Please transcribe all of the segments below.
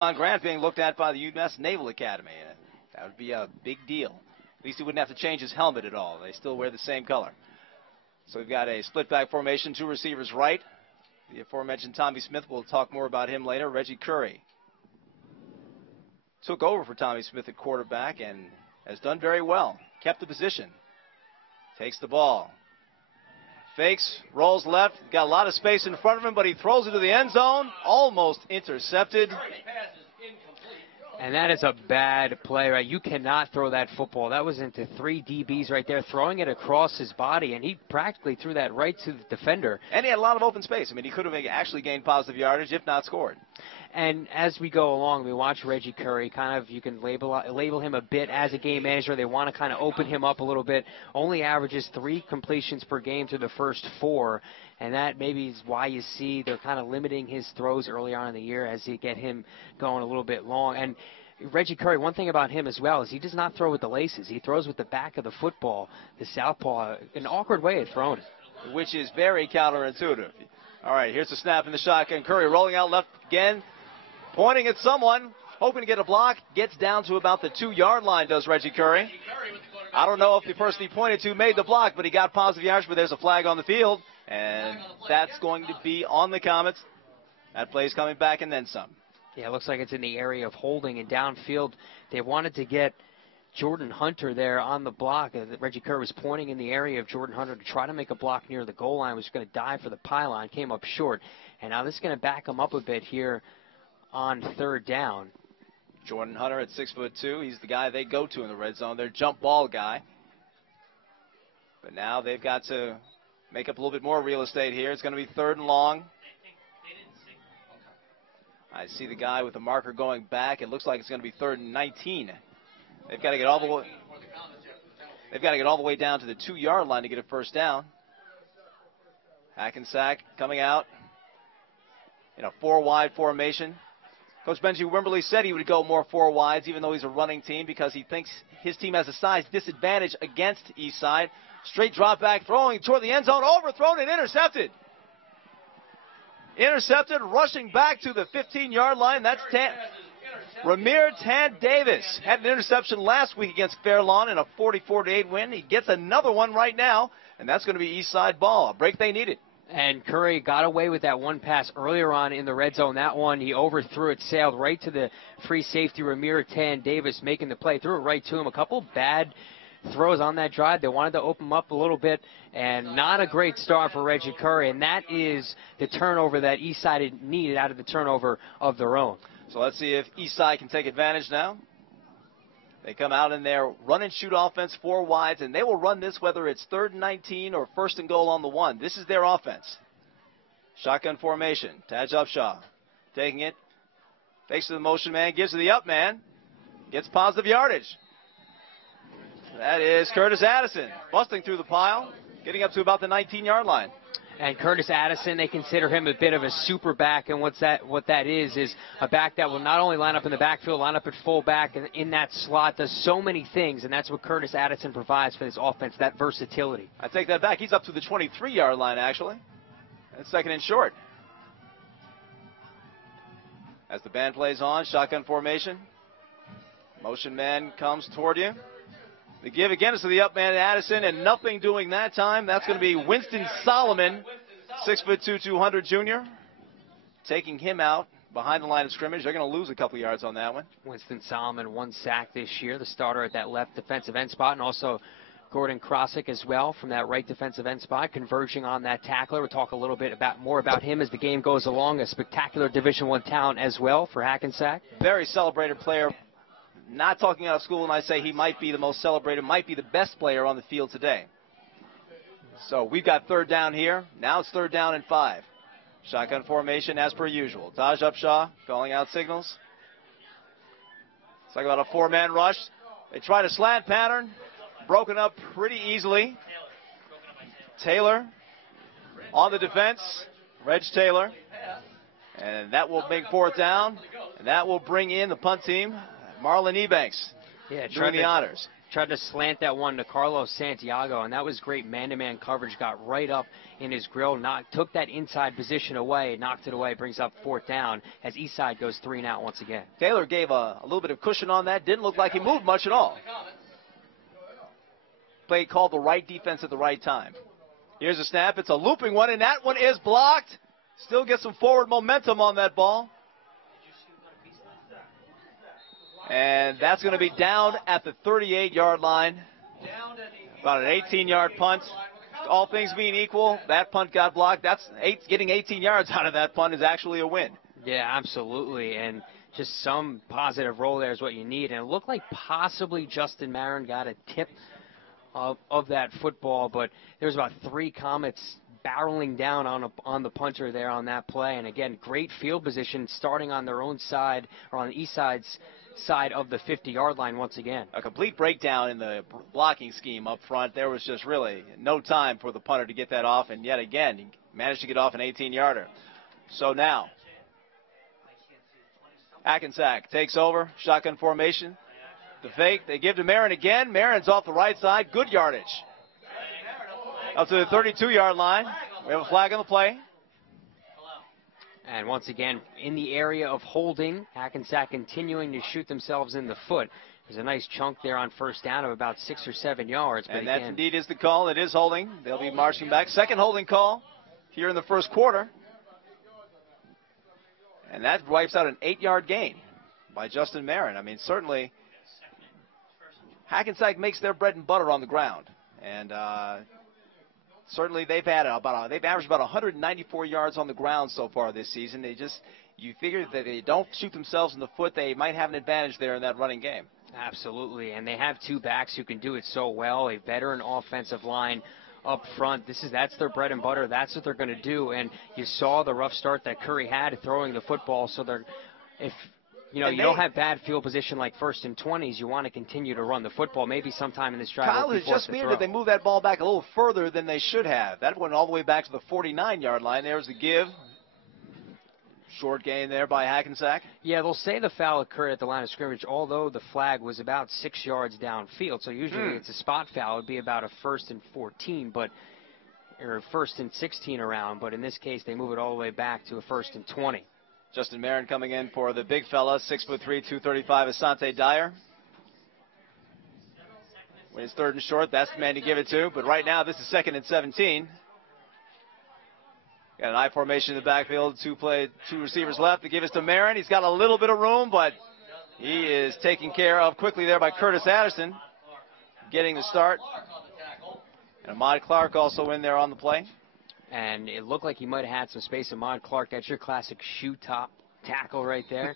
Grant being looked at by the UMass Naval Academy. That would be a big deal. At least he wouldn't have to change his helmet at all. They still wear the same color. So we've got a split back formation, 2 receivers right. The aforementioned Tommy Smith, we'll talk more about him later. Reggie Curry took over for Tommy Smith at quarterback and has done very well. Kept the position. Takes the ball. Fakes, rolls left, got a lot of space in front of him, but he throws it to the end zone. Almost intercepted. And that is a bad play, right? You cannot throw that football. That was into 3 DBs right there, throwing it across his body, and he practically threw that right to the defender. And he had a lot of open space. I mean, he could have actually gained positive yardage, if not scored. And as we go along, we watch Reggie Curry. Kind of, you can label him a bit as a game manager. They want to kind of open him up a little bit. Only averages 3 completions per game through the first 4. And that maybe is why you see they're kind of limiting his throws early on in the year as they get him going a little bit long. And Reggie Curry, one thing about him as well is he does not throw with the laces. He throws with the back of the football, the southpaw, an awkward way of throwing it. Which is very counterintuitive. All right, here's the snap in the shotgun. Curry rolling out left again, pointing at someone, hoping to get a block. Gets down to about the 2-yard line, does Reggie Curry. I don't know if the person he pointed to made the block, but he got positive yardage, but there's a flag on the field. And that's going to be on the Comets. That play's coming back and then some. Yeah, it looks like it's in the area of holding and downfield. They wanted to get Jordan Hunter there on the block. Reggie Kerr was pointing in the area of Jordan Hunter to try to make a block near the goal line. Was going to dive for the pylon, came up short. And now this is going to back him up a bit here on 3rd down. Jordan Hunter at 6'2". He's the guy they go to in the red zone. Their jump ball guy. But now they've got to make up a little bit more real estate here. It's going to be 3rd and long. I see the guy with the marker going back. It looks like it's going to be 3rd and 19. They've got to get all the way. They've got to get all the way down to the 2-yard line to get a first down. Hackensack coming out in a 4-wide formation. Coach Benji Wimberly said he would go more 4 wides, even though he's a running team, because he thinks his team has a size disadvantage against Eastside. Straight drop back, throwing toward the end zone, overthrown and intercepted. Intercepted, rushing back to the 15-yard line. That's Ramir Tan Davis. Had an interception last week against Fairlawn in a 44-8 win. He gets another one right now, and that's going to be Eastside ball. A break they needed. And Curry got away with that one pass earlier on in the red zone. That one, he overthrew it, sailed right to the free safety, Ramir Tan Davis, making the play. Threw it right to him. A couple bad throws on that drive. They wanted to open him up a little bit, and not a great start for Reggie Curry, and that is the turnover that Eastside needed out of the turnover of their own. So let's see if Eastside can take advantage now. They come out in their run-and-shoot offense, 4 wides, and they will run this whether it's 3rd and 19 or 1st and goal on the 1. This is their offense. Shotgun formation. Taj Upshaw taking it. Takes to the motion man, gives to the up man. Gets positive yardage. That is Curtis Addison, busting through the pile, getting up to about the 19-yard line. And Curtis Addison, they consider him a bit of a super back, and what that is a back that will not only line up in the backfield, line up at fullback, and in that slot, does so many things, and that's what Curtis Addison provides for this offense, that versatility. I take that back. He's up to the 23-yard line, actually. That's 2nd and short. As the band plays on, shotgun formation. Motion man comes toward you. The give again is to the up man, Addison, and nothing doing that time. That's going to be Winston Solomon, 6'2", 200 junior. Taking him out behind the line of scrimmage. They're going to lose a couple yards on that one. Winston Solomon, 1 sack this year, the starter at that left defensive end spot, and also Gordon Krosick as well from that right defensive end spot, converging on that tackler. We'll talk a little bit more about him as the game goes along. A spectacular Division I talent as well for Hackensack. Very celebrated player. Not talking out of school when I say he might be the most celebrated, might be the best player on the field today. So we've got 3rd down here. Now it's 3rd down and 5. Shotgun formation as per usual. Taj Upshaw calling out signals. It's like about a 4-man rush. They try to slant pattern. Broken up pretty easily. Taylor on the defense. Reg Taylor. And that will make 4th down. And that will bring in the punt team. Marlon Ebanks doing the honors. tried to slant that one to Carlos Santiago, and that was great man-to-man coverage. Got right up in his grill, took that inside position away, knocked it away, brings up 4th down as Eastside goes 3 and out once again. Taylor gave a little bit of cushion on that. Didn't look like he moved much at all. Play called the right defense at the right time. Here's a snap. It's a looping one, and that one is blocked. Still get some forward momentum on that ball. And that's going to be down at the 38-yard line. About an 18-yard punt. All things being equal, that punt got blocked. Getting 18 yards out of that punt is actually a win. Yeah, absolutely. And just some positive roll there is what you need. And it looked like possibly Justin Marin got a tip of that football, but there's about 3 Comets barreling down on the punter there on that play. And again, great field position starting on their own side, or on the East Side's side of the 50-yard line once again. A complete breakdown in the blocking scheme up front. There was just really no time for the punter to get that off, and yet again, he managed to get off an 18-yarder. So now, Hackensack takes over, shotgun formation. The fake, they give to Marin again. Marin's off the right side, good yardage. Up to the 32-yard line. We have a flag on the play. And once again, in the area of holding, Hackensack continuing to shoot themselves in the foot. There's a nice chunk there on 1st down of about 6 or 7 yards. But and that indeed is the call. It is holding. They'll be marching back. Second holding call here in the first quarter. And that wipes out an 8-yard gain by Justin Marin. I mean, certainly Hackensack makes their bread and butter on the ground. And certainly they've averaged about 194 yards on the ground so far this season. You figure that they don't shoot themselves in the foot, they might have an advantage there in that running game. Absolutely, and they have 2 backs who can do it so well. A veteran offensive line up front. That's their bread and butter. That's what they're going to do. And you saw the rough start that Curry had throwing the football. So you don't have bad field position like 1st and 20s. You want to continue to run the football. Maybe sometime in this drive. Kyle, it's just weird that they move that ball back a little further than they should have. That went all the way back to the 49-yard line. There's the give. Short gain there by Hackensack. Yeah, they'll say the foul occurred at the line of scrimmage, although the flag was about 6 yards downfield. So usually it's a spot foul. It would be about a 1st and 14, or 1st and 16 around. But in this case, they move it all the way back to a 1st and 20. Justin Marin coming in for the big fella, 6'3", 235, Asante Dyer. When it's 3rd and short, that's the man to give it to. But right now, this is 2nd and 17. Got an I formation in the backfield, 2 receivers left. The give is to Marin. He's got a little bit of room, but he is taken care of quickly there by Curtis Addison, getting the start. And Ahmad Clark also in there on the play. And it looked like he might have had some space. Ahmad Clark, that's your classic shoe top tackle right there.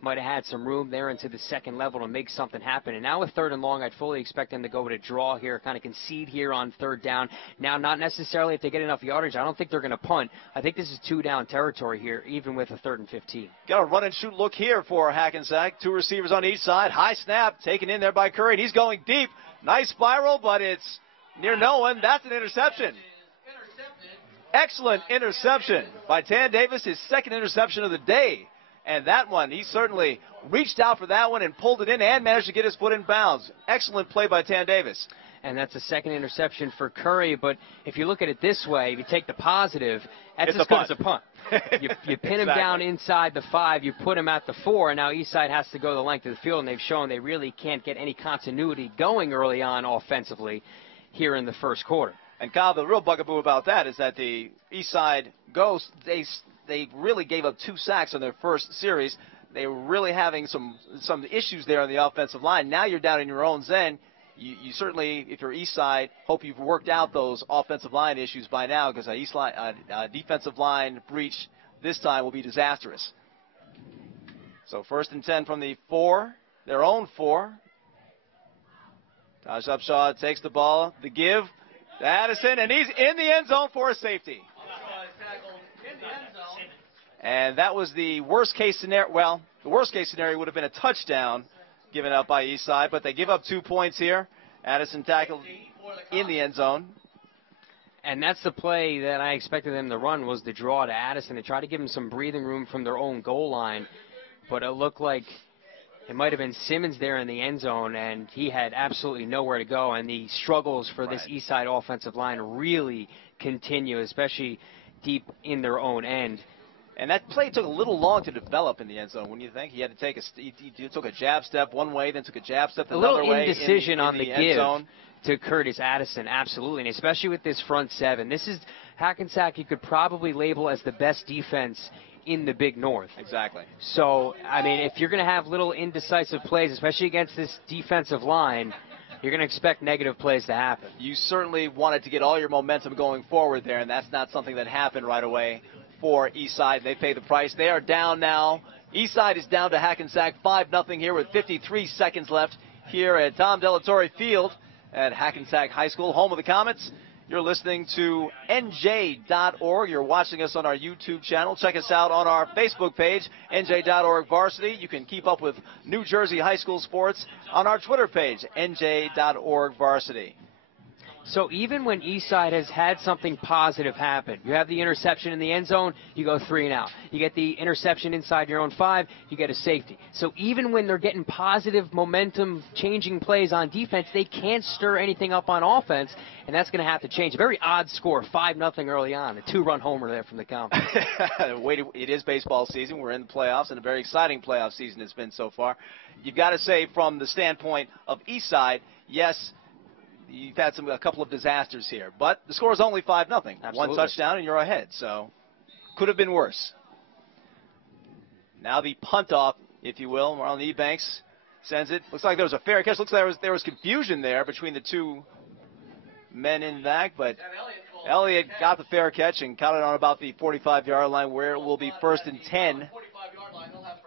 Might have had some room there into the 2nd level to make something happen. And now with 3rd and long, I'd fully expect them to go with a draw here, kind of concede here on 3rd down. Now, not necessarily if they get enough yardage. I don't think they're going to punt. I think this is 2-down territory here, even with a 3rd and 15. Got a run and shoot look here for Hackensack. 2 receivers on each side. High snap taken in there by Curry. And he's going deep. Nice spiral, but it's near no one. That's an interception. Excellent interception by Tan Davis, his 2nd interception of the day. And that one, he certainly reached out for that one and pulled it in and managed to get his foot in bounds. Excellent play by Tan Davis. And that's a 2nd interception for Curry. But if you look at it this way, if you take the positive, that's as good as a punt. You pin him down inside the 5, you put him at the 4, and now Eastside has to go the length of the field, and they've shown they really can't get any continuity going early on offensively here in the first quarter. And Kyle, the real bugaboo about that is that the East Side Ghosts, they really gave up 2 sacks on their first series. They were really having some issues there on the offensive line. Now you're down in your own zen. You certainly, if you're East Side, hope you've worked out those offensive line issues by now, because a defensive line breach this time will be disastrous. So 1st and 10 from the 4, their own 4. Taj Upshaw takes the ball, the give. Addison, and he's in the end zone for a safety. And that was the worst case scenario. Well, the worst case scenario would have been a touchdown given up by Eastside, but they give up 2 points here. Addison tackled in the end zone. And that's the play that I expected them to run, was the draw to Addison. They tried to give him some breathing room from their own goal line, but it looked like it might have been Simmons there in the end zone, and he had absolutely nowhere to go. And the struggles for this East Side offensive line really continue, especially deep in their own end. And that play took a little long to develop in the end zone. When you think he had to take he took a jab step one way, then took a jab step another way. A little indecision in on the end give zone to Curtis Addison, absolutely, and especially with this front seven. This is Hackensack. You could probably label as the best defense in the Big North. Exactly. So, I mean, if you're going to have little indecisive plays, especially against this defensive line, you're going to expect negative plays to happen. You certainly wanted to get all your momentum going forward there, and that's not something that happened right away for Eastside. They pay the price. They are down now. Eastside is down to Hackensack 5-0 here with 53 seconds left here at Tom Delatorre Field at Hackensack High School, home of the Comets. You're listening to NJ.ORG. You're watching us on our YouTube channel. Check us out on our Facebook page, NJ.ORG Varsity. You can keep up with New Jersey high school sports on our Twitter page, NJ.ORG Varsity. So even when Eastside has had something positive happen, you have the interception in the end zone, you go 3 and out. You get the interception inside your own 5, you get a safety. So even when they're getting positive momentum changing plays on defense, they can't stir anything up on offense, and that's going to have to change. A very odd score, 5-0 early on, a 2-run homer there from the Comets. It is baseball season. We're in the playoffs, and a very exciting playoff season it's been so far. You've got to say from the standpoint of Eastside, yes, you've had a couple of disasters here, but the score is only 5-0. Absolutely. One touchdown and you're ahead, so could have been worse. Now the punt off, if you will. Marlon Ebanks sends it. Looks like there was a fair catch. Looks like there was confusion there between the two men in back, but Elliott got the fair catch and caught it on about the 45-yard line, where it will be 1st and 10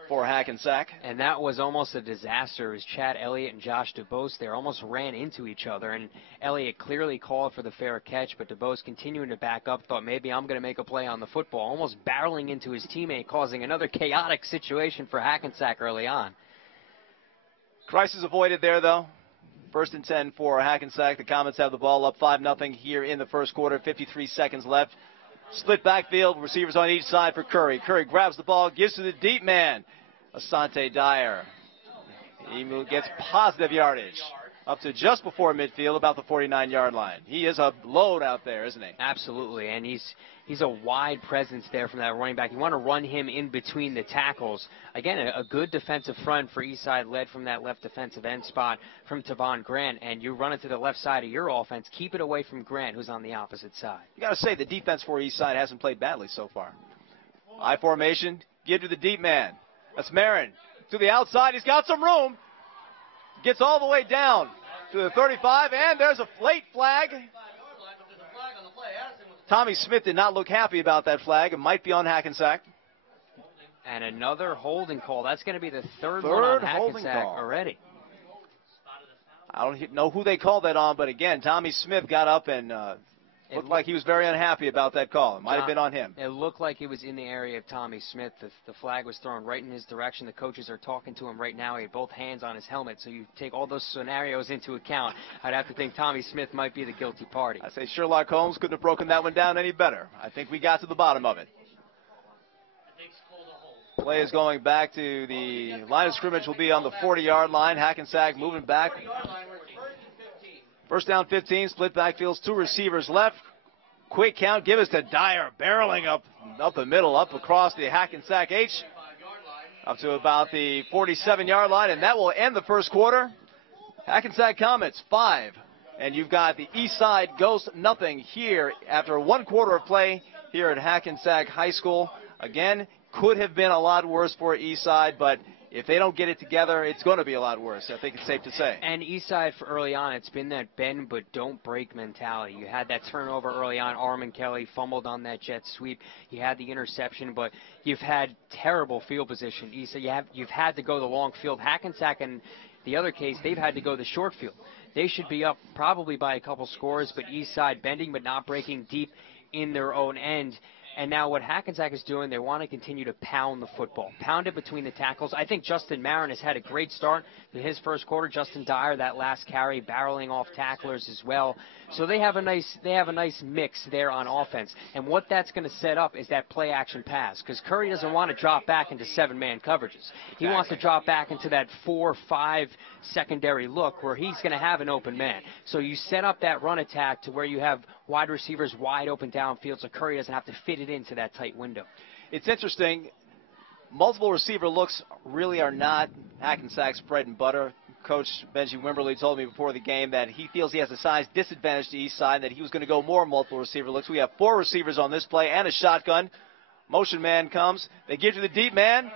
for Hackensack. And that was almost a disaster. It was Chad Elliott and Josh DuBose there almost ran into each other, and Elliott clearly called for the fair catch, but DuBose continuing to back up, thought maybe I'm going to make a play on the football, almost barreling into his teammate, causing another chaotic situation for Hackensack early on. Crisis avoided there, though. 1st and 10 for Hackensack. The Comets have the ball up 5-0 here in the first quarter. 53 seconds left. Split backfield. Receivers on each side for Curry. Curry grabs the ball, gives to the deep man, Asante Dyer. He gets positive yardage up to just before midfield, about the 49-yard line. He is a load out there, isn't he? Absolutely, and he's a wide presence there from that running back. You want to run him in between the tackles. Again, a good defensive front for Eastside, led from that left defensive end spot from Tavon Grant, and you run it to the left side of your offense. Keep it away from Grant, who's on the opposite side. You got to say the defense for Eastside hasn't played badly so far. I formation, give to the deep man. That's Marin to the outside. He's got some room. Gets all the way down to the 35, and there's a late flag. Tommy Smith did not look happy about that flag. It might be on Hackensack. And another holding call. That's going to be the third one on Hackensack already. I don't know who they called that on, but again, Tommy Smith got up and looked like he was very unhappy about that call. It might have been on him. It looked like it was in the area of Tommy Smith. The flag was thrown right in his direction. The coaches are talking to him right now. He had both hands on his helmet, so you take all those scenarios into account. I'd have to think Tommy Smith might be the guilty party. I say Sherlock Holmes couldn't have broken that one down any better. I think we got to the bottom of it. Play is going back to the line of scrimmage. Will be on the 40-yard line. Hackensack moving back. 1st down 15, split backfields, 2 receivers left. Quick count, give us to Dyer, barreling up the middle, up across the Hackensack H, up to about the 47-yard line, and that will end the first quarter. Hackensack Comets 5, and you've got the Eastside Ghost nothing here after 1 quarter of play here at Hackensack High School. Again, could have been a lot worse for Eastside, but if they don't get it together, it's going to be a lot worse. I think it's safe to say. And Eastside, for early on, it's been that bend but don't break mentality. You had that turnover early on. Armin Kelly fumbled on that jet sweep. You had the interception, but you've had terrible field position. Eastside, you've had to go the long field. Hackensack, in the other case, they've had to go the short field. They should be up probably by a couple scores, but Eastside bending but not breaking deep in their own end. And now what Hackensack is doing, they want to continue to pound the football. Pound it between the tackles. I think Justin Marin has had a great start in his first quarter. Justin Dyer, that last carry, barreling off tacklers as well. So they have a nice mix there on offense. And what that's going to set up is that play action pass, because Curry doesn't want to drop back into 7-man coverages. He wants to drop back into that 4-5 secondary look where he's going to have an open man. So you set up that run attack to where you have wide receivers wide open downfield, so Curry doesn't have to fit it into that tight window. It's interesting. Multiple receiver looks really are not Hackensack's bread and butter. Coach Benji Wimberly told me before the game that he feels he has a size disadvantage to east side, and that he was going to go more multiple receiver looks. We have 4 receivers on this play and a shotgun. Motion man comes. They give to the deep man.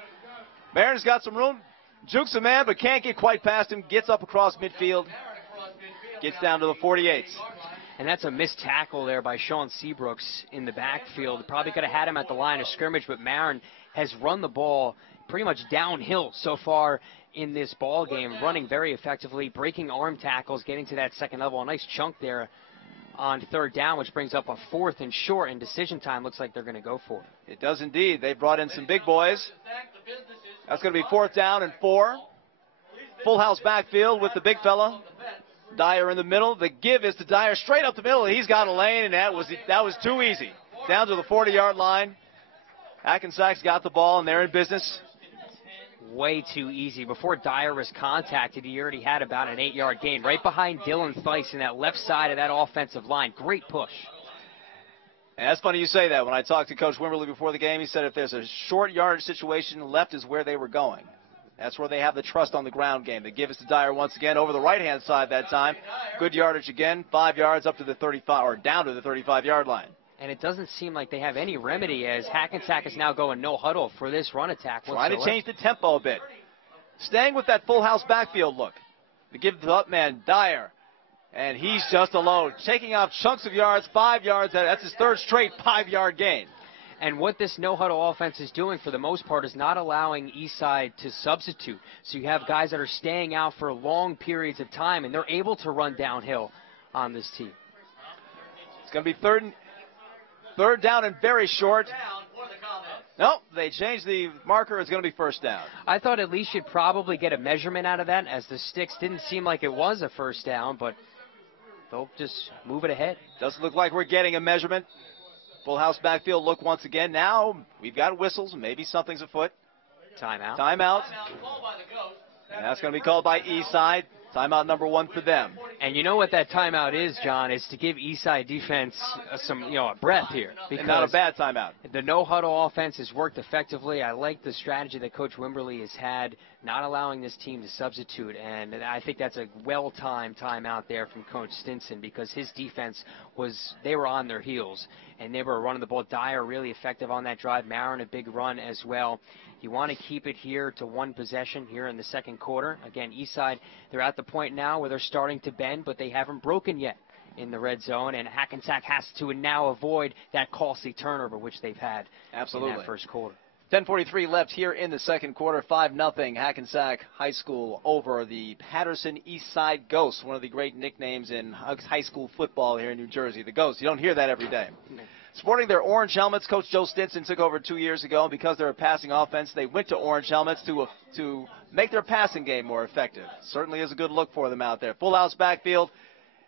Marin's got some room. Jukes a man, but can't get quite past him. Gets up across midfield. Gets down to the 48. And that's a missed tackle there by Sean Seabrooks in the backfield. Probably could have had him at the line of scrimmage, but Marin has run the ball pretty much downhill so far in this ball game, running very effectively, breaking arm tackles, getting to that second level. A nice chunk there on 3rd down, which brings up a 4th and short, and decision time looks like they're going to go for it. It does indeed. They brought in some big boys. That's going to be 4th down and 4. Full house backfield with the big fella. Dyer in the middle. The give is to Dyer straight up the middle. He's got a lane, and that was too easy. Down to the 40-yard line. Hackensack's got the ball, and they're in business. Way too easy. Before Dyer was contacted, he already had about an 8-yard gain. Right behind Dylan Thice in that left side of that offensive line. Great push. And that's funny you say that. When I talked to Coach Wimberly before the game, he said if there's a short yardage situation, left is where they were going. That's where they have the trust on the ground game. They give us to Dyer once again over the right-hand side that time. Good yardage again, 5 yards up to the 35, or down to the 35-yard line. And it doesn't seem like they have any remedy, as Hackensack is now going no huddle for this run attack. Trying to change the tempo a bit. Staying with that full house backfield look. They give the up man Dyer. And he's just alone, taking off chunks of yards, 5 yards. That's his 3rd straight 5-yard gain. And what this no-huddle offense is doing for the most part is not allowing Eastside to substitute. So you have guys that are staying out for long periods of time, and they're able to run downhill on this team. It's going to be third down and very short. Nope, they changed the marker. It's going to be 1st down. I thought at least you'd probably get a measurement out of that, as the sticks didn't seem like it was a 1st down, but they'll just move it ahead. Doesn't look like we're getting a measurement. Full house backfield look once again. Now we've got whistles. Maybe something's afoot. Timeout. Timeout. And that's going to be called by Eastside. Timeout number 1 for them. And you know what that timeout is, John, is to give Eastside defense a breath here. Because and not a bad timeout. The no-huddle offense has worked effectively. I like the strategy that Coach Wimberly has had, not allowing this team to substitute. And I think that's a well-timed timeout there from Coach Stinson, because his defense they were on their heels, and they were running the ball. Dyer really effective on that drive. Marin a big run as well. You want to keep it here to 1 possession here in the 2nd quarter. Again, Eastside, they're at the point now where they're starting to bend, but they haven't broken yet in the red zone, and Hackensack has to now avoid that costly turnover which they've had in that 1st quarter. 10:43 left here in the 2nd quarter. 5-0 Hackensack High School over the Paterson Eastside Ghosts, one of the great nicknames in high school football here in New Jersey. The Ghosts, you don't hear that every day. Sporting their orange helmets, Coach Joe Stinson took over 2 years ago, and because they're a passing offense, they went to orange helmets to make their passing game more effective. Certainly is a good look for them out there. Full house backfield.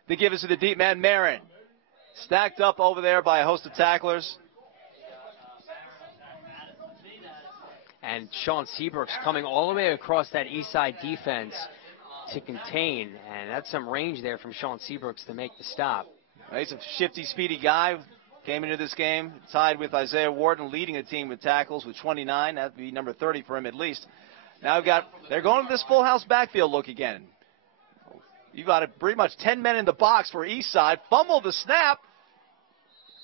They give us to the deep man, Marin. Stacked up over there by a host of tacklers. And Sean Seabrooks coming all the way across that east side defense to contain. And that's some range there from Sean Seabrooks to make the stop. He's a shifty, speedy guy. Came into this game tied with Isaiah Warden, leading the team with tackles with 29. That would be number 30 for him at least. Now they're going to this full house backfield look again. You've got pretty much 10 men in the box for east side. Fumbled the snap.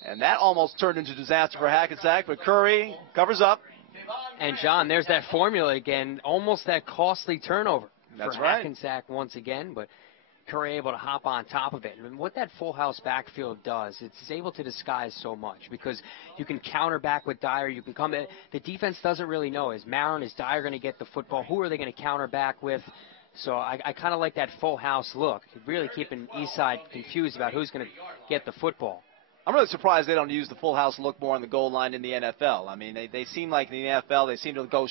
And that almost turned into disaster for Hackensack, but Curry covers up. And, John, there's that formula again, almost that costly turnover for Hackensack once again, but Curry able to hop on top of it. And what that full house backfield does, it's able to disguise so much because you can counter back with Dyer. You can come in. The defense doesn't really know. Is Marin, is Dyer going to get the football? Who are they going to counter back with? So I kind of like that full house look, really keeping Eastside confused about who's going to get the football. I'm really surprised they don't use the full house look more on the goal line in the NFL. I mean, they seem like in the NFL, they seem to go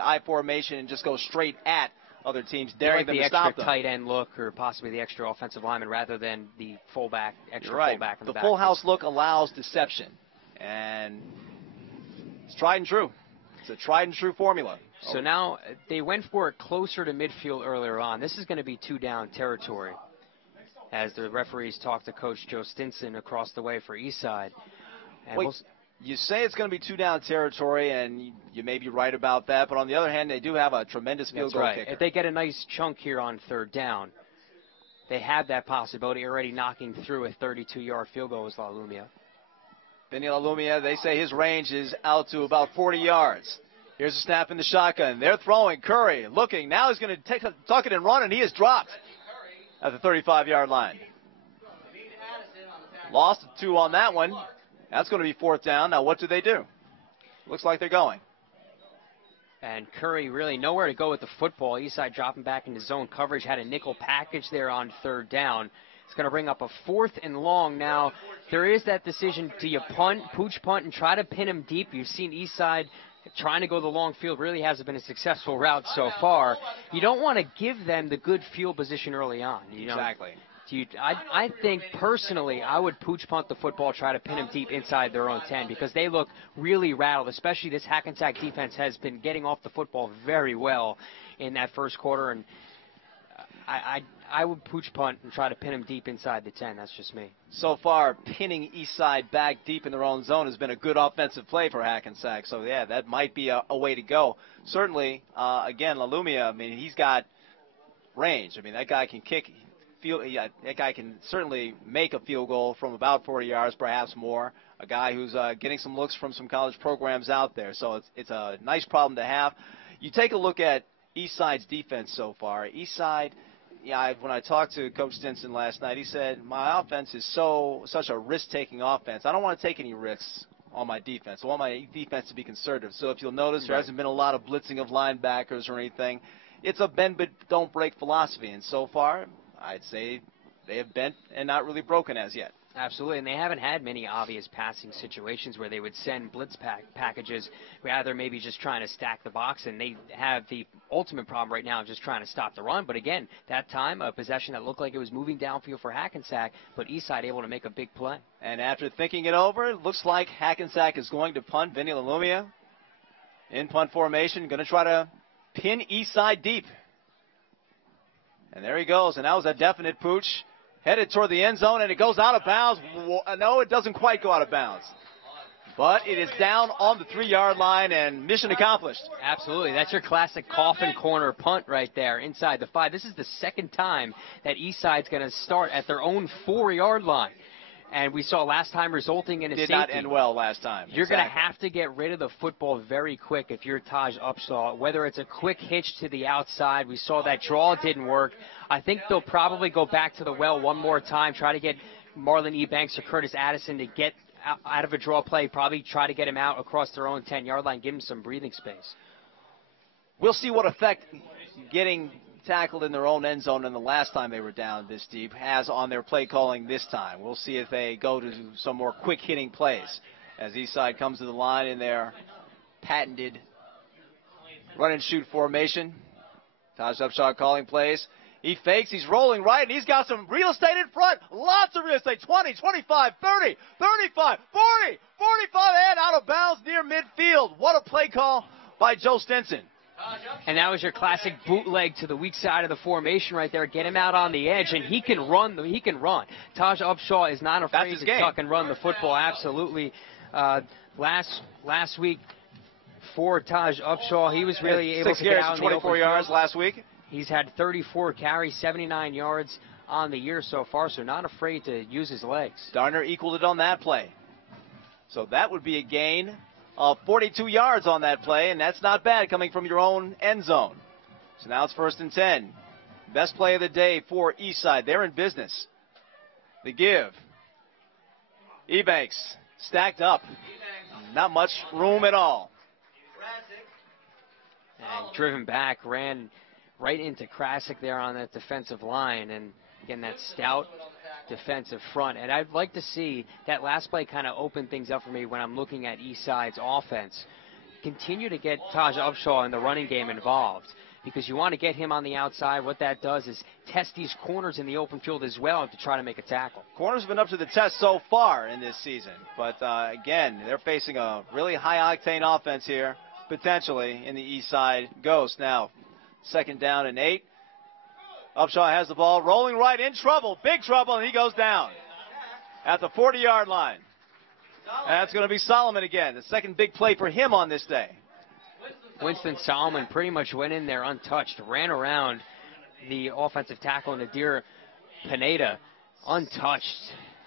I formation and just go straight at other teams, daring them to stop them. The extra tight end look or possibly the extra offensive lineman rather than the fullback, extra fullback in the backfield. The back. full house look allows deception, and it's tried and true. It's a tried and true formula. So now they went for it closer to midfield earlier on. This is going to be 2-down territory as the referees talk to Coach Joe Stinson across the way for Eastside. And you say it's going to be 2-down territory, and you may be right about that. But on the other hand, they do have a tremendous field goal kicker. If they get a nice chunk here on 3rd down, they have that possibility already knocking through a 32-yard field goal with La Lumia. Vinny La Lumia, they say his range is out to about 40 yards. Here's a snap in the shotgun. They're throwing. Curry looking. Now he's going to tuck it and run, and he is dropped at the 35-yard line. Lost 2 on that one. That's going to be 4th down. Now what do they do? Looks like they're going. And Curry really nowhere to go with the football. Eastside dropping back into zone coverage. Had a nickel package there on 3rd down. It's going to bring up a 4th and long. Now, there is that decision. Do you punt, pooch punt, and try to pin him deep? You've seen Eastside trying to go the long field. Really hasn't been a successful route so far. You don't want to give them the good field position early on. Exactly. I think, personally, I would pooch punt the football, try to pin them deep inside their own 10 because they look really rattled, especially this Hackensack defense has been getting off the football very well in that first quarter. And I would pooch punt and try to pin them deep inside the 10. That's just me. So far, pinning Eastside back deep in their own zone has been a good offensive play for Hackensack. So, yeah, that might be a way to go. Certainly, again, La Lumia, I mean, he's got range. I mean, that guy can kick. That guy can certainly make a field goal from about 40 yards, perhaps more. A guy who's getting some looks from some college programs out there. So it's a nice problem to have. You take a look at Eastside's defense so far. Eastside, when I talked to Coach Stinson last night, he said, my offense is such a risk-taking offense. I don't want to take any risks on my defense. I want my defense to be conservative. So if you'll notice, there hasn't been a lot of blitzing of linebackers or anything. It's a bend but don't break philosophy. And so far, I'd say they have bent and not really broken as yet. Absolutely, and they haven't had many obvious passing situations where they would send blitz packages, rather maybe just trying to stack the box, and they have the ultimate problem right now of just trying to stop the run. But again, that time, a possession that looked like it was moving downfield for Hackensack, but Eastside able to make a big play. And after thinking it over, it looks like Hackensack is going to punt. Vinny La Lumia in punt formation, going to try to pin Eastside deep. And there he goes, and that was a definite pooch. Headed toward the end zone, and it goes out of bounds. No, it doesn't quite go out of bounds. But it is down on the 3-yard line, and mission accomplished. Absolutely. That's your classic coffin corner punt right there inside the 5. This is the second time that Eastside's going to start at their own 4-yard line. And we saw last time resulting in a safety. Did not end well last time. You're going to have to get rid of the football very quick if you're Taj Upshaw, whether it's a quick hitch to the outside. We saw that draw didn't work. I think they'll probably go back to the well one more time, try to get Marlon Ebanks or Curtis Addison to get out of a draw play, probably try to get him out across their own 10-yard line, give him some breathing space. We'll see what effect getting tackled in their own end zone and the last time they were down this deep has on their play calling this time. We'll see if they go to some more quick hitting plays as Eastside comes to the line in their patented run and shoot formation. Taj Upshaw calling plays. He fakes, he's rolling right, and he's got some real estate in front. Lots of real estate. 20, 25, 30, 35, 40, 45, and out of bounds near midfield. What a play call by Joe Stinson. And that was your classic bootleg to the weak side of the formation right there. Get him out on the edge, and he can run. He can run. Taj Upshaw is not afraid to tuck and run the football. Absolutely. Last week for Taj Upshaw, he was really able to get out in the open 24 yards last week. He's had 34 carries, 79 yards on the year so far, so not afraid to use his legs. Darner equaled it on that play. So that would be a gain of 42 yards on that play, and that's not bad coming from your own end zone. So now it's 1st and 10. Best play of the day for Eastside. They're in business. The give. Ebanks stacked up. Not much room at all. And driven back, ran right into Krasick there on that defensive line. And again, that stout defensive front. And I'd like to see that last play kind of open things up for me when I'm looking at Eastside's offense. Continue to get Taj Upshaw in the running game involved, because you want to get him on the outside. What that does is test these corners in the open field as well to try to make a tackle. Corners have been up to the test so far in this season. But, again, they're facing a really high-octane offense here, potentially, in the Eastside Ghost. Now, 2nd down and 8. Upshaw has the ball, rolling right, in trouble, big trouble, and he goes down at the 40-yard line. And that's going to be Solomon again, the second big play for him on this day. Winston Solomon pretty much went in there untouched, ran around the offensive tackle, Nadir Pineda, untouched,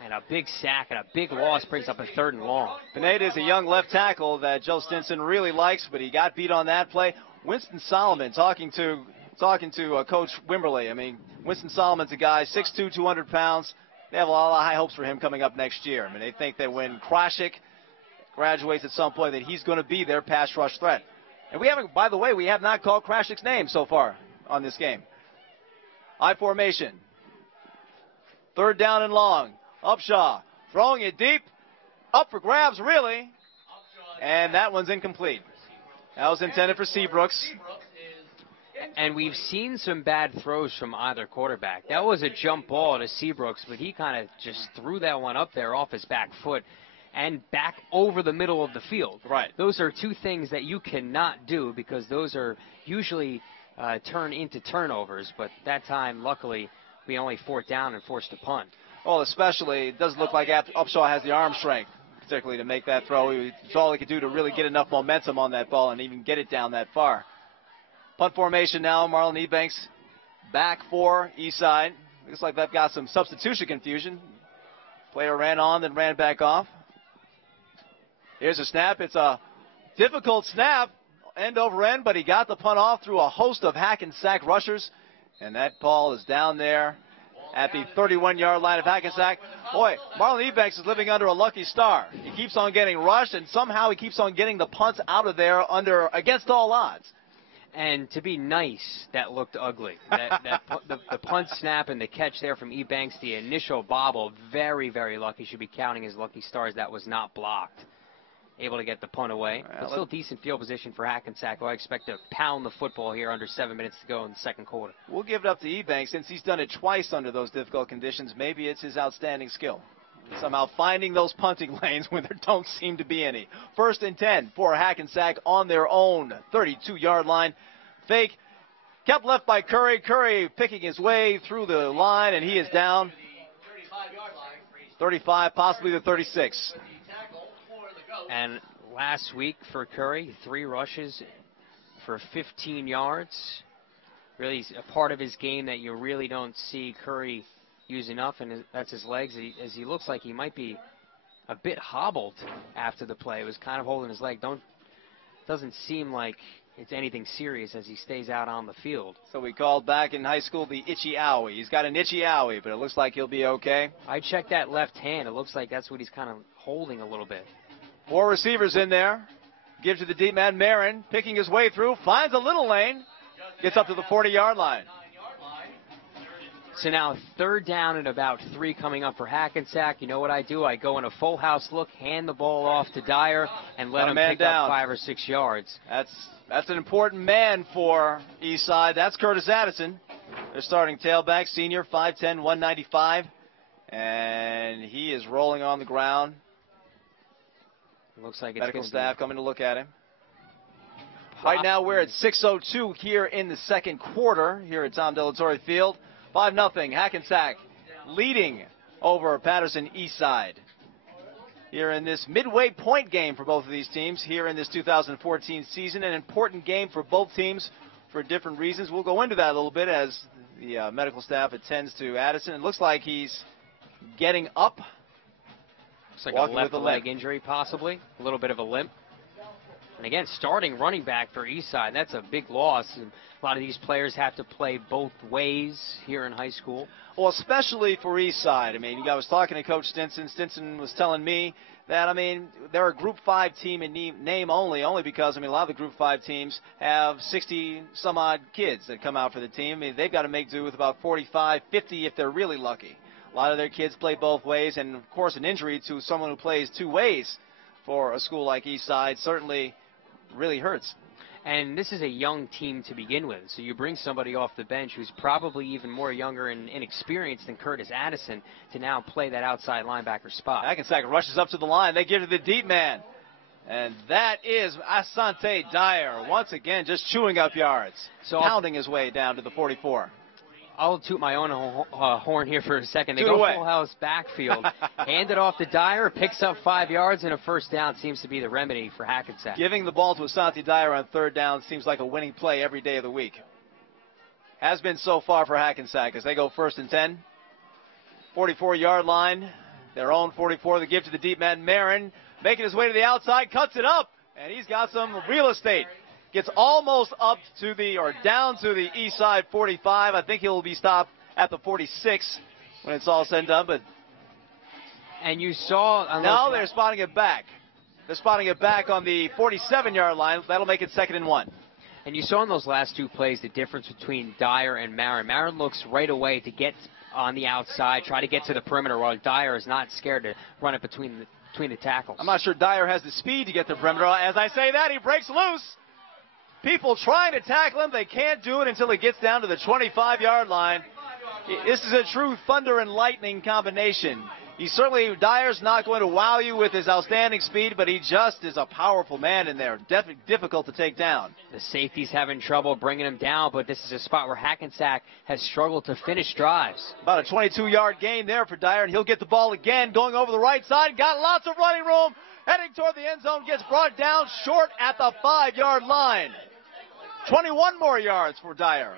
and a big sack and a big loss brings up a 3rd and long. Pineda is a young left tackle that Joe Stinson really likes, but he got beat on that play. Winston Solomon talking to Coach Wimberly. I mean, Winston Solomon's a guy, 6'2", 200 pounds. They have a lot of high hopes for him coming up next year. I mean, they think that when Krashik graduates at some point that he's going to be their pass rush threat. And we haven't, by the way, we have not called Krashik's name so far on this game. I formation. 3rd down and long. Upshaw throwing it deep. Up for grabs, really. And that one's incomplete. That was intended for Seabrooks. And we've seen some bad throws from either quarterback. That was a jump ball to Seabrooks, but he kind of just threw that one up there off his back foot and back over the middle of the field. Right. Those are two things that you cannot do, because those are usually turn into turnovers. But that time, luckily, we only 4th down and forced a punt. Well, especially, it doesn't look like Upshaw has the arm strength, particularly to make that throw. It's all he could do to really get enough momentum on that ball and even get it down that far. Punt formation now. Marlon Ebanks back for Eastside. Looks like they've got some substitution confusion. Player ran on, then ran back off. Here's a snap. It's a difficult snap, end over end, but he got the punt off through a host of Hackensack rushers. And that ball is down there at the 31-yard line of Hackensack. Boy, Marlon Ebanks is living under a lucky star. He keeps on getting rushed, and somehow he keeps on getting the punts out of there against all odds. And to be nice, that looked ugly. The punt snap and the catch there from Ebanks, the initial bobble, very, very lucky. Should be counting his lucky stars. That was not blocked. Able to get the punt away. But still decent field position for Hackensack, who I expect to pound the football here under 7 minutes to go in the 2nd quarter. We'll give it up to Ebanks. Since he's done it twice under those difficult conditions, maybe it's his outstanding skill. Somehow finding those punting lanes when there don't seem to be any. 1st and 10 for Hackensack on their own 32-yard line. Fake kept left by Curry. Curry picking his way through the line, and he is down. 35, possibly the 36. And last week for Curry, 3 rushes for 15 yards. Really a part of his game that you really don't see Curry use enough, and that's his legs, as he looks like he might be a bit hobbled after the play. It was kind of holding his leg. Doesn't seem like it's anything serious as he stays out on the field. So we called back in high school the itchy owie. He's got an itchy owie, but it looks like he'll be okay. I checked that left hand. It looks like that's what he's kind of holding a little bit. 4 receivers in there. Gives to the deep man, Marin, picking his way through, finds a little lane, gets up to the 40-yard line. So now 3rd down and about 3 coming up for Hackensack. You know what I do? I go in a full house look, hand the ball off to Dyer, and let him pick up 5 or 6 yards. That's an important man for Eastside. That's Curtis Addison. Their starting tailback, senior, 5'10", 195. And he is rolling on the ground. Looks like it's medical staff coming to look at him. Possibly. Right now we're at 6:02 here in the 2nd quarter here at Tom Delatorre Field. 5-0 Hackensack leading over Paterson Eastside here in this midway point game for both of these teams here in this 2014 season. An important game for both teams for different reasons. We'll go into that a little bit as the medical staff attends to Addison. It looks like he's getting up. Looks like a left leg injury, possibly. A little bit of a limp. And again, starting running back for Eastside, that's a big loss. And a lot of these players have to play both ways here in high school. Well, especially for Eastside. I mean, I was talking to Coach Stinson. Stinson was telling me that, I mean, they're a Group 5 team in name only because, I mean, a lot of the Group 5 teams have 60-some-odd kids that come out for the team. I mean, they've got to make do with about 45, 50 if they're really lucky. A lot of their kids play both ways, and of course an injury to someone who plays two ways for a school like Eastside certainly really hurts. And this is a young team to begin with, so you bring somebody off the bench who's probably even more younger and inexperienced than Curtis Addison to now play that outside linebacker spot. Hackensack rushes up to the line. They give to the deep man. And that is Asante Dyer, once again just chewing up yards, so pounding his way down to the 44. I'll toot my own horn here for a second. They Toot go away. full house backfield. Hand it off to Dyer, picks up 5 yards, and a first down seems to be the remedy for Hackensack. Giving the ball to Asante Dyer on third down seems like a winning play every day of the week. Has been so far for Hackensack as they go 1st and 10. 44-yard line, their own 44. They give to the deep man, Marin, making his way to the outside, cuts it up, and he's got some real estate. Gets almost up to the, or down to the east side 45. I think he'll be stopped at the 46 when it's all said and done. But and you saw... Now they're spotting it back. They're spotting it back on the 47-yard line. That'll make it 2nd and 1. And you saw in those last 2 plays the difference between Dyer and Marin. Marin looks right away to get on the outside, try to get to the perimeter, while Dyer is not scared to run it between the tackles. I'm not sure Dyer has the speed to get to the perimeter. As I say that, he breaks loose. People trying to tackle him. They can't do it until he gets down to the 25-yard line. This is a true thunder and lightning combination. Dyer's not going to wow you with his outstanding speed, but he just is a powerful man in there. Definitely difficult to take down. The safety's having trouble bringing him down, but this is a spot where Hackensack has struggled to finish drives. About a 22-yard gain there for Dyer, and he'll get the ball again, going over the right side. Got lots of running room. Heading toward the end zone, gets brought down short at the 5-yard line. 21 more yards for Dyer.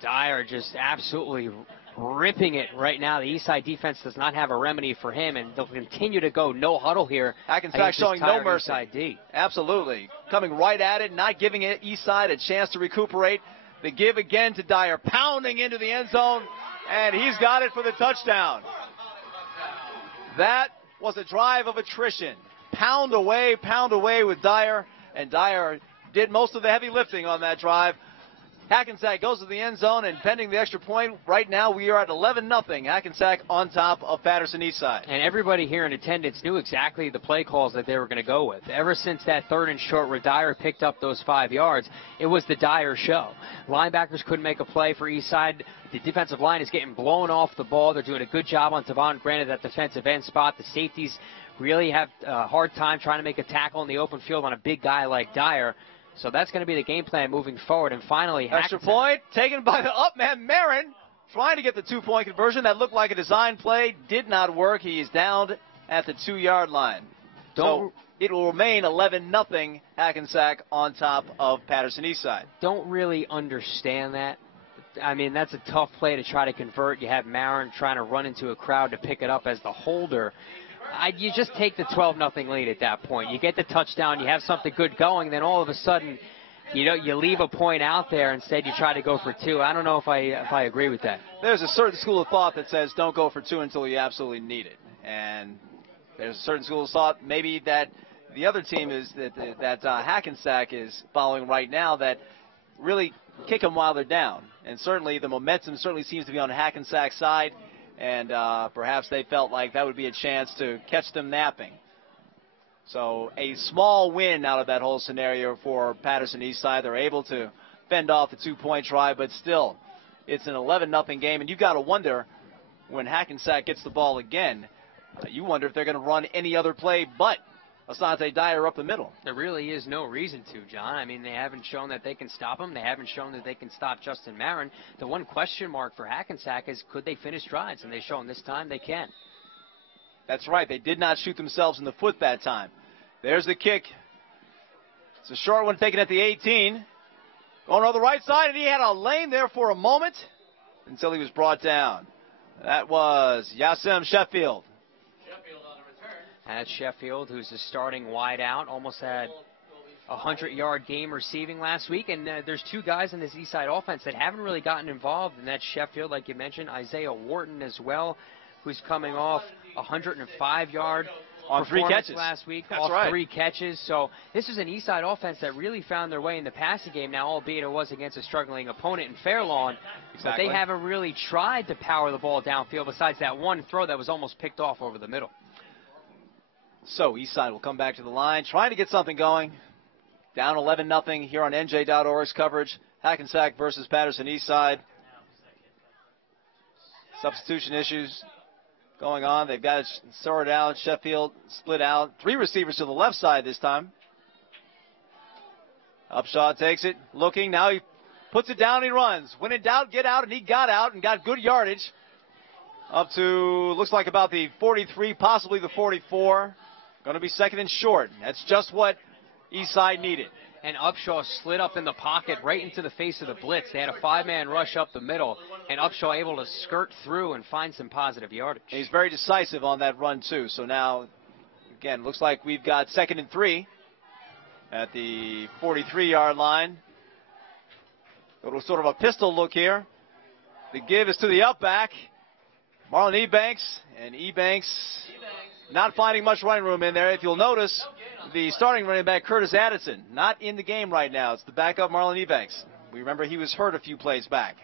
Dyer just absolutely ripping it right now. The Eastside defense does not have a remedy for him, and they'll continue to go no huddle here. Hackensack showing no mercy. Eastside D. Absolutely. Coming right at it, not giving Eastside a chance to recuperate. The give again to Dyer, pounding into the end zone, and he's got it for the touchdown. That was a drive of attrition. Pound away with Dyer, and Dyer did most of the heavy lifting on that drive. Hackensack goes to the end zone, and pending the extra point, right now we are at 11-0. Hackensack on top of Paterson Eastside. And everybody here in attendance knew exactly the play calls that they were going to go with. Ever since that 3rd and short where Dyer picked up those 5 yards, it was the Dyer show. Linebackers couldn't make a play for Eastside. The defensive line is getting blown off the ball. They're doing a good job on Tavon Grant at that defensive end spot. The safeties really have a hard time trying to make a tackle in the open field on a big guy like Dyer. So that's going to be the game plan moving forward. And finally, extra point taken by the up man, Marin, trying to get the 2-point conversion. That looked like a design play. Did not work. He is down at the 2-yard line. So it will remain 11-0 Hackensack on top of Paterson Eastside. Don't really understand that. I mean, that's a tough play to try to convert. You have Marin trying to run into a crowd to pick it up as the holder. You just take the 12-0 lead at that point. You get the touchdown, you have something good going, then all of a sudden, you leave a point out there. Instead, you try to go for 2. I don't know if I agree with that. There's a certain school of thought that says don't go for 2 until you absolutely need it. And there's a certain school of thought maybe that the other team is that Hackensack is following right now, that really kick them while they're down. And certainly the momentum seems to be on Hackensack's side. And perhaps they felt like that would be a chance to catch them napping. So a small win out of that whole scenario for Paterson Eastside. They're able to fend off the 2-point try, but still, it's an 11-0 game. And you've got to wonder, when Hackensack gets the ball again, you wonder if they're going to run any other play but Asante Dyer up the middle. There really is no reason to, John. I mean, they haven't shown that they can stop him. They haven't shown that they can stop Justin Marin. The one question mark for Hackensack is, could they finish drives? And they've shown this time they can. That's right. They did not shoot themselves in the foot that time. There's the kick. It's a short one taken at the 18. Going on the right side, and he had a lane there for a moment until he was brought down. That was Yasim Sheffield. That's Sheffield, who's the starting wide out, almost had a 100-yard game receiving last week. And there's 2 guys in this Eastside offense that haven't really gotten involved, and that's Sheffield, like you mentioned, Isaiah Wharton as well, who's coming off a 105-yard on 3 catches last week, That's off right. 3 catches. So this is an Eastside offense that really found their way in the passing game now, albeit it was against a struggling opponent in Fairlawn. Exactly. But they haven't really tried to power the ball downfield besides that one throw that was almost picked off over the middle. So Eastside will come back to the line, trying to get something going. Down 11-0 here on NJ.ORG's coverage. Hackensack versus Paterson Eastside. Substitution issues going on. They've got it sorted out. Sheffield split out. 3 receivers to the left side this time. Upshaw takes it, looking. Now he puts it down and he runs. When in doubt, get out, and he got out and got good yardage. Up to, looks like about the 43, possibly the 44. Going to be second and short. That's just what Eastside needed. And Upshaw slid up in the pocket right into the face of the blitz. They had a 5-man rush up the middle, and Upshaw able to skirt through and find some positive yardage. And he's very decisive on that run, too. So now, again, looks like we've got second and 3 at the 43-yard line. A little sort of a pistol look here. The give is to the up back. Marlon Ebanks, and Ebanks not finding much running room in there. If you'll notice, the starting running back, Curtis Addison, not in the game right now. It's the backup, Marlon Ebanks. We remember he was hurt a few plays back.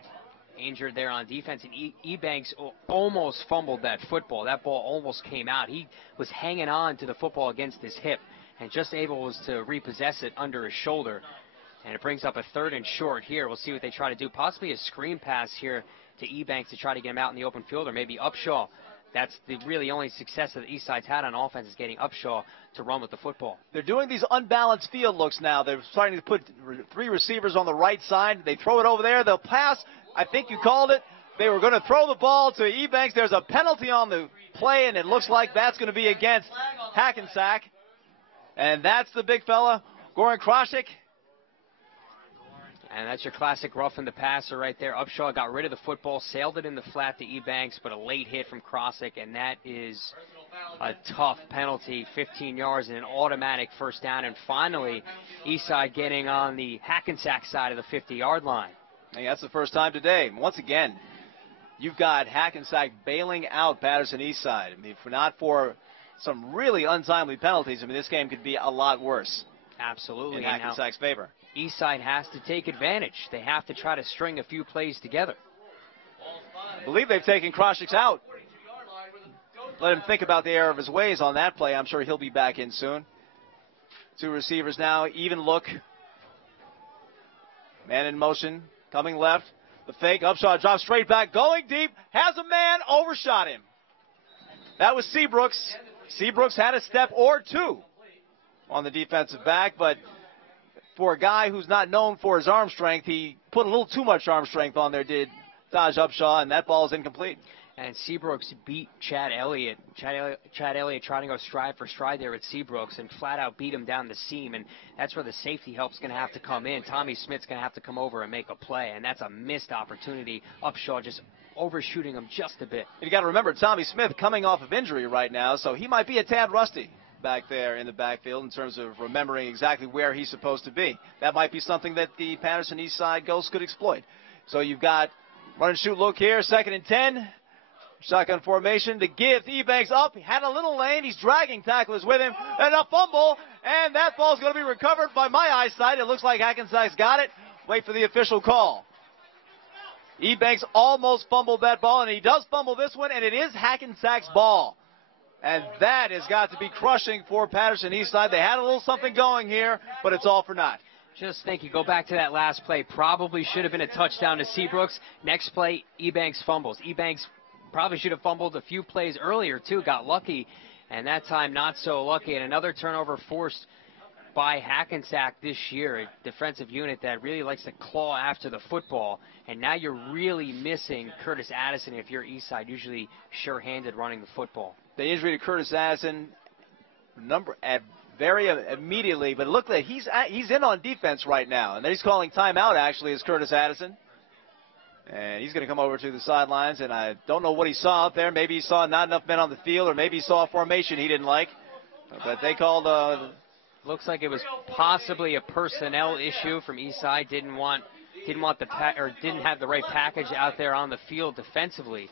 Injured there on defense, and Ebanks almost fumbled that football. That ball almost came out. He was hanging on to the football against his hip and just able was to repossess it under his shoulder. And it brings up a 3rd and short here. We'll see what they try to do. Possibly a screen pass here to Ebanks to try to get him out in the open field, or maybe Upshaw. That's the really only success that the Eastside's had on offense is getting Upshaw to run with the football. They're doing these unbalanced field looks now. They're starting to put 3 receivers on the right side. They throw it over there. They'll pass. I think you called it. They were going to throw the ball to Ebanks. There's a penalty on the play, and it looks like that's going to be against Hackensack. And that's the big fella, Goran Krashik. And that's your classic roughing the passer right there. Upshaw got rid of the football, sailed it in the flat to Ebanks, but a late hit from Krosick, and that is a tough penalty, 15 yards and an automatic first down. And finally, Eastside getting on the Hackensack side of the 50-yard line. Hey, that's the first time today. Once again, you've got Hackensack bailing out Paterson Eastside. I mean, if not for some really untimely penalties, I mean, this game could be a lot worse. Absolutely. In Hackensack's favor. Eastside has to take advantage. They have to try to string a few plays together. I believe they've taken Krosick out. Let him think about the error of his ways on that play. I'm sure he'll be back in soon. 2 receivers now, even look. Man in motion, coming left. The fake, Upshaw drops straight back, going deep, has a man, overshot him. That was Seabrooks. Seabrooks had a step or 2 on the defensive back, but for a guy who's not known for his arm strength, he put a little too much arm strength on there, did Taj Upshaw, and that ball is incomplete. And Seabrooks beat Chad Elliott. Chad Elliott trying to go stride for stride there with Seabrooks and flat out beat him down the seam. And that's where the safety help's going to have to come in. Tommy Smith's going to have to come over and make a play. And that's a missed opportunity. Upshaw just overshooting him just a bit. You got to remember, Tommy Smith coming off of injury right now, so he might be a tad rusty back there in the backfield in terms of remembering exactly where he's supposed to be. That might be something that the Paterson Eastside Ghosts could exploit. So you've got run and shoot look here, 2nd and 10. Shotgun formation to give. Ebanks up. He had a little lane. He's dragging tacklers with him. And a fumble. And that ball's going to be recovered by my eyesight. It looks like Hackensack's got it. Wait for the official call. Ebanks almost fumbled that ball, and he does fumble this one, and it is Hackensack's ball. And that has got to be crushing for Paterson Eastside. They had a little something going here, but it's all for naught. Just think, you go back to that last play. Probably should have been a touchdown to Seabrooks. Next play, Ebanks fumbles. Ebanks probably should have fumbled a few plays earlier, too. Got lucky, and that time not so lucky. And another turnover forced by Hackensack this year, a defensive unit that really likes to claw after the football. And now you're really missing Curtis Addison if you're Eastside, usually sure-handed running the football. The injury to Curtis Addison, very immediately, but look, like he's in on defense right now, and he's calling timeout. Actually, is Curtis Addison, and he's going to come over to the sidelines. And I don't know what he saw out there. Maybe he saw not enough men on the field, or maybe he saw a formation he didn't like. But they called. Looks like it was possibly a personnel issue from Eastside. Didn't have the right package out there on the field defensively,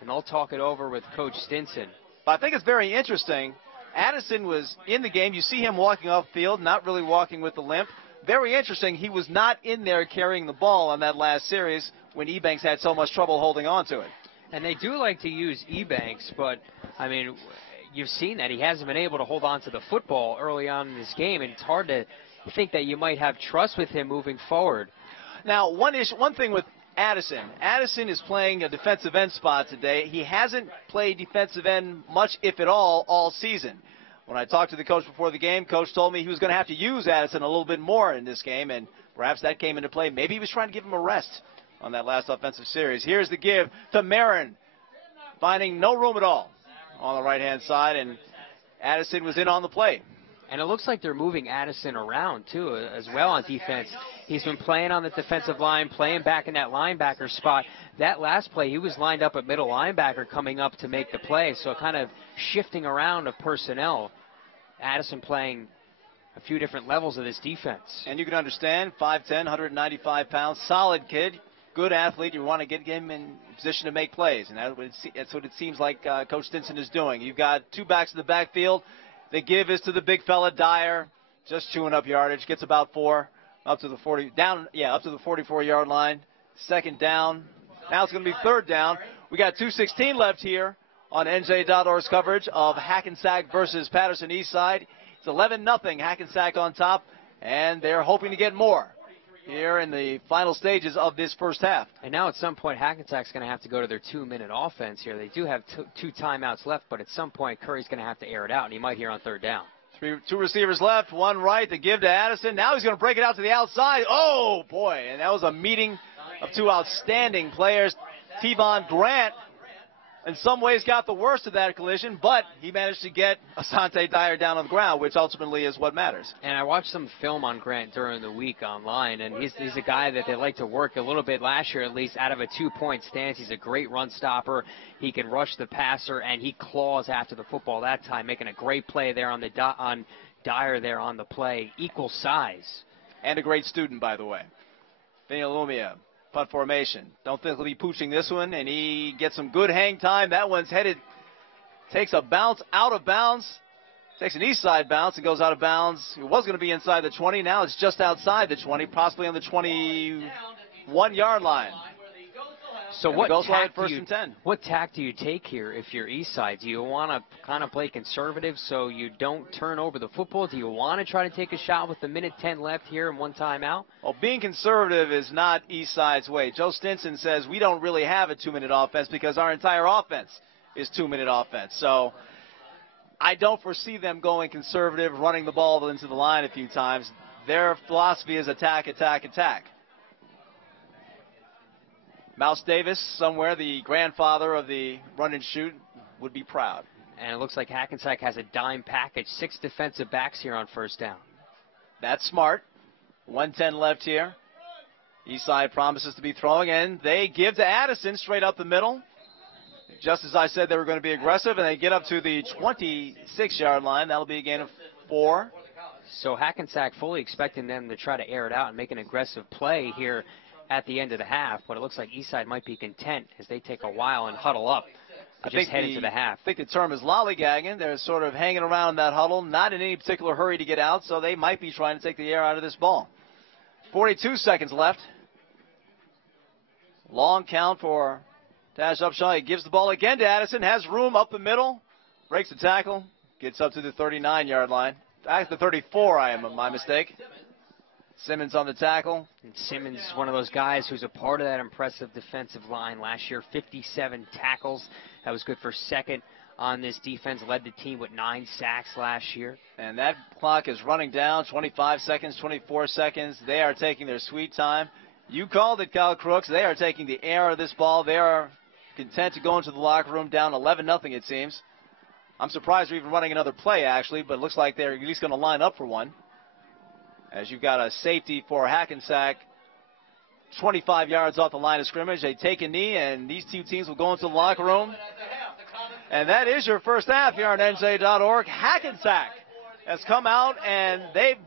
and they'll talk it over with Coach Stinson. But I think it's very interesting Addison was in the game. You see him walking off field, not really walking with the limp. Very interesting, he was not in there carrying the ball on that last series when Ebanks had so much trouble holding on to it. And they do like to use Ebanks, but, I mean, you've seen that. He hasn't been able to hold on to the football early on in this game, and it's hard to think that you might have trust with him moving forward. Now, one thing with Addison. Addison is playing a defensive end spot today. He hasn't played defensive end much, if at all season. When I talked to the coach before the game, coach told me he was going to have to use Addison a little bit more in this game, and perhaps that came into play. Maybe he was trying to give him a rest on that last offensive series. Here's the give to Marin, finding no room at all on the right-hand side, and Addison was in on the play. And it looks like they're moving Addison around, too, as well on defense. He's been playing on the defensive line, playing back in that linebacker spot. That last play, he was lined up at middle linebacker coming up to make the play, so kind of shifting around of personnel. Addison playing a few different levels of this defense. And you can understand, 5'10", 195 pounds, solid kid, good athlete. You want to get him in position to make plays, and that's what it seems like Coach Stinson is doing. You've got two backs in the backfield. The give is to the big fella, Dyer, just chewing up yardage, gets about 4, up to the 44-yard line. Second down. Now it's going to be third down. We got 2:16 left here on NJ.ORG's coverage of Hackensack versus Paterson Eastside. It's 11-0, Hackensack on top, and they're hoping to get more here in the final stages of this first half. And now at some point, Hackensack's going to have to go to their 2-minute offense here. They do have two timeouts left, but at some point, Curry's going to have to air it out, and he might hear on third down. Two receivers left, one right, the give to Addison. Now he's going to break it out to the outside. Oh, boy, and that was a meeting of two outstanding players. Tevon Grant, in some ways, got the worst of that collision, but he managed to get Asante Dyer down on the ground, which ultimately is what matters. And I watched some film on Grant during the week online, and he's a guy that they like to work a little bit last year, at least out of a two-point stance. He's a great run stopper. He can rush the passer, and he claws after the football that time, making a great play there on Dyer there on the play. Equal size. And a great student, by the way. Vinny Lumia. Punt formation. Don't think he'll be pooching this one, and he gets some good hang time. That one's headed, takes a bounce out of bounds, takes an east side bounce and goes out of bounds. It was going to be inside the 20. Now it's just outside the 20, possibly on the 21-yard line. So what tack do you take here if you're east side? Do you want to kind of play conservative so you don't turn over the football? Do you want to try to take a shot with the minute 10 left here and one timeout? Well, being conservative is not east side's way. Joe Stinson says we don't really have a 2-minute offense because our entire offense is 2-minute offense. So I don't foresee them going conservative, running the ball into the line a few times. Their philosophy is attack, attack, attack. Mouse Davis, somewhere, the grandfather of the run and shoot, would be proud. And it looks like Hackensack has a dime package. 6 defensive backs here on first down. That's smart. 1:10 left here. Eastside promises to be throwing, and they give to Addison straight up the middle. Just as I said, they were going to be aggressive, and they get up to the 26-yard line. That'll be a gain of 4. So Hackensack fully expecting them to try to air it out and make an aggressive play here at the end of the half, but it looks like Eastside might be content as they take a while and huddle up to just head into the half. I think the term is lollygagging. They're sort of hanging around that huddle, not in any particular hurry to get out, so they might be trying to take the air out of this ball. 42 seconds left. Long count for Tash Upshaw. He gives the ball again to Addison, has room up the middle, breaks the tackle, gets up to the 39-yard line. Back to the 34, my mistake. Simmons on the tackle. And Simmons is one of those guys who's a part of that impressive defensive line last year. 57 tackles. That was good for second on this defense. Led the team with 9 sacks last year. And that clock is running down. 25 seconds, 24 seconds. They are taking their sweet time. You called it, Kyle Crooks. They are taking the air of this ball. They are content to go into the locker room down 11-0, it seems. I'm surprised they're even running another play, actually, but it looks like they're at least going to line up for one. As you've got a safety for Hackensack, 25 yards off the line of scrimmage. They take a knee, and these two teams will go into the locker room. And that is your first half here on NJ.ORG. Hackensack has come out, and they've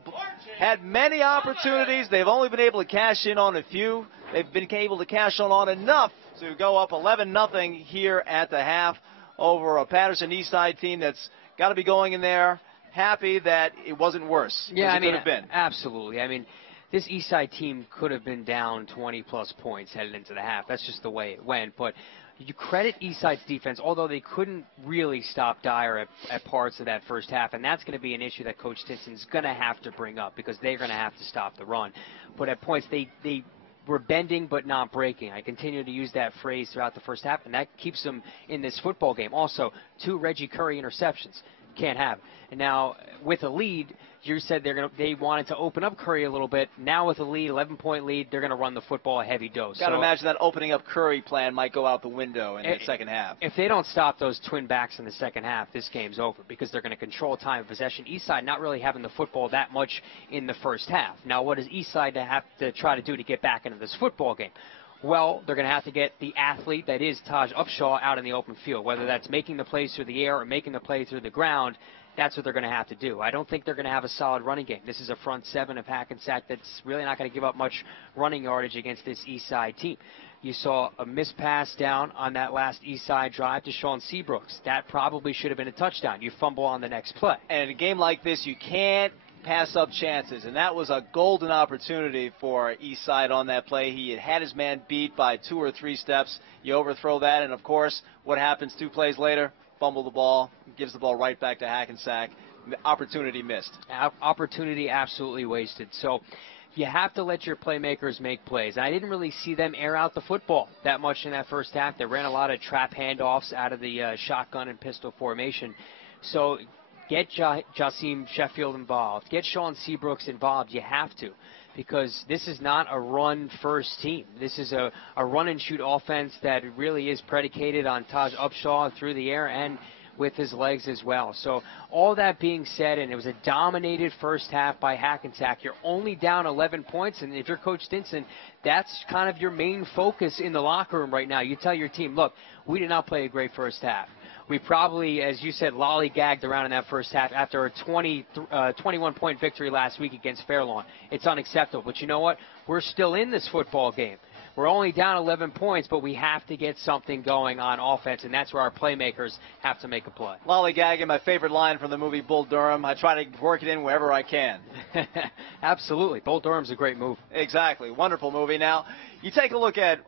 had many opportunities. They've only been able to cash in on a few. They've been able to cash on enough to go up 11-0 here at the half over a Paterson Eastside team that's got to be going in there happy that it wasn't worse. Yeah, I mean, could have been. Absolutely. I mean, this Eastside team could have been down 20-plus points headed into the half. That's just the way it went. But you credit Eastside's defense, although they couldn't really stop Dyer at parts of that first half, and that's going to be an issue that Coach Stinson's going to have to bring up because they're going to have to stop the run. But at points, they were bending but not breaking. I continue to use that phrase throughout the first half, and that keeps them in this football game. Also, 2 Reggie Curry interceptions. Can't have. And now, with a lead, you said they wanted to open up Curry a little bit. Now with a lead, 11-point lead, they're going to run the football a heavy dose. Got to imagine that opening up Curry plan might go out the window in the second half. If they don't stop those twin backs in the second half, this game's over because they're going to control time of possession. Eastside not really having the football that much in the first half. Now, what does Eastside have to try to do to get back into this football game? Well, they're going to have to get the athlete that is Taj Upshaw out in the open field, whether that's making the plays through the air or making the play through the ground. That's what they're going to have to do. I don't think they're going to have a solid running game. This is a front 7 of Hackensack that's really not going to give up much running yardage against this Eastside team. You saw a missed pass down on that last Eastside drive to Sean Seabrooks. That probably should have been a touchdown. You fumble on the next play. And in a game like this, you can't pass up chances, and that was a golden opportunity for Eastside on that play. He had his man beat by 2 or 3 steps. You overthrow that, and of course, what happens 2 plays later? Fumble the ball, gives the ball right back to Hackensack. Opportunity missed. Opportunity absolutely wasted. So you have to let your playmakers make plays. I didn't really see them air out the football that much in that first half. They ran a lot of trap handoffs out of the shotgun and pistol formation. So get Jasim Sheffield involved. Get Sean Seabrooks involved. You have to, because this is not a run-first team. This is a run-and-shoot offense that really is predicated on Taj Upshaw through the air and with his legs as well. So all that being said, and it was a dominated first half by Hackensack, you're only down 11 points, and if you're Coach Stinson, that's kind of your main focus in the locker room right now. You tell your team, look, we did not play a great first half. We probably, as you said, lollygagged around in that first half after a 21-point victory last week against Fairlawn. It's unacceptable. But you know what? We're still in this football game. We're only down 11 points, but we have to get something going on offense, and that's where our playmakers have to make a play. Lollygagging, my favorite line from the movie Bull Durham. I try to work it in wherever I can. Absolutely. Bull Durham's a great move. Exactly. Wonderful movie. Now, you take a look at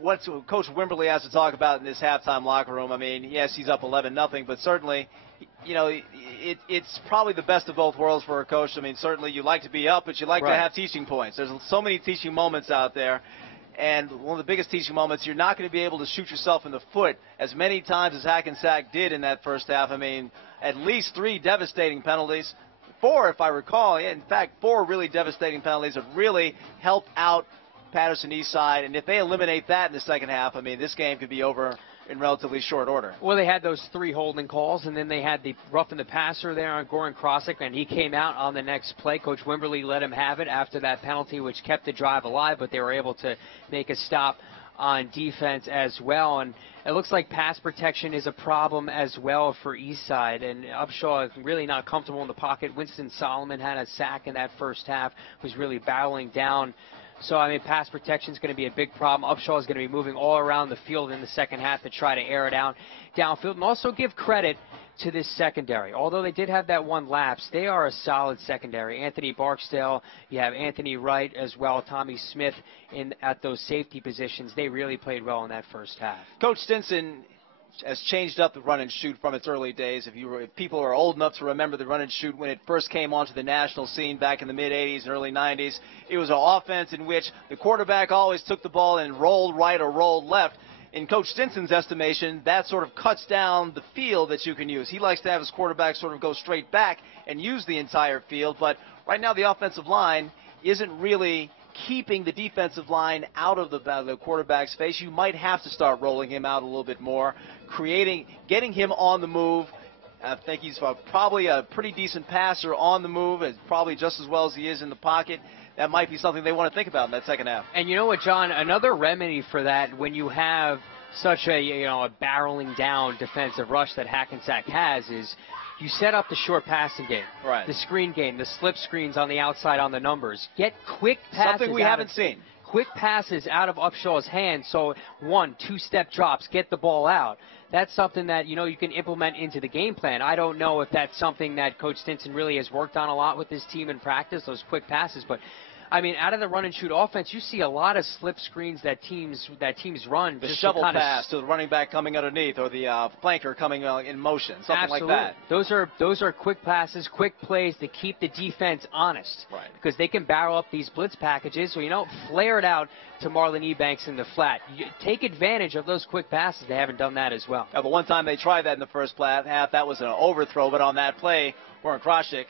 what Coach Wimberly has to talk about in this halftime locker room. I mean, yes, he's up 11-0, but certainly, you know, it's probably the best of both worlds for a coach. I mean, certainly you like to be up, but you like to have teaching points. There's so many teaching moments out there. And one of the biggest teaching moments, you're not going to be able to shoot yourself in the foot as many times as Hackensack did in that first half. I mean, at least 3 devastating penalties. 4, if I recall. In fact, 4 really devastating penalties that really helped out Paterson Eastside, and if they eliminate that in the second half, I mean, this game could be over in relatively short order. Well, they had those 3 holding calls, and then they had the roughing the passer there on Goran Krosick, and he came out on the next play. Coach Wimberly let him have it after that penalty, which kept the drive alive, but they were able to make a stop on defense as well. And it looks like pass protection is a problem as well for Eastside, and Upshaw is really not comfortable in the pocket. Winston Solomon had a sack in that first half, was really battling down. So, I mean, pass protection is going to be a big problem. Upshaw is going to be moving all around the field in the second half to try to air it out downfield. And also give credit to this secondary. Although they did have that 1 lapse, they are a solid secondary. Anthony Barksdale, you have Anthony Wright as well, Tommy Smith at those safety positions. They really played well in that first half. Coach Stinson has changed up the run and shoot from its early days. If people are old enough to remember the run and shoot when it first came onto the national scene back in the mid-'80s and early '90s, it was an offense in which the quarterback always took the ball and rolled right or rolled left. In Coach Stinson's estimation, that sort of cuts down the field that you can use. He likes to have his quarterback sort of go straight back and use the entire field, but right now the offensive line isn't really keeping the defensive line out of the quarterback's face. You might have to start rolling him out a little bit more, getting him on the move. I think he's probably a pretty decent passer on the move, and probably just as well as he is in the pocket. That might be something they want to think about in that second half. And you know what, John? Another remedy for that, when you have such a barreling down defensive rush that Hackensack has, is you set up the short passing game, right, the screen game, the slip screens on the outside on the numbers. Get quick passes. Something we haven't seen. quick passes out of Upshaw's hands, so 1, 2-step drops, get the ball out. That's something that, you can implement into the game plan. I don't know if that's something that Coach Stinson really has worked on a lot with his team in practice, those quick passes, but I mean, out of the run-and-shoot offense, you see a lot of slip screens that teams run. The shovel pass to the running back coming underneath, or the flanker coming in motion, something Absolutely. like that. Those are quick passes, quick plays to keep the defense honest. Right. Because they can barrel up these blitz packages, so, flare it out to Marlon Ebanks in the flat. Take advantage of those quick passes. They haven't done that as well. Now, the one time they tried that in the first half, that was an overthrow, but on that play, Warren Krashik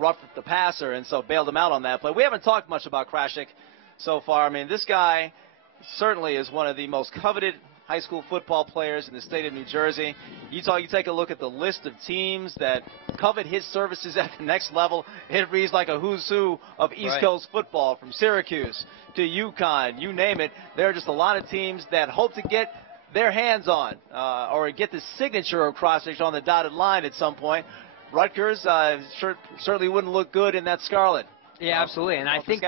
roughed the passer and so bailed him out on that play. We haven't talked much about Krashik so far. I mean, this guy certainly is one of the most coveted high school football players in the state of New Jersey. You take a look at the list of teams that covet his services at the next level. It reads like a who's who of East Coast football, from Syracuse to UConn, you name it. There are just a lot of teams that hope to get their hands on or get the signature of Krashik on the dotted line at some point. Rutgers certainly wouldn't look good in that scarlet. Yeah, absolutely. And I think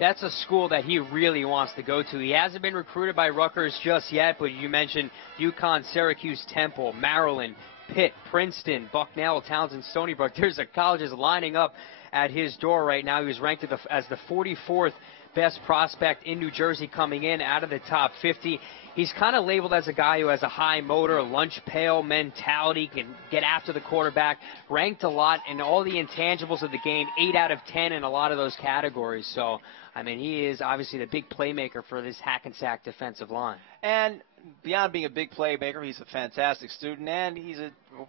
that's a school that he really wants to go to. He hasn't been recruited by Rutgers just yet, but you mentioned UConn, Syracuse, Temple, Maryland, Pitt, Princeton, Bucknell, Townsend, Stony Brook. There's colleges lining up at his door right now. He was ranked as the 44th best prospect in New Jersey coming in out of the top 50. He's kind of labeled as a guy who has a high motor, lunch pail mentality, can get after the quarterback, ranked a lot in all the intangibles of the game, 8 out of 10 in a lot of those categories. So, I mean, he is obviously the big playmaker for this Hackensack defensive line. And beyond being a big playmaker, he's a fantastic student, and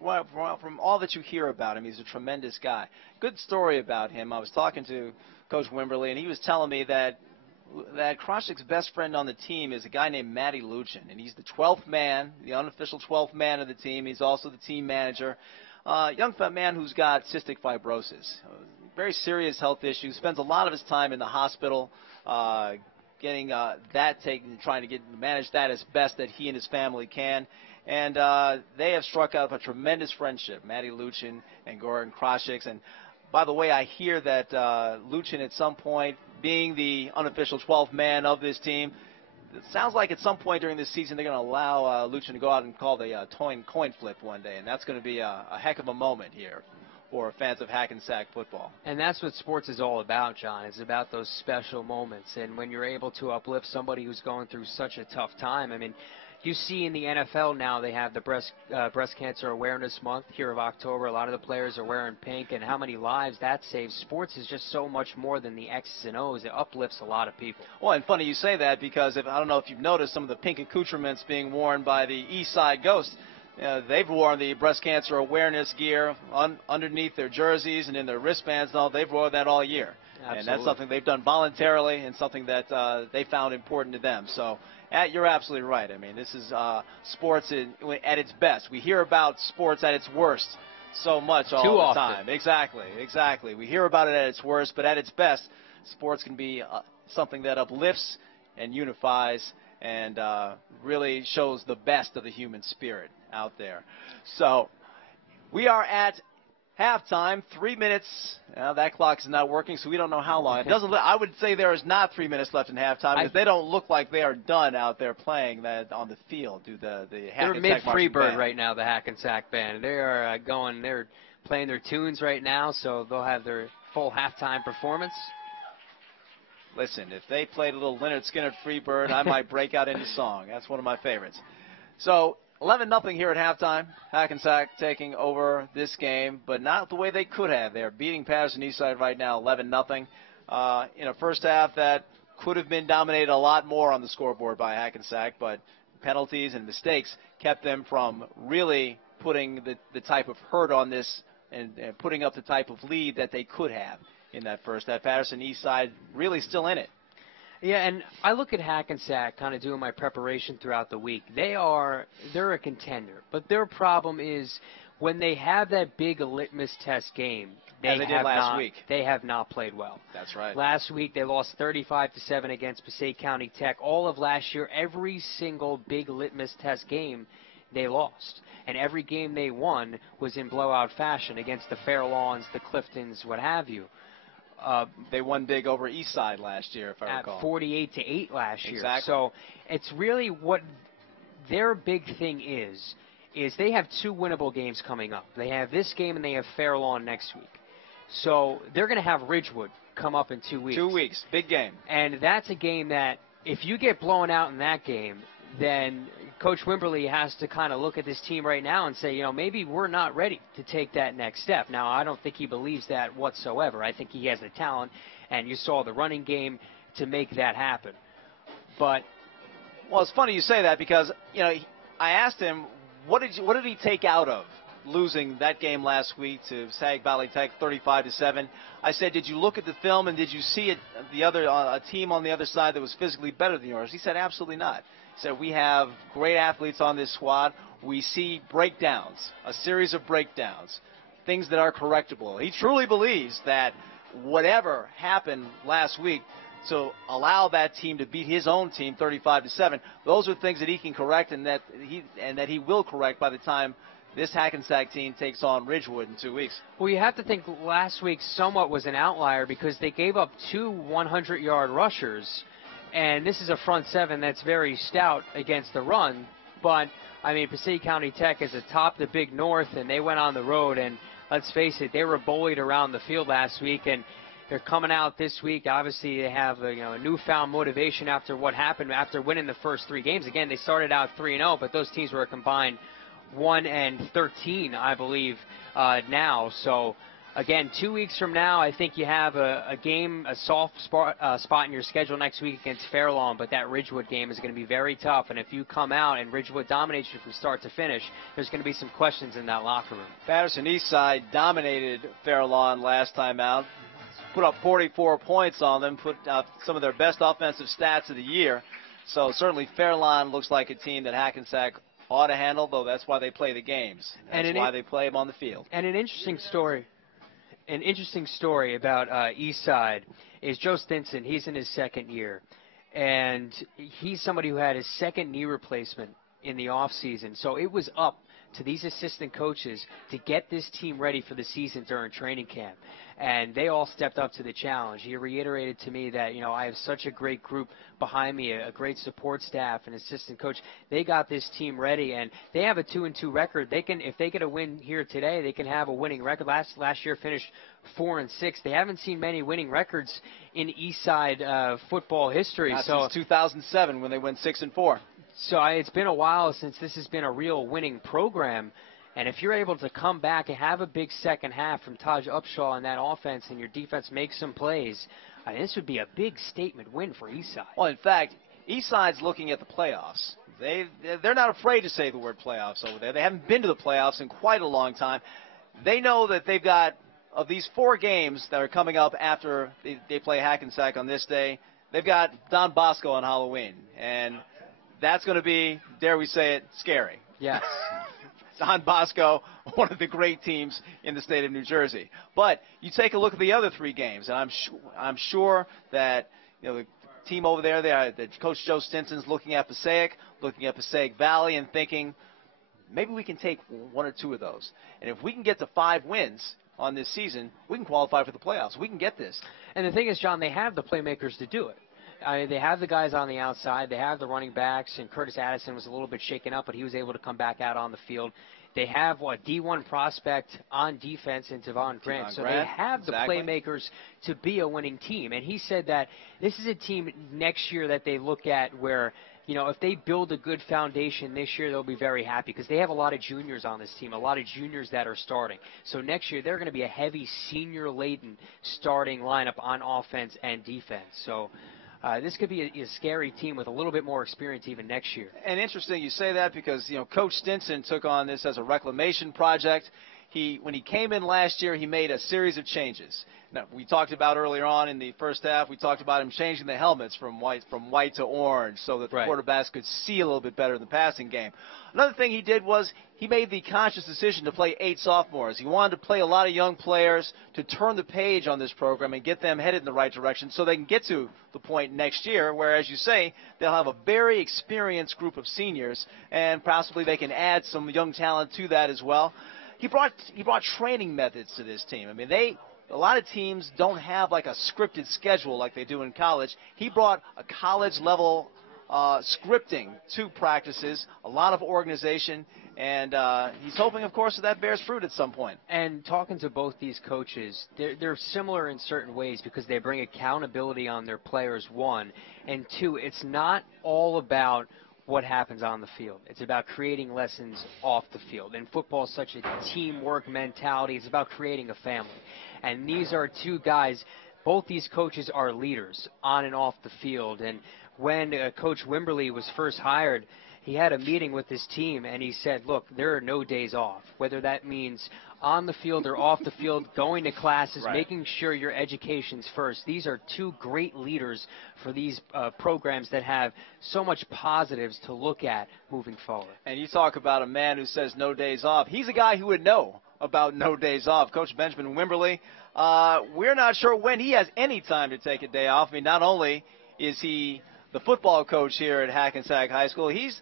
from all that you hear about him, he's a tremendous guy. Good story about him. I was talking to Coach Wimberly, and he was telling me that Krashik's best friend on the team is a guy named Matty Luchin, and he's the 12th man, the unofficial 12th man of the team. He's also the team manager. Young man who's got cystic fibrosis, very serious health issues, spends a lot of his time in the hospital getting that taken, trying to manage that as best that he and his family can. And they have struck out a tremendous friendship, Matty Luchin and Gordon Krashik. And by the way, I hear that Luchin at some point, being the unofficial 12th man of this team, it sounds like at some point during this season they're going to allow Luchin to go out and call the coin flip one day, and that's going to be a heck of a moment here for fans of Hackensack football. And that's what sports is all about, John. It's about those special moments, and when you're able to uplift somebody who's going through such a tough time. I mean, you see in the NFL now they have the breast cancer awareness month here of October. A lot of the players are wearing pink, and how many lives that saves. Sports is just so much more than the X's and O's. It uplifts a lot of people. Well, and funny you say that, because I don't know if you've noticed some of the pink accoutrements being worn by the East Side Ghosts. They've worn the breast cancer awareness gear underneath their jerseys and in their wristbands. No, they've worn that all year. Absolutely. And that's something they've done voluntarily and something that they found important to them. So you're absolutely right. I mean, this is sports at its best. We hear about sports at its worst so much all the time. Exactly. We hear about it at its worst, but at its best, sports can be something that uplifts and unifies and really shows the best of the human spirit out there. So we are at halftime, 3 minutes. That clock is not working, so we don't know how long. It doesn't. I would say there is not 3 minutes left in halftime, because they don't look like they are done out there playing that on the field. They're mid-Freebird right now, the Hackensack band. They are they're playing their tunes right now, so they'll have their full halftime performance. Listen, if they played a little Leonard Skinner Freebird, I might break out into song. That's one of my favorites. So 11-0 here at halftime. Hackensack taking over this game, but not the way they could have. They're beating Paterson Eastside right now 11-0 in a first half that could have been dominated a lot more on the scoreboard by Hackensack, but penalties and mistakes kept them from really putting the type of hurt on this and putting up the type of lead that they could have in that first half. Paterson Eastside really still in it. Yeah, and I look at Hackensack kind of doing my preparation throughout the week. They're a contender, but their problem is when they have that big litmus test game, they have not played well. That's right. Last week they lost 35-7 against Passaic County Tech. All of last year, every single big litmus test game they lost. And every game they won was in blowout fashion against the Fairlawns, the Cliftons, what have you. They won big over Eastside last year, if I at recall. 48-8 last year. Exactly. So it's really what their big thing is they have 2 winnable games coming up. They have this game and they have Fair Lawn next week. So they're going to have Ridgewood come up in 2 weeks. 2 weeks, big game. And that's a game that if you get blown out in that game, then Coach Wimberly has to kind of look at this team right now and say, you know, maybe we're not ready to take that next step. Now, I don't think he believes that whatsoever. I think he has the talent, and you saw the running game to make that happen. But well, it's funny you say that because, you know, I asked him, what did he take out of losing that game last week to Sag Valley Tech 35-7? I said, did you look at the film and did you see a team on the other side that was physically better than yours? He said, absolutely not. He said, we have great athletes on this squad. We see breakdowns, a series of breakdowns, things that are correctable. He truly believes that whatever happened last week, to allow that team to beat his own team 35-7, those are things that he can correct and that he will correct by the time this Hackensack team takes on Ridgewood in 2 weeks. Well, you have to think last week somewhat was an outlier because they gave up 2 100-yard rushers, and this is a front seven that's very stout against the run. But, I mean, Passaic County Tech is atop the Big North, and they went on the road, and let's face it, they were bullied around the field last week, and they're coming out this week. Obviously, they have a newfound motivation after what happened after winning the first 3 games. Again, they started out 3-0, but those teams were combined 1-13, I believe, now. So, again, 2 weeks from now, I think you have a game, a soft spot in your schedule next week against Fair Lawn, but that Ridgewood game is going to be very tough. And if you come out and Ridgewood dominates you from start to finish, there's going to be some questions in that locker room. Paterson Eastside dominated Fair Lawn last time out. Put up 44 points on them, put up some of their best offensive stats of the year. So certainly Fair Lawn looks like a team that Hackensack ought to handle, though that's why they play the games. That's why they play them on the field. And an interesting story about Eastside is Joe Stinson. He's in his 2nd year, and he's somebody who had his 2nd knee replacement in the offseason. So it was up to these assistant coaches to get this team ready for the season during training camp. And they all stepped up to the challenge. He reiterated to me that, you know, I have such a great group behind me, a great support staff, an assistant coach. They got this team ready, and they have a 2-2 record. They can, if they get a win here today, they can have a winning record. Last year finished 4-6. They haven't seen many winning records in Eastside football history. Not since 2007 when they went 6-4. So it's been a while since this has been a real winning program. And if you're able to come back and have a big second half from Taj Upshaw in that offense and your defense makes some plays, this would be a big statement win for Eastside. Well, in fact, Eastside's looking at the playoffs. They're not afraid to say the word playoffs over there. They haven't been to the playoffs in quite a long time. They know that they've got, of these 4 games that are coming up after they play Hackensack on this day, they've got Don Bosco on Halloween. And that's going to be, dare we say it, scary. Yes. Don Bosco, one of the great teams in the state of New Jersey. But you take a look at the other 3 games, and I'm sure that, you know, the team over there, that Coach Joe Stinson's looking at Passaic Valley, and thinking maybe we can take 1 or 2 of those. And if we can get to 5 wins on this season, we can qualify for the playoffs. We can get this. And the thing is, John, they have the playmakers to do it. They have the guys on the outside. They have the running backs, and Curtis Addison was a little bit shaken up, but he was able to come back out on the field. They have, D1 prospect on defense in Devon Grant. So they have the playmakers to be a winning team. And he said that this is a team next year that they look at where, you know, if they build a good foundation this year, they'll be very happy because they have a lot of juniors on this team, a lot of juniors that are starting. So next year, they're going to be a heavy senior-laden starting lineup on offense and defense. So this could be a scary team with a little bit more experience even next year. And interesting you say that because, you know, Coach Stinson took on this as a reclamation project. When he came in last year, he made a series of changes. Now, we talked about earlier on in the first half, we talked about him changing the helmets from white to orange so that the quarterbacks could see a little bit better in the passing game. Another thing he did was he made the conscious decision to play 8 sophomores. He wanted to play a lot of young players to turn the page on this program and get them headed in the right direction so they can get to the point next year where, as you say, they'll have a very experienced group of seniors and possibly they can add some young talent to that as well. He brought training methods to this team. I mean, a lot of teams don't have like a scripted schedule like they do in college. He brought a college-level scripting to practices, a lot of organization, and he's hoping, of course, that bears fruit at some point. And talking to both these coaches, they're similar in certain ways because they bring accountability on their players, one. And two, it's not all about what happens on the field. It's about creating lessons off the field. And football is such a teamwork mentality. It's about creating a family. And these are two guys, both these coaches are leaders on and off the field. And when Coach Wimberly was first hired, he had a meeting with his team, and he said, look, there are no days off, whether that means on the field or off the field, going to classes, right, making sure your education's first. These are two great leaders for these programs that have so much positives to look at moving forward. And you talk about a man who says no days off. He's a guy who would know about no days off. Coach Benjamin Wimberly, we're not sure when he has any time to take a day off. I mean, not only is he the football coach here at Hackensack High School, he's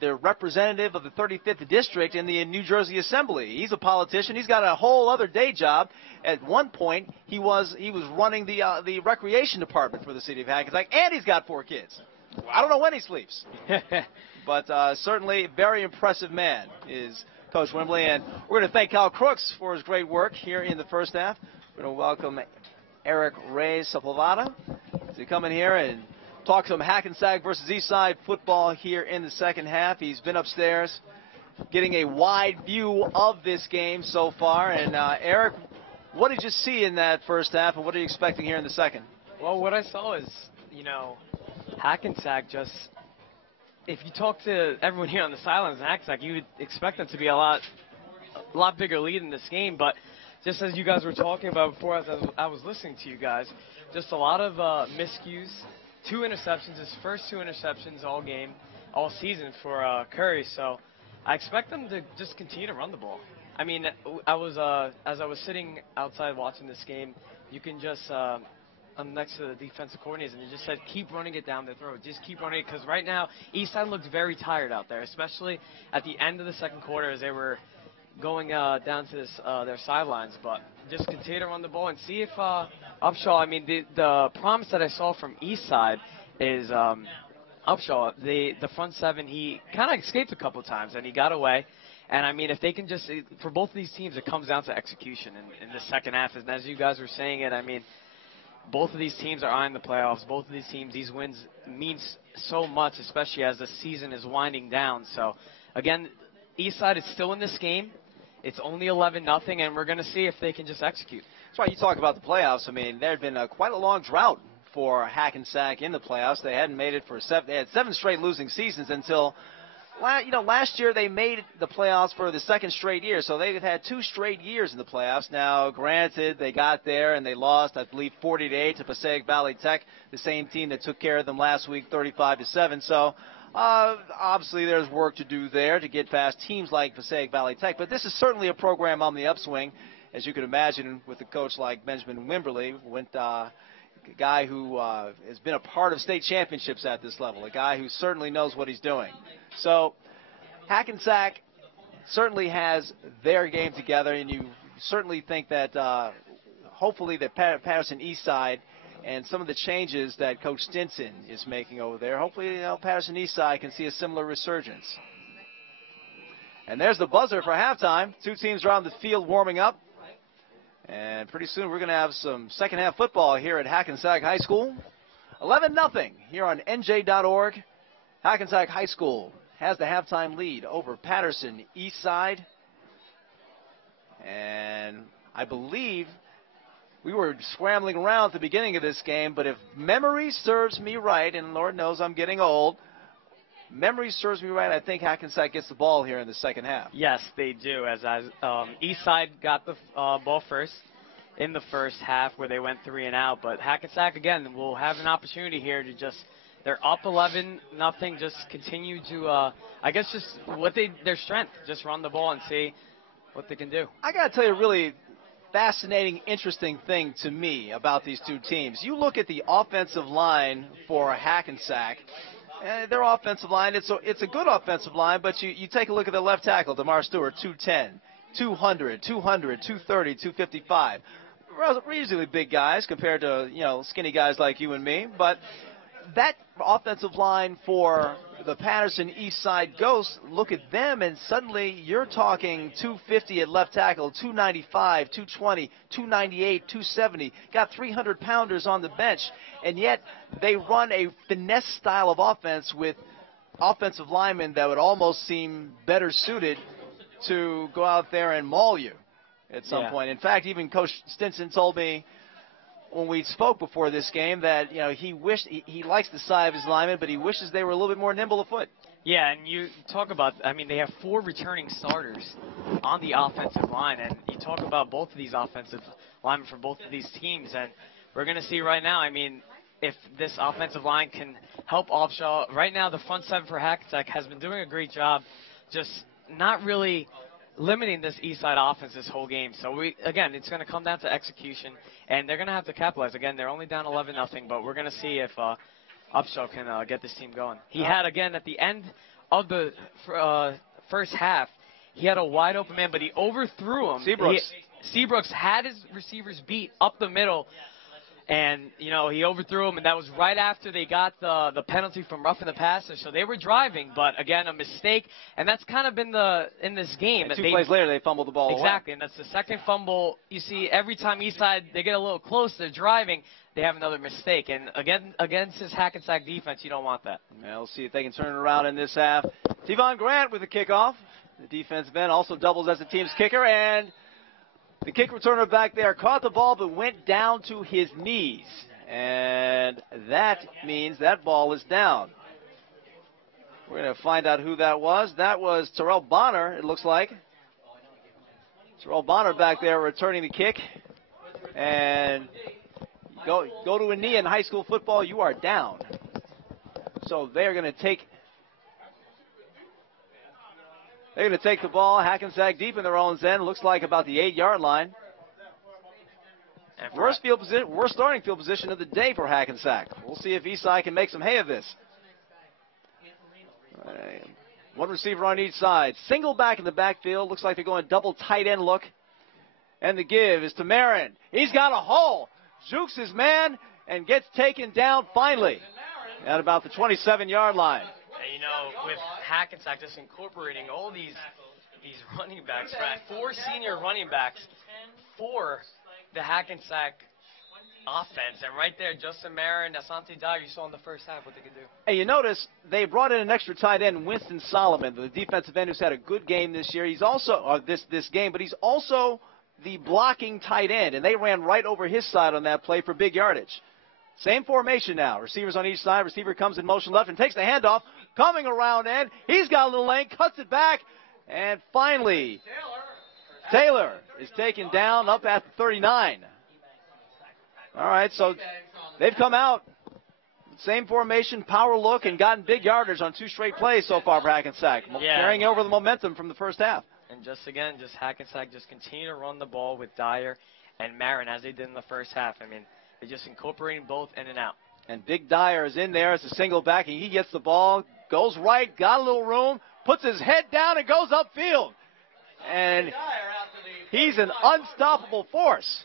the representative of the 35th District in the New Jersey Assembly. He's a politician. He's got a whole other day job. At one point, he was running the recreation department for the city of Hackensack, and he's got 4 kids. I don't know when he sleeps. But certainly a very impressive man is Coach Wimberly. And we're going to thank Kyle Crooks for his great work here in the first half. We're going to welcome Eric Reyes Sepulveda to come in here and talk some Hackensack versus Eastside football here in the second half. He's been upstairs getting a wide view of this game so far. And Eric, what did you see in that first half, and what are you expecting here in the second? Well, what I saw is, Hackensack just, if you talk to everyone here on the sidelines in Hackensack, you would expect them to be a lot bigger lead in this game. But just as you guys were talking about before, as I was listening to you guys, just a lot of miscues. 2 interceptions, his first 2 interceptions all game, all season for Curry. So I expect them to just continue to run the ball. I mean, as I was sitting outside watching this game, you can just, I'm next to the defensive coordinators, and they just said, keep running it down their throat. Just keep running it, because right now, Eastside looked very tired out there, especially at the end of the second quarter as they were going down to their sidelines. But just continue to run the ball and see if Upshaw, I mean, the promise that I saw from Eastside is Upshaw, the front seven, he kind of escaped a couple of times, and he got away. And, I mean, if they can just, for both of these teams, it comes down to execution in the second half. And as you guys were saying it, I mean, both of these teams are eyeing the playoffs. Both of these teams, these wins means so much, especially as the season is winding down. So, again, Eastside is still in this game. It's only 11-0, and we're going to see if they can just execute. That's why you talk about the playoffs. I mean, there had been quite a long drought for Hackensack in the playoffs. They hadn't made it for they had 7 straight losing seasons until, last year they made the playoffs for the 2nd straight year. So they've had 2 straight years in the playoffs. Now, granted, they got there and they lost, I believe, 40-8 to Passaic Valley Tech, the same team that took care of them last week, 35-7. So obviously there's work to do there to get past teams like Passaic Valley Tech. But this is certainly a program on the upswing, as you can imagine, with a coach like Benjamin Wimberly, a guy who has been a part of state championships at this level, a guy who certainly knows what he's doing. So Hackensack certainly has their game together, and you certainly think that hopefully that Paterson Eastside and some of the changes that Coach Stinson is making over there, hopefully Paterson Eastside can see a similar resurgence. And there's the buzzer for halftime. 2 teams are on the field warming up. And pretty soon we're going to have some second half football here at Hackensack High School. 11-0 here on NJ.ORG. Hackensack High School has the halftime lead over Paterson Eastside. And I believe we were scrambling around at the beginning of this game, but if memory serves me right, and Lord knows I'm getting old, memory serves me right, I think Hackensack gets the ball here in the second half. Yes, they do. As Eastside got the ball first in the first half where they went 3 and out, but Hackensack, again, will have an opportunity here to just, they're up 11-0, just continue to, their strength, just run the ball and see what they can do. I got to tell you, really fascinating, interesting thing to me about these 2 teams. You look at the offensive line for Hackensack. Their offensive line, it's a good offensive line, but you take a look at the left tackle, DeMar Stewart, 210, 200, 230, 255. reasonably big guys compared to, skinny guys like you and me. But that offensive line for the Paterson East Side Ghosts, look at them, and suddenly you're talking 250 at left tackle, 295, 220, 298, 270. Got 300-pounders on the bench, and yet they run a finesse style of offense with offensive linemen that would almost seem better suited to go out there and maul you at some point. In fact, even Coach Stinson told me when we spoke before this game that he wished he likes the size of his linemen, but he wishes they were a little bit more nimble of foot. Yeah, and you talk about, they have 4 returning starters on the offensive line, and you talk about both of these offensive linemen for both of these teams, and we're going to see right now, if this offensive line can help Offshaw. Right now, the front seven for Hackensack has been doing a great job, just not really limiting this east side offense this whole game. So again, it's going to come down to execution, and they're going to have to capitalize. Again, they're only down 11-0, but we're going to see if Upshaw can get this team going. He had, again, at the end of the first half, he had a wide open man, but he overthrew him. Seabrooks had his receivers beat up the middle, and, he overthrew him, and that was right after they got the penalty from roughing the passer. So they were driving, but, again, a mistake. And that's kind of been in this game. And 2 plays later, they fumbled the ball Exactly, away. And that's the second fumble. You see, every time Eastside, they get a little close, they're driving, they have another mistake. And, again, against his Hackensack defense, you don't want that. We'll see if they can turn it around in this half. Devon Grant with the kickoff. The defensive end also doubles as the team's kicker, and the kick returner back there caught the ball but went down to his knees. And that means that ball is down. We're going to find out who that was. That was Terrell Bonner, it looks like. Terrell Bonner back there returning the kick. And go to a knee in high school football, you are down. So they're going to take the ball, Hackensack deep in their own end. Looks like about the 8-yard line. Worst starting field position of the day for Hackensack. We'll see if Eastside can make some hay of this. One receiver on each side. Single back in the backfield. Looks like they're going double tight end look. And the give is to Marin. He's got a hole. Jukes his man and gets taken down finally at about the 27-yard line. And, with Hackensack just incorporating all these running backs, 4 senior running backs for the Hackensack offense. And right there, Justin Marin, Asante Dyer, you saw in the first half what they could do. And you notice they brought in an extra tight end, Winston Solomon, the defensive end who's had a good game this year. He's also, this game, but he's also the blocking tight end. And they ran right over his side on that play for big yardage. Same formation now. Receivers on each side. Receiver comes in motion left and takes the handoff. Coming around end. He's got a little lane. Cuts it back. And finally, Taylor is taken down up at the 39. All right, so they've come out. Same formation, power look, and gotten big yardage on 2 straight plays so far for Hackensack. Carrying over the momentum from the first half. And just Hackensack just continue to run the ball with Dyer and Marin as they did in the first half. They're just incorporating both in and out. And Big Dyer is in there as a single back, and he gets the ball, goes right, got a little room, puts his head down, and goes upfield. And he's an unstoppable force.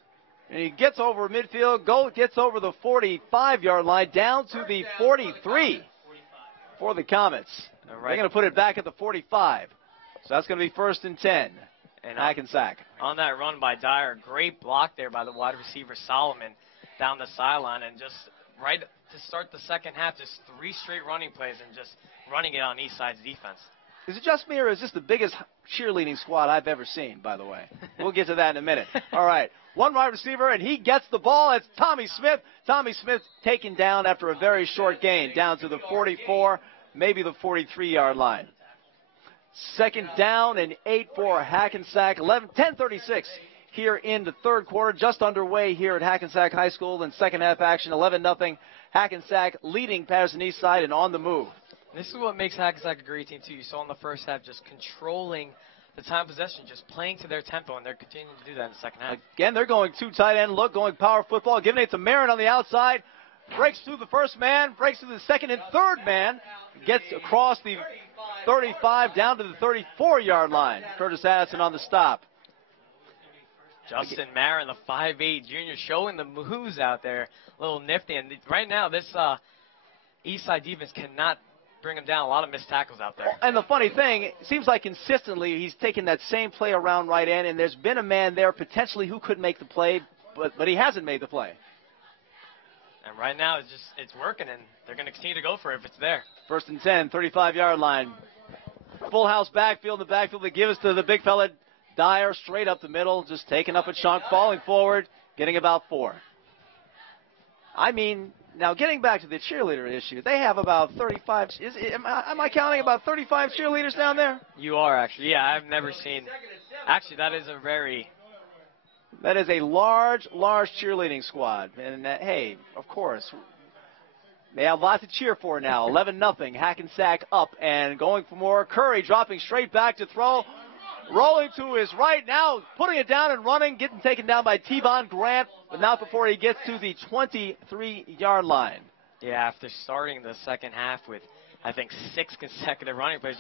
And he gets over midfield, gets over the 45-yard line, down to the 43 for the Comets. They're going to put it back at the 45. So that's going to be 1st and 10. And Hackensack. On that run by Dyer, great block there by the wide receiver Solomon down the sideline, and just right to start the second half, just 3 straight running plays and just running it on Eastside's defense. Is it just me, or is this the biggest cheerleading squad I've ever seen, by the way? We'll get to that in a minute. All right, one wide receiver, and he gets the ball. It's Tommy Smith. Tommy Smith taken down after a very short gain, down to the 44, maybe the 43-yard line. 2nd down and 8 for Hackensack. 10:36 here in the third quarter, just underway here at Hackensack High School in second half action. 11-0. Hackensack leading Paterson Eastside and on the move. This is what makes Hackensack a great team, too. You saw in the first half just controlling the time possession, just playing to their tempo, and they're continuing to do that in the second half. Again, they're going 2 tight end look, going power football, giving it to Marin on the outside. Breaks through the first man, breaks through the second and third man, gets across the 35 down to the 34-yard line. Curtis Addison on the stop. Justin Marin, the 5'8 junior, showing the moves out there. A little nifty. And right now, this Eastside defense cannot bring him down. A lot of missed tackles out there. And the funny thing, it seems like consistently he's taken that same play around right end, and there's been a man there potentially who could make the play, but he hasn't made the play. And right now, it's working, and they're going to continue to go for it if it's there. 1st and 10, 35-yard line. Full house backfield. The backfield they give us to the big fella, Dyer, straight up the middle, just taking up a chunk, falling forward, getting about 4. I mean, now getting back to the cheerleader issue, they have about 35. Am I counting about 35 cheerleaders down there? You are, actually. Yeah, I've never seen. Actually, that is a large cheerleading squad. And hey, of course, they have lots to cheer for now. 11-0, Hackensack up and going for more. Curry dropping straight back to throw. Rolling to his right now, putting it down and running, getting taken down by T-Von Grant, but not before he gets to the 23-yard line. Yeah, after starting the second half with, I think, 6 consecutive running plays,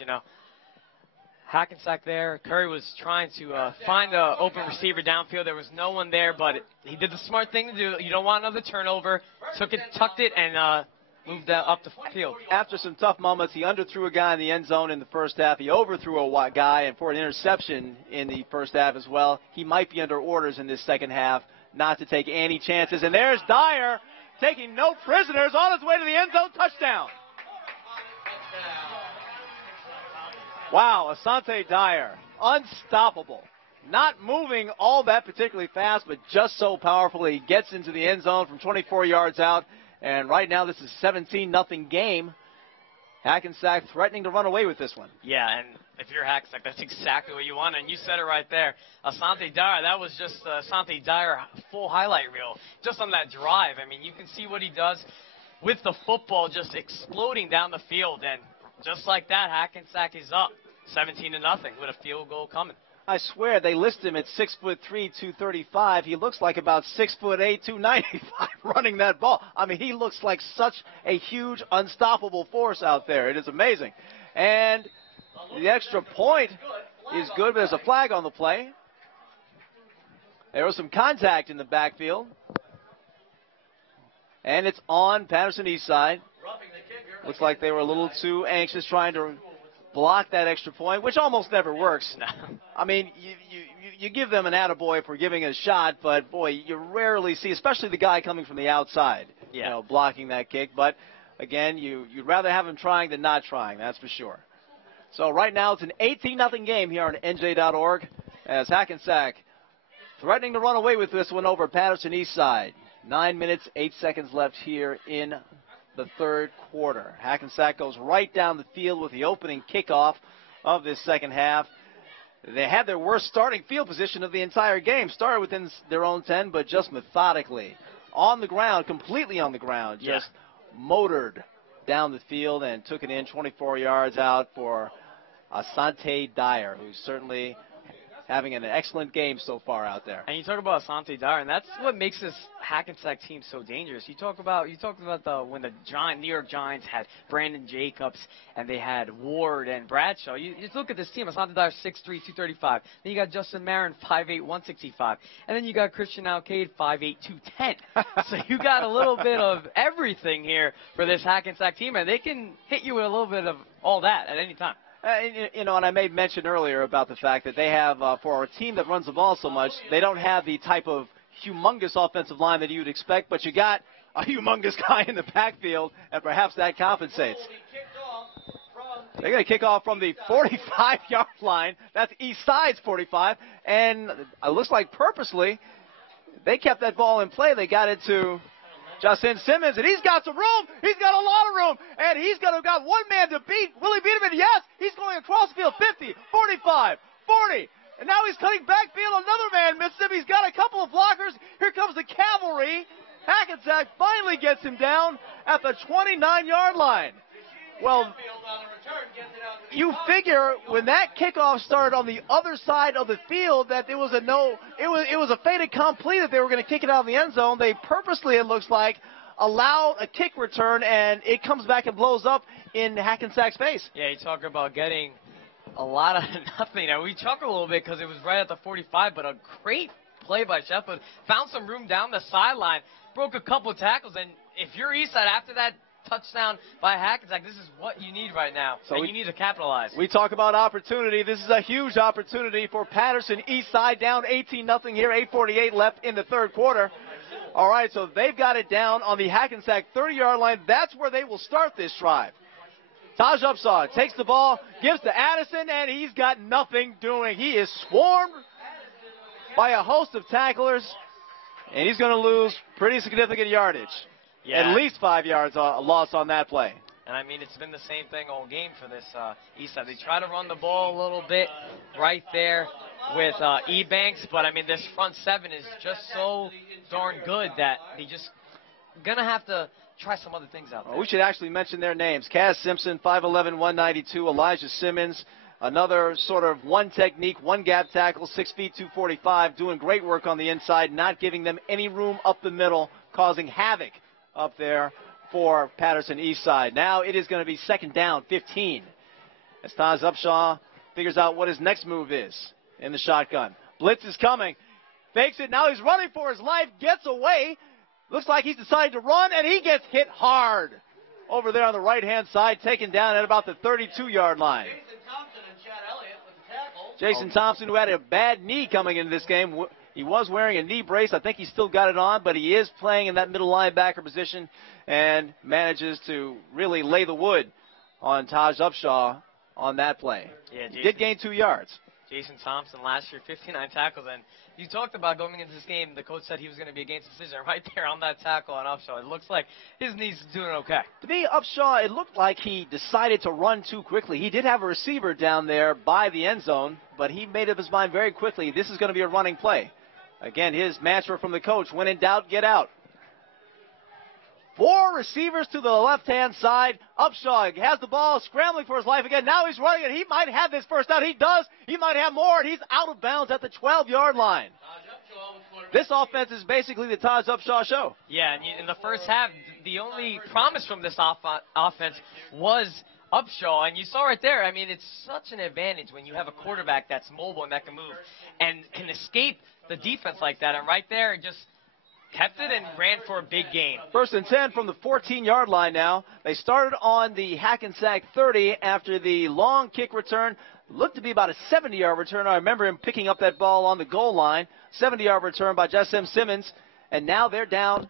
Hackensack there. Curry was trying to find an open receiver downfield. There was no one there, but he did the smart thing to do. You don't want another turnover. Tucked it, and moved up the field. After some tough moments, he underthrew a guy in the end zone in the first half. He overthrew a guy, and for an interception in the first half as well. He might be under orders in this second half not to take any chances. And there's Dyer taking no prisoners on his way to the end zone. Touchdown. Wow, Asante Dyer, unstoppable. Not moving all that particularly fast, but just so powerful. He gets into the end zone from 24 yards out. And right now, this is a 17-0 game. Hackensack threatening to run away with this one. Yeah, and if you're Hackensack, that's exactly what you want. And you said it right there. Asante Dyer, that was just Asante Dyer full highlight reel. Just on that drive. I mean, you can see what he does with the football just exploding down the field. And just like that, Hackensack is up 17-0 with a field goal coming. I swear they list him at 6'3", 235. He looks like about 6'8", 295 running that ball. I mean, he looks like such a huge, unstoppable force out there. It is amazing. And the extra point is good, but there's a flag on the play. There was some contact in the backfield. And it's on Paterson East side. Looks like they were a little too anxious trying to block that extra point, which almost never works. I mean, you give them an attaboy for giving it a shot, but, boy, you rarely see, especially the guy coming from the outside, blocking that kick. But, again, you'd rather have him trying than not trying, that's for sure. So right now it's an 18-0 game here on NJ.ORG as Hackensack threatening to run away with this one over Paterson East side. 9 minutes, 8 seconds left here in the third quarter. Hackensack goes right down the field with the opening kickoff of this second half. They had their worst starting field position of the entire game. Started within their own 10, but just methodically. On the ground, completely on the ground. Just motored down the field and took it in 24 yards out for Asante Dyer, who's certainly having an excellent game so far out there. And you talk about Asante Dyer, and that's what makes this Hackensack team so dangerous. You talked about when the New York Giants had Brandon Jacobs and they had Ward and Bradshaw. You just look at this team. Asante Dyer 6'3", 235. Then you got Justin Marin 5'8", 165. And then you got Christian Alcade 5'8", 210. So you got a little bit of everything here for this Hackensack team, and they can hit you with a little bit of all that at any time. And I made mention earlier about the fact that they have, for a team that runs the ball so much, they don't have the type of humongous offensive line that you'd expect, but you got a humongous guy in the backfield, and perhaps that compensates. They're going to kick off from the 45-yard line. That's East Side's 45, and it looks like purposely they kept that ball in play. They got it to Justin Simmons, and he's got some room. He's got a lot of room, and he's got one man to beat. Will he beat him? And yes, he's going across the field, 50, 45, 40. And now he's cutting backfield. Another man missed him. He's got a couple of blockers. Here comes the cavalry. Hackensack finally gets him down at the 29-yard line. Well, you figure when that kickoff started on the other side of the field that it was a fait accompli that they were going to kick it out of the end zone. They purposely, it looks like, allowed a kick return, and it comes back and blows up in Hackensack's face. Yeah, you talk about getting a lot of nothing. Now, we chuckle a little bit because it was right at the 45, but a great play by Sheffield. Found some room down the sideline, broke a couple of tackles, and if you're Eastside after that touchdown by Hackensack, this is what you need right now, so you need to capitalize. We talk about opportunity. This is a huge opportunity for Paterson. Eastside down 18-0 here, 8:48 left in the third quarter. All right, so they've got it down on the Hackensack 30-yard line. That's where they will start this drive. Taj Upshaw takes the ball, gives to Addison, and he's got nothing doing. He is swarmed by a host of tacklers, and he's going to lose pretty significant yardage. Yeah. At least 5 yards loss on that play. And, I mean, it's been the same thing all game for this Eastside. They try to run the ball a little bit right there with Ebanks, but, I mean, this front seven is just so darn good that they just going to have to try some other things out there. We should actually mention their names. Kaz Simpson, 5'11", 192. Elijah Simmons, another sort of one technique, one gap tackle, 6 feet, 245, doing great work on the inside, not giving them any room up the middle, causing havoc up there for Paterson Eastside. Now it is going to be second down, 15. As Taj Upshaw figures out what his next move is in the shotgun. Blitz is coming. Fakes it. Now he's running for his life. Gets away. Looks like he's decided to run, and he gets hit hard over there on the right-hand side, taken down at about the 32-yard line. Jason Thompson, who had a bad knee coming into this game. He was wearing a knee brace. I think he's still got it on, but he is playing in that middle linebacker position and manages to really lay the wood on Taj Upshaw on that play. Yeah, Jason, he did gain 2 yards. Jason Thompson last year, 59 tackles, and you talked about going into this game, the coach said he was going to be against decision. Right there on that tackle on Upshaw, it looks like his knee's doing okay. To me, Upshaw, it looked like he decided to run too quickly. He did have a receiver down there by the end zone, but he made up his mind very quickly. This is going to be a running play. Again, his mantra from the coach, when in doubt, get out. 4 receivers to the left-hand side. Upshaw has the ball, scrambling for his life again. Now he's running, and he might have this first down. He does. He might have more, and he's out of bounds at the 12-yard line. This offense is basically the Taj Upshaw show. Yeah, and in the first half, the only promise from this offense was Upshaw, and you saw right there. I mean, it's such an advantage when you have a quarterback that's mobile and that can move and can escape the defense like that. And right there, just kept it and ran for a big gain. First and 10 from the 14-yard line now. They started on the Hackensack 30 after the long kick return. Looked to be about a 70-yard return. I remember him picking up that ball on the goal line. 70-yard return by Jessim Simmons. And now they're down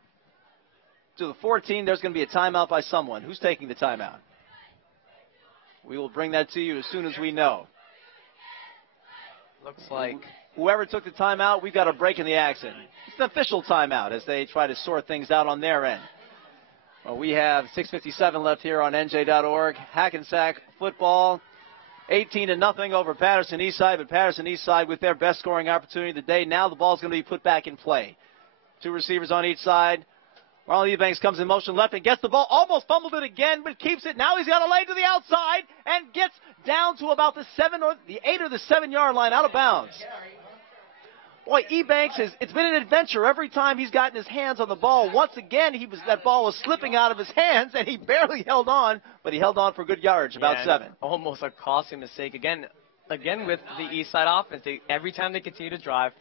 to the 14. There's going to be a timeout by someone. Who's taking the timeout? We will bring that to you as soon as we know. Looks like whoever took the timeout, we've got a break in the action. It's an official timeout as they try to sort things out on their end. Well, we have 6:57 left here on NJ.ORG. Hackensack football, 18-0 over Paterson Eastside, but Paterson Eastside with their best scoring opportunity of the day. Now the ball's going to be put back in play. 2 receivers on each side. Marlon Ebanks comes in motion left and gets the ball. Almost fumbled it again, but keeps it. Now he's got a lane to the outside and gets down to about the 8 or the 7-yard line out of bounds. Boy, Ebanks, it's been an adventure every time he's gotten his hands on the ball. Once again, that ball was slipping out of his hands, and he barely held on, but he held on for good yardage, about 7. Almost a costly mistake. Again with the Eastside offense, every time they continue to drive,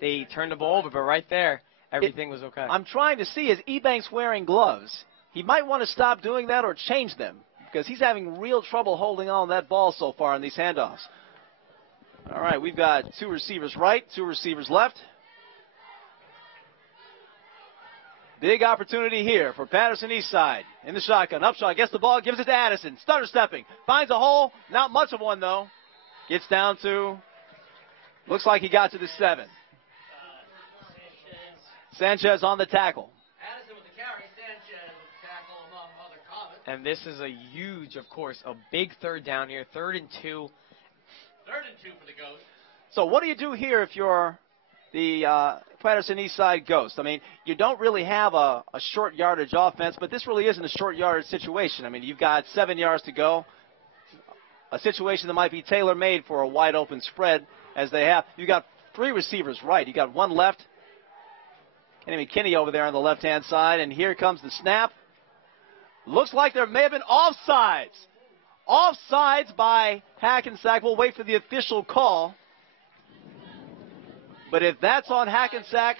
they turn the ball over, but right there, everything was okay. I'm trying to see, is Ebanks wearing gloves? He might want to stop doing that or change them, because he's having real trouble holding on that ball so far in these handoffs. All right, we've got 2 receivers right, 2 receivers left. Big opportunity here for Paterson Eastside in the shotgun. Upshaw gets the ball, gives it to Addison. Stutter stepping, finds a hole, not much of one though. Gets down to, looks like he got to the 7. Sanchez on the tackle. Addison with the carry, Sanchez with the tackle among other comments. And this is a huge, of course, a big third down here, 3rd and 2. 3rd and 2 for the Ghost. So what do you do here if you're the Paterson Eastside Ghost? I mean, you don't really have a short yardage offense, but this really isn't a short yardage situation. I mean, you've got 7 yards to go, a situation that might be tailor-made for a wide open spread as they have. You've got 3 receivers right. You got 1 left. Kenny McKinney over there on the left-hand side, and here comes the snap. Looks like there may have been offsides. Offsides by Hackensack. We'll wait for the official call. But if that's on Hackensack,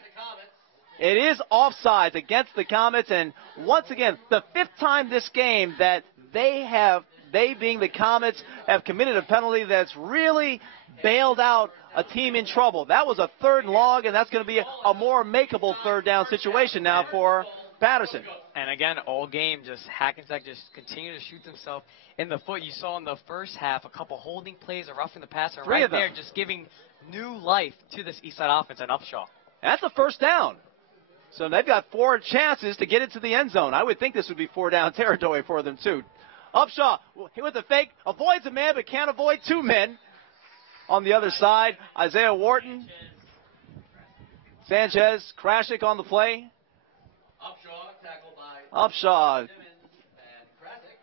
it is offsides against the Comets. And once again, the 5th time this game that they being the Comets, have committed a penalty that's really bailed out a team in trouble. That was a 3rd and long, and that's going to be a more makeable 3rd down situation now for Paterson. And again, all game, just Hackensack just continue to shoot themselves in the foot. You saw in the first half a couple holding plays, a roughing the passer, right there, just giving new life to this Eastside offense and Upshaw. That's a 1st down. So they've got 4 chances to get into the end zone. I would think this would be 4 down territory for them, too. Upshaw with the fake, avoids a man, but can't avoid 2 men. On the other side, Isaiah Wharton, Sanchez, Krashik on the play. Upshaw tackled by Upshaw Simmons and Krasick.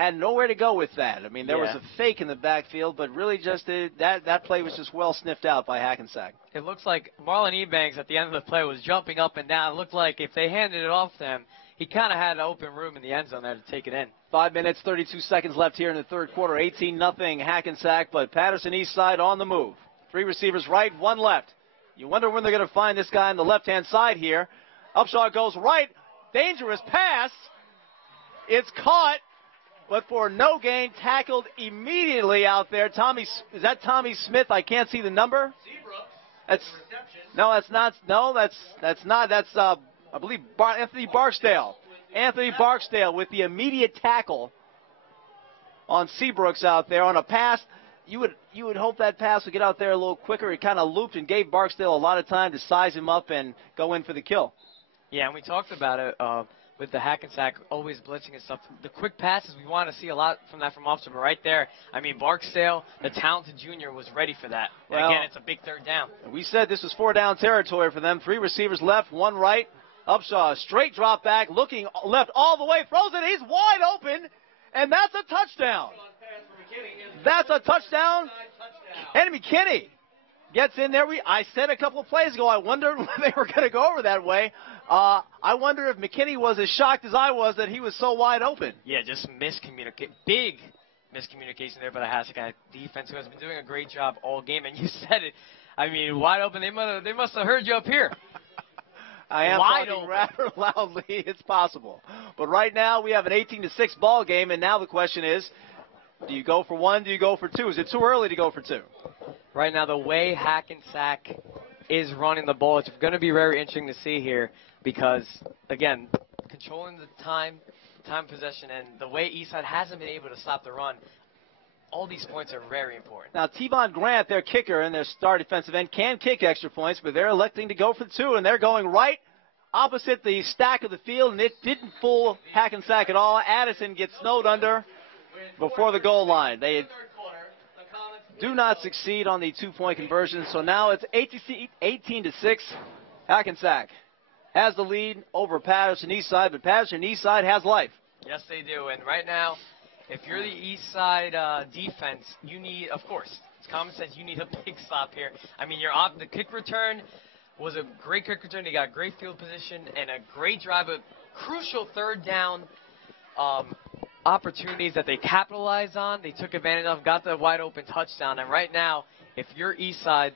had nowhere to go with that. I mean, there was a fake in the backfield, but really just that play was just well sniffed out by Hackensack. It looks like Marlon Ebanks at the end of the play was jumping up and down. It looked like if they handed it off to him, he kind of had an open room in the end zone there to take it in. 5 minutes, 32 seconds left here in the 3rd quarter. 18-0 Hackensack, but Paterson East Side on the move. 3 receivers right, 1 left. You wonder when they're going to find this guy on the left-hand side here. Upshaw goes right. Dangerous pass. It's caught, but for no gain, tackled immediately out there. Is that Tommy Smith? I can't see the number. That's not. That's I believe Anthony Barksdale. Anthony Barksdale with the immediate tackle on Seabrooks out there on a pass. You would hope that pass would get out there a little quicker. It kind of looped and gave Barksdale a lot of time to size him up and go in for the kill. Yeah, and we talked about it with the Hackensack always blitzing and stuff. The quick passes, we want to see a lot from that from Officer, but right there, I mean, Barksdale, the talented junior, was ready for that. And again, it's a big 3rd down. We said this was 4 down territory for them. 3 receivers left, 1 right. Upshaw, straight drop back, looking left all the way, throws it, he's wide open, and that's a touchdown. That's a touchdown. And McKinney gets in there. I said a couple of plays ago, I wondered when they were going to go over that way. I wonder if McKinney was as shocked as I was that he was so wide open. Yeah, just big miscommunication there by the Hackensack defense, who has been doing a great job all game. And you said it. I mean, wide open. They must have heard you up here. I am talking rather loudly. It's possible. But right now we have an 18-6 ball game, and now the question is, do you go for 1? Do you go for 2? Is it too early to go for 2? Right now, the way Hackensack is running the ball, it's going to be very interesting to see here because, again, controlling the time possession, and the way Eastside hasn't been able to stop the run, all these points are very important. Now, T-Von Grant, their kicker and their star defensive end, can kick extra points, but they're electing to go for 2, and they're going right opposite the stack of the field, and it didn't fool Hackensack at all. Addison gets snowed under before the goal line. They do not succeed on the 2-point conversion, so now it's 18-6. Hackensack has the lead over Paterson Eastside, but Paterson Eastside has life. Yes, they do, and right now, if you're the East Side defense, you need, of course, it's common sense, you need a big stop here. I mean, the kick return was a great kick return. They got great field position and a great drive, a crucial 3rd down opportunities that they capitalized on. They took advantage of, got the wide open touchdown. And right now, if you're East Side,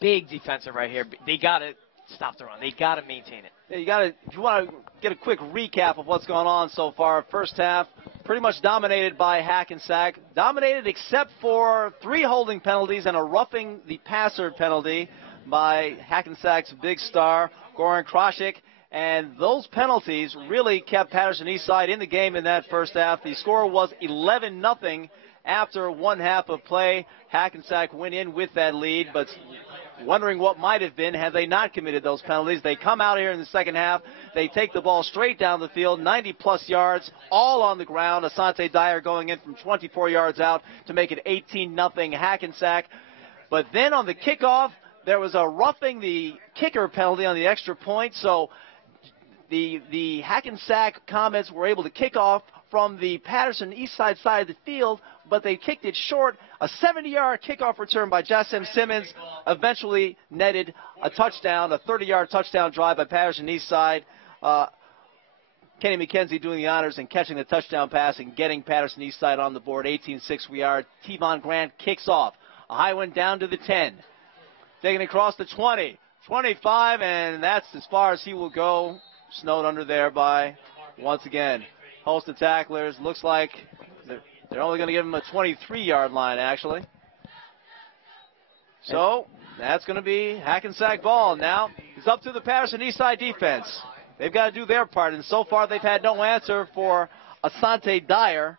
big defensive right here. They got to stop the run. They got to maintain it. Yeah, if you want to get a quick recap of what's going on so far, first half, pretty much dominated by Hackensack. Dominated except for 3 holding penalties and a roughing the passer penalty by Hackensack's big star, Goran Krasick. And those penalties really kept Paterson Eastside in the game in that first half. The score was 11-0 after 1 half of play. Hackensack went in with that lead, but wondering what might have been had they not committed those penalties. They come out here in the second half. They take the ball straight down the field, 90-plus yards, all on the ground. Asante Dyer going in from 24 yards out to make it 18-0 Hackensack. But then on the kickoff, there was a roughing the kicker penalty on the extra point, so the Hackensack Comets were able to kick off from the Paterson Eastside side of the field, but they kicked it short. A 70-yard kickoff return by Jassim Simmons eventually netted a touchdown, a 30-yard touchdown drive by Paterson Eastside. Kenny McKenzie doing the honors and catching the touchdown pass and getting Paterson Eastside on the board. 18-6 we are. T-Von Grant kicks off. A high one down to the 10. Taking it across the 20, 25, and that's as far as he will go. Snowed under there by, once again, host of tacklers. Looks like they're only going to give him a 23-yard line, actually. So that's going to be Hackensack ball. Now it's up to the Paterson Eastside defense. They've got to do their part, and so far they've had no answer for Asante Dyer.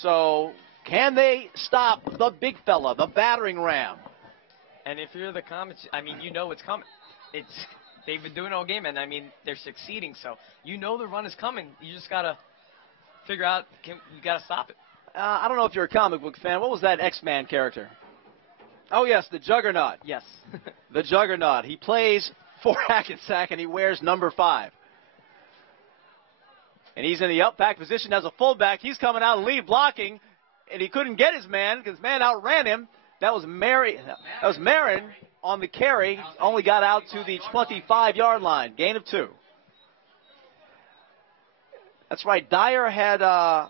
So can they stop the big fella, the battering ram? And if you're the Comets, I mean, you know it's coming. They've been doing it all game, and I mean, they're succeeding. So you know the run is coming. You just got to figure out, you got to stop it. I don't know if you're a comic book fan. What was that X-Man character? Oh, yes, the Juggernaut. Yes. The Juggernaut. He plays for Hackensack, and he wears number 5. And he's in the up back position as a fullback. He's coming out and lead blocking, and he couldn't get his man because his man outran him. That was Marin on the carry. Only got out to the 25-yard line. Gain of 2. That's right. Dyer had bad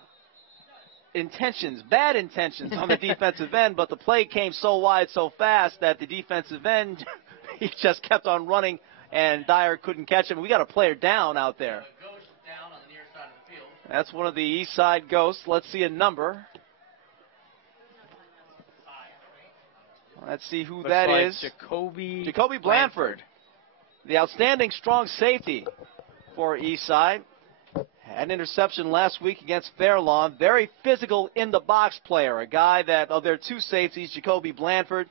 intentions on the defensive end, but the play came so wide so fast that the defensive end, he just kept on running, and Dyer couldn't catch him. We got a player down out there. That's one of the east side ghosts. Let's see a number. Let's see who that is. Jacoby Blanford. The outstanding strong safety for east side. Had an interception last week against Fairlawn. Very physical in the box player. A guy that, of their 2 safeties, Jacoby Blanford,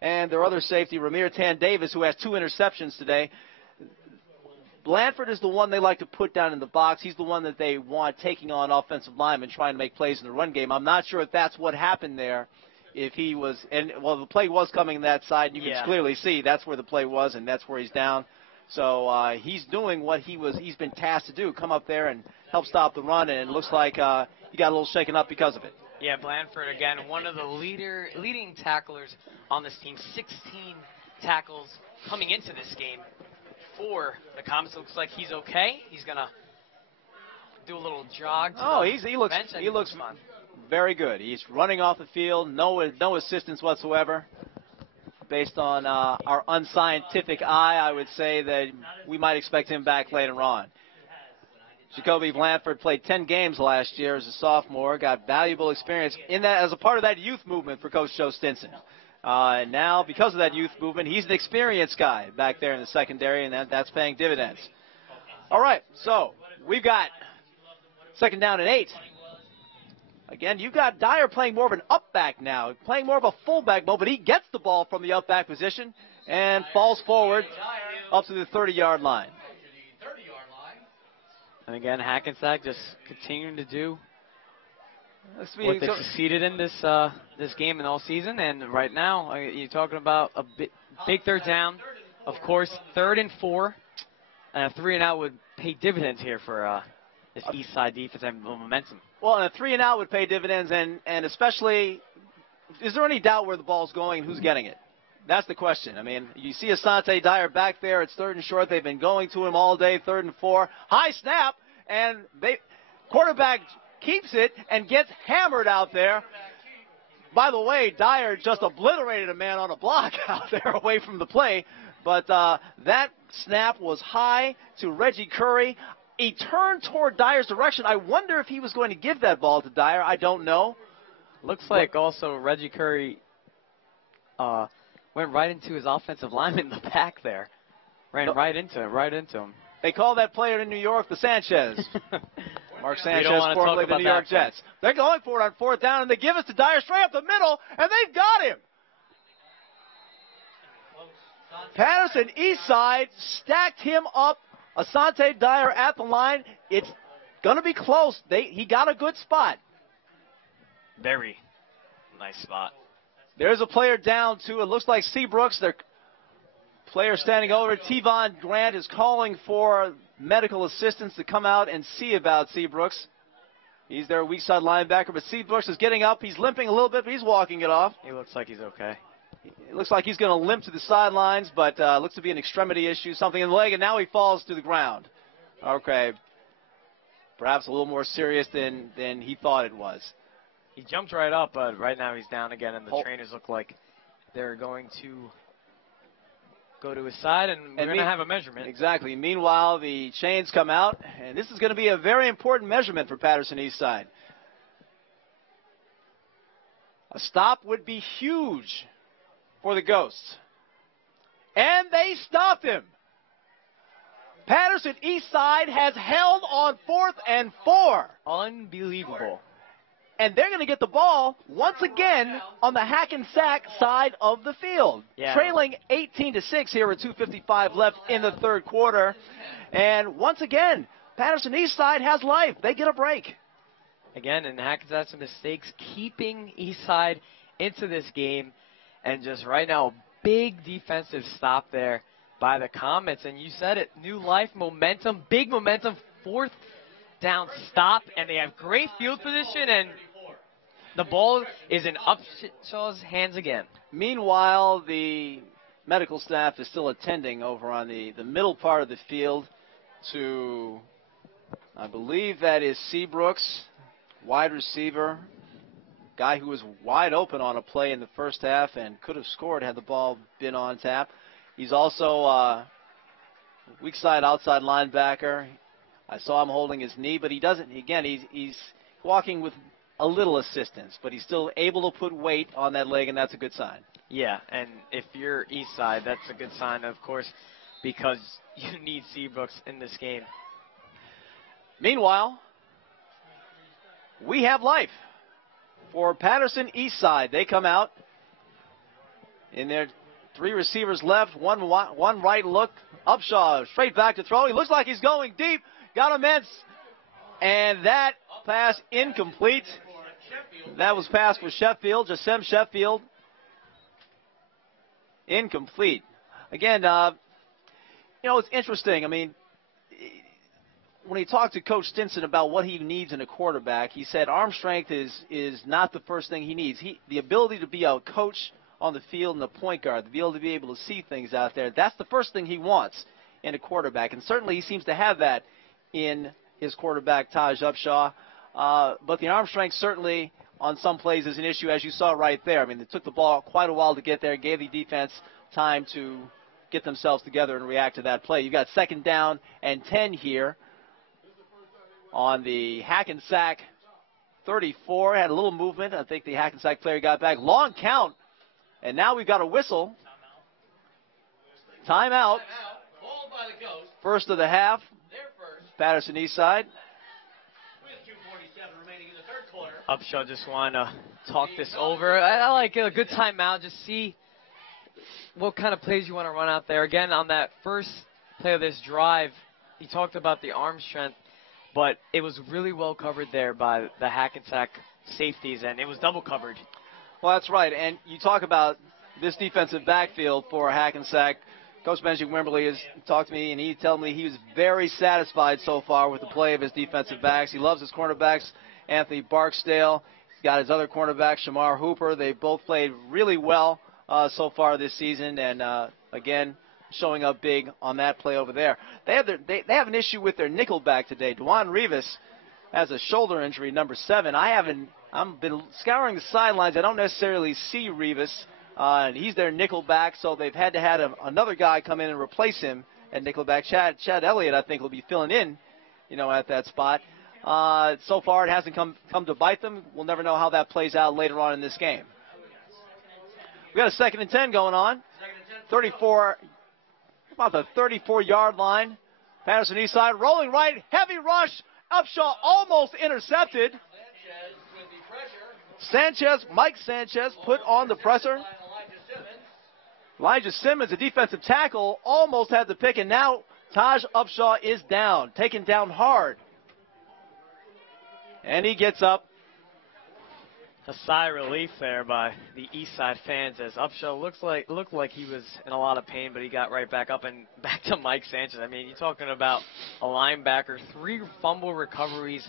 and their other safety, Ramir Tan Davis, who has 2 interceptions today. Blanford is the one they like to put down in the box. He's the one that they want taking on offensive linemen, trying to make plays in the run game. I'm not sure if that's what happened there. If he was, the play was coming that side. You can clearly see that's where the play was, and that's where he's down. So he's doing what he's been tasked to do, come up there and help stop the run, and it looks like he got a little shaken up because of it. Yeah, Blanford, again, one of the leading tacklers on this team. 16 tackles coming into this game for the Comets. Looks like he's okay. He's going to do a little jog to he looks fun. Very good. He's running off the field, no assistance whatsoever. Based on our unscientific eye, I would say that we might expect him back later on. Jacoby Blanford played 10 games last year as a sophomore, got valuable experience in that as a part of that youth movement for Coach Joe Stinson. And now, because of that youth movement, he's an experienced guy back there in the secondary, and that's paying dividends. All right, so we've got 2nd down and 8. Again, you've got Dyer playing more of an up back now, playing more of a fullback mode, but he gets the ball from the up back position and falls forward up to the 30-yard line. And again, Hackensack just continuing to do what they succeeded in this game and all season. And right now, you're talking about a big 3rd down. Of course, 3rd and 4. And a 3-and-out would pay dividends here for this east side defense and momentum. Well, and a 3-and-out would pay dividends, and especially, is there any doubt where the ball's going and who's getting it? That's the question. I mean, you see Asante Dyer back there. It's 3rd and short. They've been going to him all day, 3rd and 4. High snap, and quarterback keeps it and gets hammered out there. By the way, Dyer just obliterated a man on a block out there away from the play. But that snap was high to Reggie Curry. He turned toward Dyer's direction. I wonder if he was going to give that ball to Dyer. I don't know. Looks like also Reggie Curry went right into his offensive lineman in the back there. Ran right into him. They call that player in New York the Sanchez. Mark Sanchez, formerly the New York Jets. They're going for it on 4th down, and they give it to Dyer straight up the middle, and they've got him. Paterson Eastside stacked him up. Asante Dyer at the line. It's going to be close. He got a good spot. Very nice spot. There's a player down, too. It looks like Seabrooks. Their player standing over. Tevon Grant is calling for medical assistance to come out and see about Seabrooks. He's their weak side linebacker, but Seabrooks is getting up. He's limping a little bit, but he's walking it off. He looks like he's okay. It looks like he's going to limp to the sidelines, but looks to be an extremity issue, something in the leg, and now he falls to the ground. Okay. Perhaps a little more serious than he thought it was. He jumped right up, but right now he's down again, and the trainers look like they're going to go to his side, and we're going to have a measurement. Exactly. Meanwhile, the chains come out, and this is going to be a very important measurement for Paterson East Side. A stop would be huge for the Ghosts. And they stopped him. Paterson East Side has held on 4th and 4. Unbelievable. And they're going to get the ball once again on the Hackensack side of the field. Yeah. Trailing 18-6 here with 2:55 left in the third quarter. And once again, Paterson East Side has life. They get a break. Again, and Hackensack's mistakes keeping East Side into this game. And just right now, big defensive stop there by the Comets. And you said it, new life, momentum, big momentum, 4th down stop, and they have great field position, and the ball is in Upshaw's hands again. Meanwhile, the medical staff is still attending over on the middle part of the field to, I believe that is Seabrooks, wide receiver, guy who was wide open on a play in the first half and could have scored had the ball been on tap. He's also weak side outside linebacker. I saw him holding his knee, but he doesn't. Again, he's walking with a little assistance, but he's still able to put weight on that leg, and that's a good sign. Yeah, and if you're East Side, that's a good sign, of course, because you need Seabrooks in this game. Meanwhile, we have life for Paterson East Side. They come out in their 3 receivers left, one right look. Upshaw straight back to throw. He looks like he's going deep. Got him in. And that pass incomplete. That was passed for Sheffield, Jasem Sheffield. Incomplete. Again, it's interesting. I mean, when he talked to Coach Stinson about what he needs in a quarterback, he said arm strength is not the first thing he needs. The ability to be a coach on the field and a point guard, to be able to see things out there, that's the first thing he wants in a quarterback. And certainly he seems to have that in his quarterback, Taj Upshaw. But the arm strength certainly on some plays is an issue, as you saw right there. I mean, it took the ball quite a while to get there, gave the defense time to get themselves together and react to that play. You've got 2nd down and 10 here on the Hackensack 34. Had a little movement. I think the Hackensack player got back. Long count. And now we've got a whistle. Timeout. First of the half. Paterson East Side. Upshaw just want to talk this over. I like a good timeout. Just see what kind of plays you want to run out there. Again, on that first play of this drive, he talked about the arm strength, but it was really well covered there by the Hackensack safeties, and it was double covered. Well, that's right. And you talk about this defensive backfield for Hackensack. Coach Benji Wimberly has talked to me, and he told me he was very satisfied so far with the play of his defensive backs. He loves his cornerbacks, Anthony Barksdale. He's got his other cornerback, Shamar Hooper. They both played really well so far this season, and again, showing up big on that play over there. They have an issue with their nickelback today. Dewan Rivas has a shoulder injury, number 7. I've been scouring the sidelines. I don't necessarily see Rivas. And he's their nickelback, so they've had to have another guy come in and replace him at nickelback. Chad Elliott, I think, will be filling in, at that spot. So far, it hasn't come to bite them. We'll never know how that plays out later on in this game. We got a 2nd and 10 going on. 34, about the 34-yard line. Paterson East Side rolling right, heavy rush. Upshaw almost intercepted. Mike Sanchez put on the pressure. Elijah Simmons, a defensive tackle, almost had the pick, and now Taj Upshaw is down, taken down hard. And he gets up. A sigh of relief there by the East Side fans as Upshaw looked like he was in a lot of pain, but he got right back up and back to Mike Sanchez. I mean, you're talking about a linebacker, 3 fumble recoveries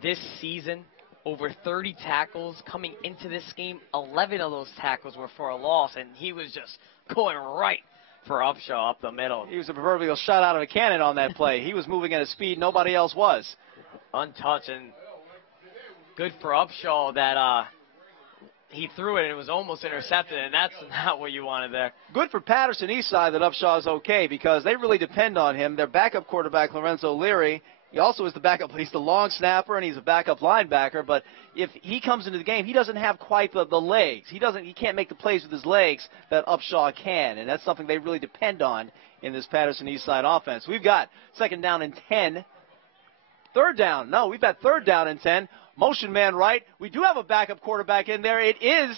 this season, over 30 tackles coming into this game. 11 of those tackles were for a loss, and he was just going right for Upshaw up the middle. He was a proverbial shot out of a cannon on that play. He was moving at a speed nobody else was. Untouched, and good for Upshaw that he threw it and it was almost intercepted, and that's not what you wanted there. Good for Paterson Eastside that Upshaw is okay because they really depend on him. Their backup quarterback, Lorenzo Leary, he also is the backup. He's the long snapper and he's a backup linebacker. But if he comes into the game, he doesn't have quite the legs. He can't make the plays with his legs that Upshaw can, and that's something they really depend on in this Paterson Eastside offense. We've got 2nd down and 10. 3rd down. No, we've got 3rd down and 10. Motion man right. We do have a backup quarterback in there. It is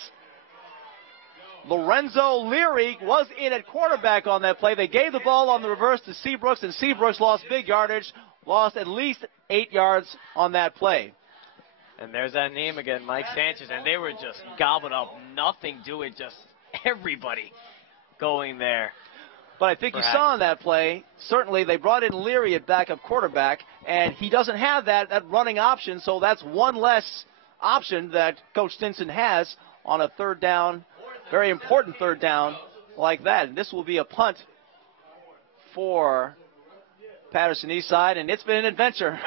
Lorenzo Leary was in at quarterback on that play. They gave the ball on the reverse to Seabrooks, and Seabrooks lost big yardage, lost at least 8 yards on that play. And there's that name again, Mike Sanchez, and they were just gobbling up, nothing doing, just everybody going there. But I think you saw on that play, certainly they brought in Leary at backup quarterback, and he doesn't have that running option, so that's one less option that Coach Stinson has on a 3rd down, very important 3rd down like that. And this will be a punt for Paterson Eastside, and it's been an adventure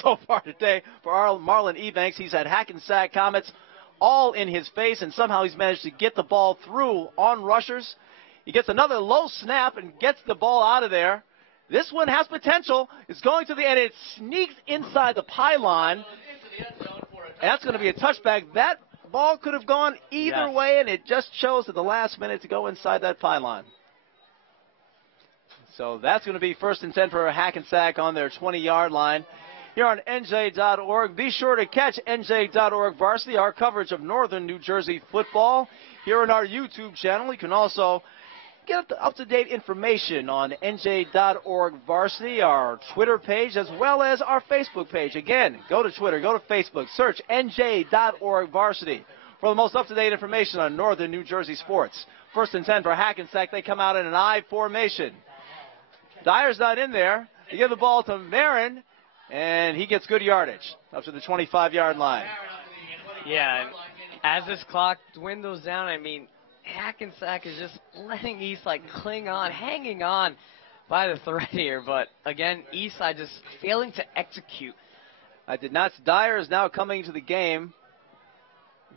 so far today for Marlon Ebanks. He's had Hackensack comments all in his face, and somehow he's managed to get the ball through on rushers. He gets another low snap and gets the ball out of there. This one has potential. It's going to the end. It sneaks inside the pylon. And that's going to be a touchback. That ball could have gone either way, and it just chose at the last minute to go inside that pylon. So that's going to be 1st and 10 for Hackensack on their 20-yard line. Here on NJ.ORG, be sure to catch NJ.ORG Varsity, our coverage of Northern New Jersey football. Here on our YouTube channel, you can also get up-to-date information on NJ.ORG Varsity, our Twitter page, as well as our Facebook page. Again, go to Twitter, go to Facebook, search NJ.ORG Varsity for the most up-to-date information on Northern New Jersey sports. 1st and 10 for Hackensack. They come out in an I formation. Dyer's not in there. They give the ball to Marin, and he gets good yardage up to the 25-yard line. Yeah, and as this clock dwindles down, I mean, Hackensack is just letting Eastside cling on, hanging on by the thread here. But, again, Eastside just failing to execute. I did not. Dyer is now coming to the game.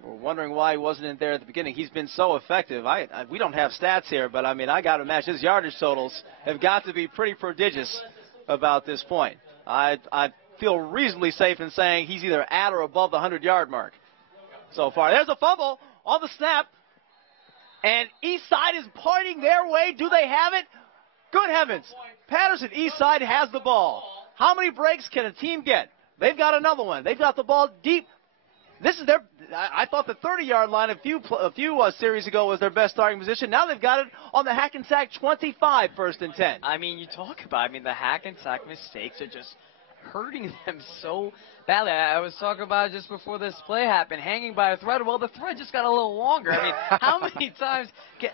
We're wondering why he wasn't in there at the beginning. He's been so effective. We don't have stats here, but, I mean, I got to imagine his yardage totals have got to be pretty prodigious about this point. I feel reasonably safe in saying he's either at or above the 100-yard mark so far. There's a fumble on the snap. And Eastside is pointing their way. Do they have it? Good heavens. Paterson Eastside has the ball. How many breaks can a team get? They've got another one. They've got the ball deep. This is I thought the 30-yard line a few series ago was their best starting position. Now they've got it on the Hackensack 25, 1st and 10. I mean, you talk about, the Hackensack mistakes are just hurting them so badly. I was talking about it just before this play happened, hanging by a thread. Well, the thread just got a little longer. I mean, how many times,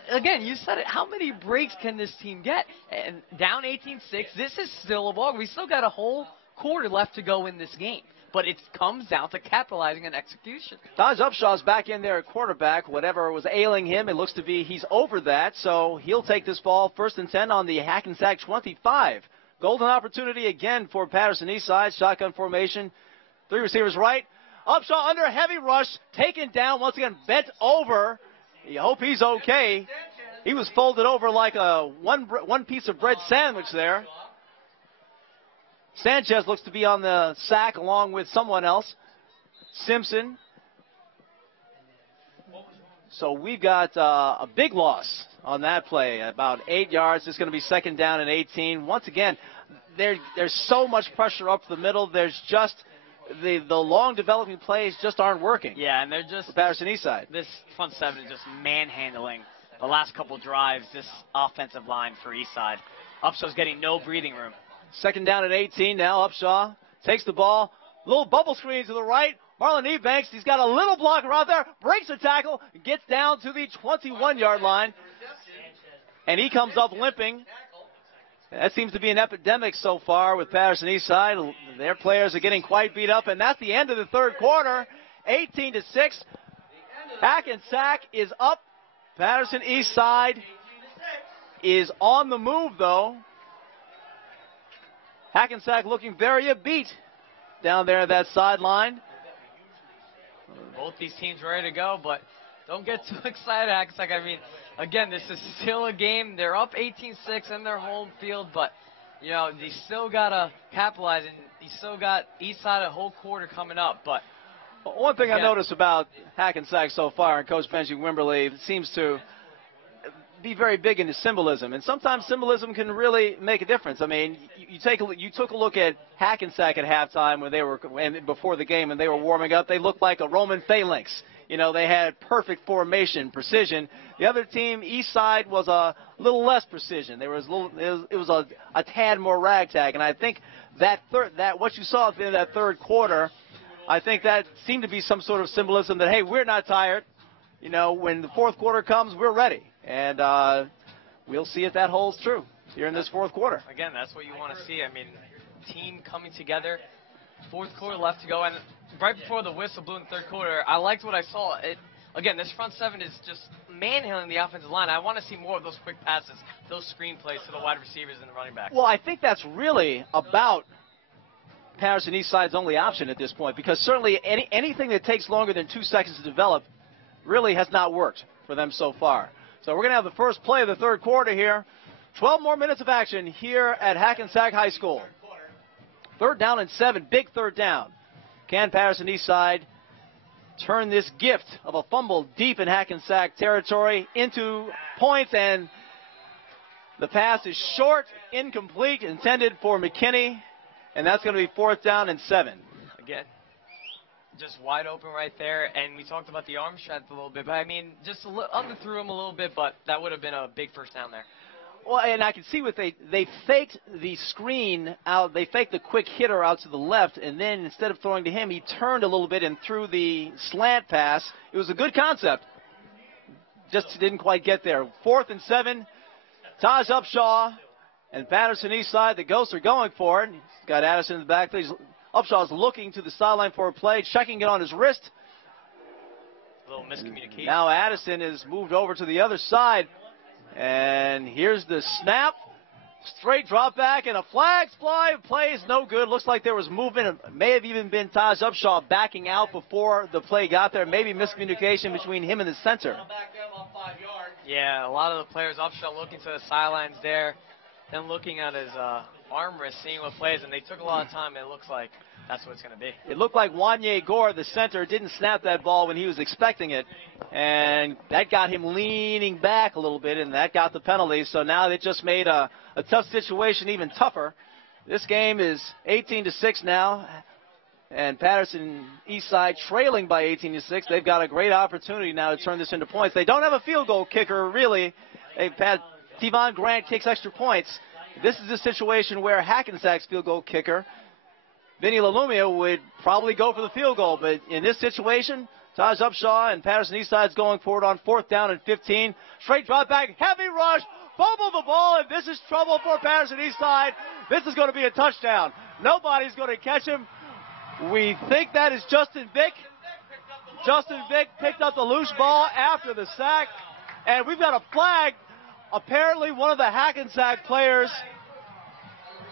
again, you said it, how many breaks can this team get? And down 18-6, this is still a ball. We still got a whole quarter left to go in this game. But it comes down to capitalizing on execution. Taj Upshaw's back in there at quarterback. Whatever was ailing him, it looks to be he's over that. So he'll take this ball 1st and 10 on the Hackensack 25. Golden opportunity again for Paterson Eastside. Shotgun formation. 3 receivers right. Upshaw under a heavy rush. Taken down. Once again, bent over. You hope he's okay. He was folded over like a one piece of bread sandwich there. Sanchez looks to be on the sack along with someone else. Simpson. So we've got a big loss on that play, about 8 yards. It's going to be 2nd down and 18. Once again, there's so much pressure up the middle. There's just the long developing plays just aren't working. Yeah, and they're just Paterson Eastside. This front seven is just manhandling the last couple drives. This offensive line for Eastside. Upshaw's getting no breathing room. 2nd down and 18 now. Upshaw takes the ball. Little bubble screen to the right. Marlon Ebanks, he's got a little blocker out there. Breaks the tackle. Gets down to the 21-yard line. And he comes up limping. That seems to be an epidemic so far with Paterson Eastside. Their players are getting quite beat up. And that's the end of the 3rd quarter. 18-6. Hackensack is up. Paterson Eastside is on the move, though. Hackensack looking very upbeat down there at that sideline. Both these teams ready to go, but Don't get too excited, Hackensack. I mean, again, this is still a game. They're up 18-6 in their home field, but, you know, they still got to capitalize, and you still got east side a whole quarter coming up. But one thing I noticed about Hackensack so far, and Coach Benji Wimberly seems to be very big into symbolism, and sometimes symbolism can really make a difference. I mean, you took a look at Hackensack at halftime when they were, and before the game, when they were warming up. They looked like a Roman phalanx. You know, they had perfect formation, precision. The other team, East Side, was a little less precision. There was it was a tad more ragtag, and I think that what you saw at the end of that third quarter, I think that seemed to be some sort of symbolism that, hey, we're not tired. You know, when the fourth quarter comes, we're ready. And we'll see if that holds true here in this fourth quarter. Again, that's what you want to see. I mean, team coming together. Fourth quarter left to go. And right before the whistle blew in the third quarter, I liked what I saw. Again, this front seven is just manhandling the offensive line. I want to see more of those quick passes, those screen plays to the wide receivers and the running backs. Well, I think that's really about Paterson East Side's only option at this point, because certainly anything that takes longer than 2 seconds to develop really has not worked for them so far. So we're going to have the first play of the third quarter here. 12 more minutes of action here at Hackensack High School. 3rd down and 7, big 3rd down. Can Paterson East Side turn this gift of a fumble deep in Hackensack territory into points? And the pass is short, incomplete, intended for McKinney, and that's going to be 4th down and 7. Again, just wide open right there, and we talked about the arm strength a little bit, but I mean, just underthrew him a little bit, but that would have been a big first down there. Well, and I can see what they faked the screen out. They faked the quick hitter out to the left, and then instead of throwing to him, he turned a little bit and threw the slant pass. It was a good concept. Just didn't quite get there. 4th and 7. Taj Upshaw and Paterson East Side, the Ghosts are going for it. He's got Addison in the backfield. Upshaw's looking to the sideline for a play, checking it on his wrist. A little miscommunication. Now Addison is moved over to the other side. And here's the snap. Straight drop back and a flag fly. Play is no good. Looks like there was movement. It may have even been Taj Upshaw backing out before the play got there. Maybe miscommunication between him and the center. Yeah, a lot of the players, Upshaw looking to the sidelines there, then looking at his arm wrist, seeing what plays, and they took a lot of time. It looks like that's what it's going to be. It looked like Wanye Gore, the center, didn't snap that ball when he was expecting it, and that got him leaning back a little bit, and that got the penalty. So now it just made a tough situation even tougher. This game is 18-6 now, and Paterson East Side trailing by 18-6. They've got a great opportunity now to turn this into points. They don't have a field goal kicker, really. They've had Tevon Grant kicks extra points. This is a situation where Hackensack's field goal kicker, Vinny LaLumia, would probably go for the field goal. But in this situation, Taj Upshaw and Paterson East Side's going forward on 4th down and 15. Straight drop back, heavy rush, fumble the ball, and this is trouble for Paterson East Side. This is going to be a touchdown. Nobody's going to catch him. We think that is Justin Vick. Justin Vick picked up the loose ball after the sack. And we've got a flag. Apparently one of the Hackensack players,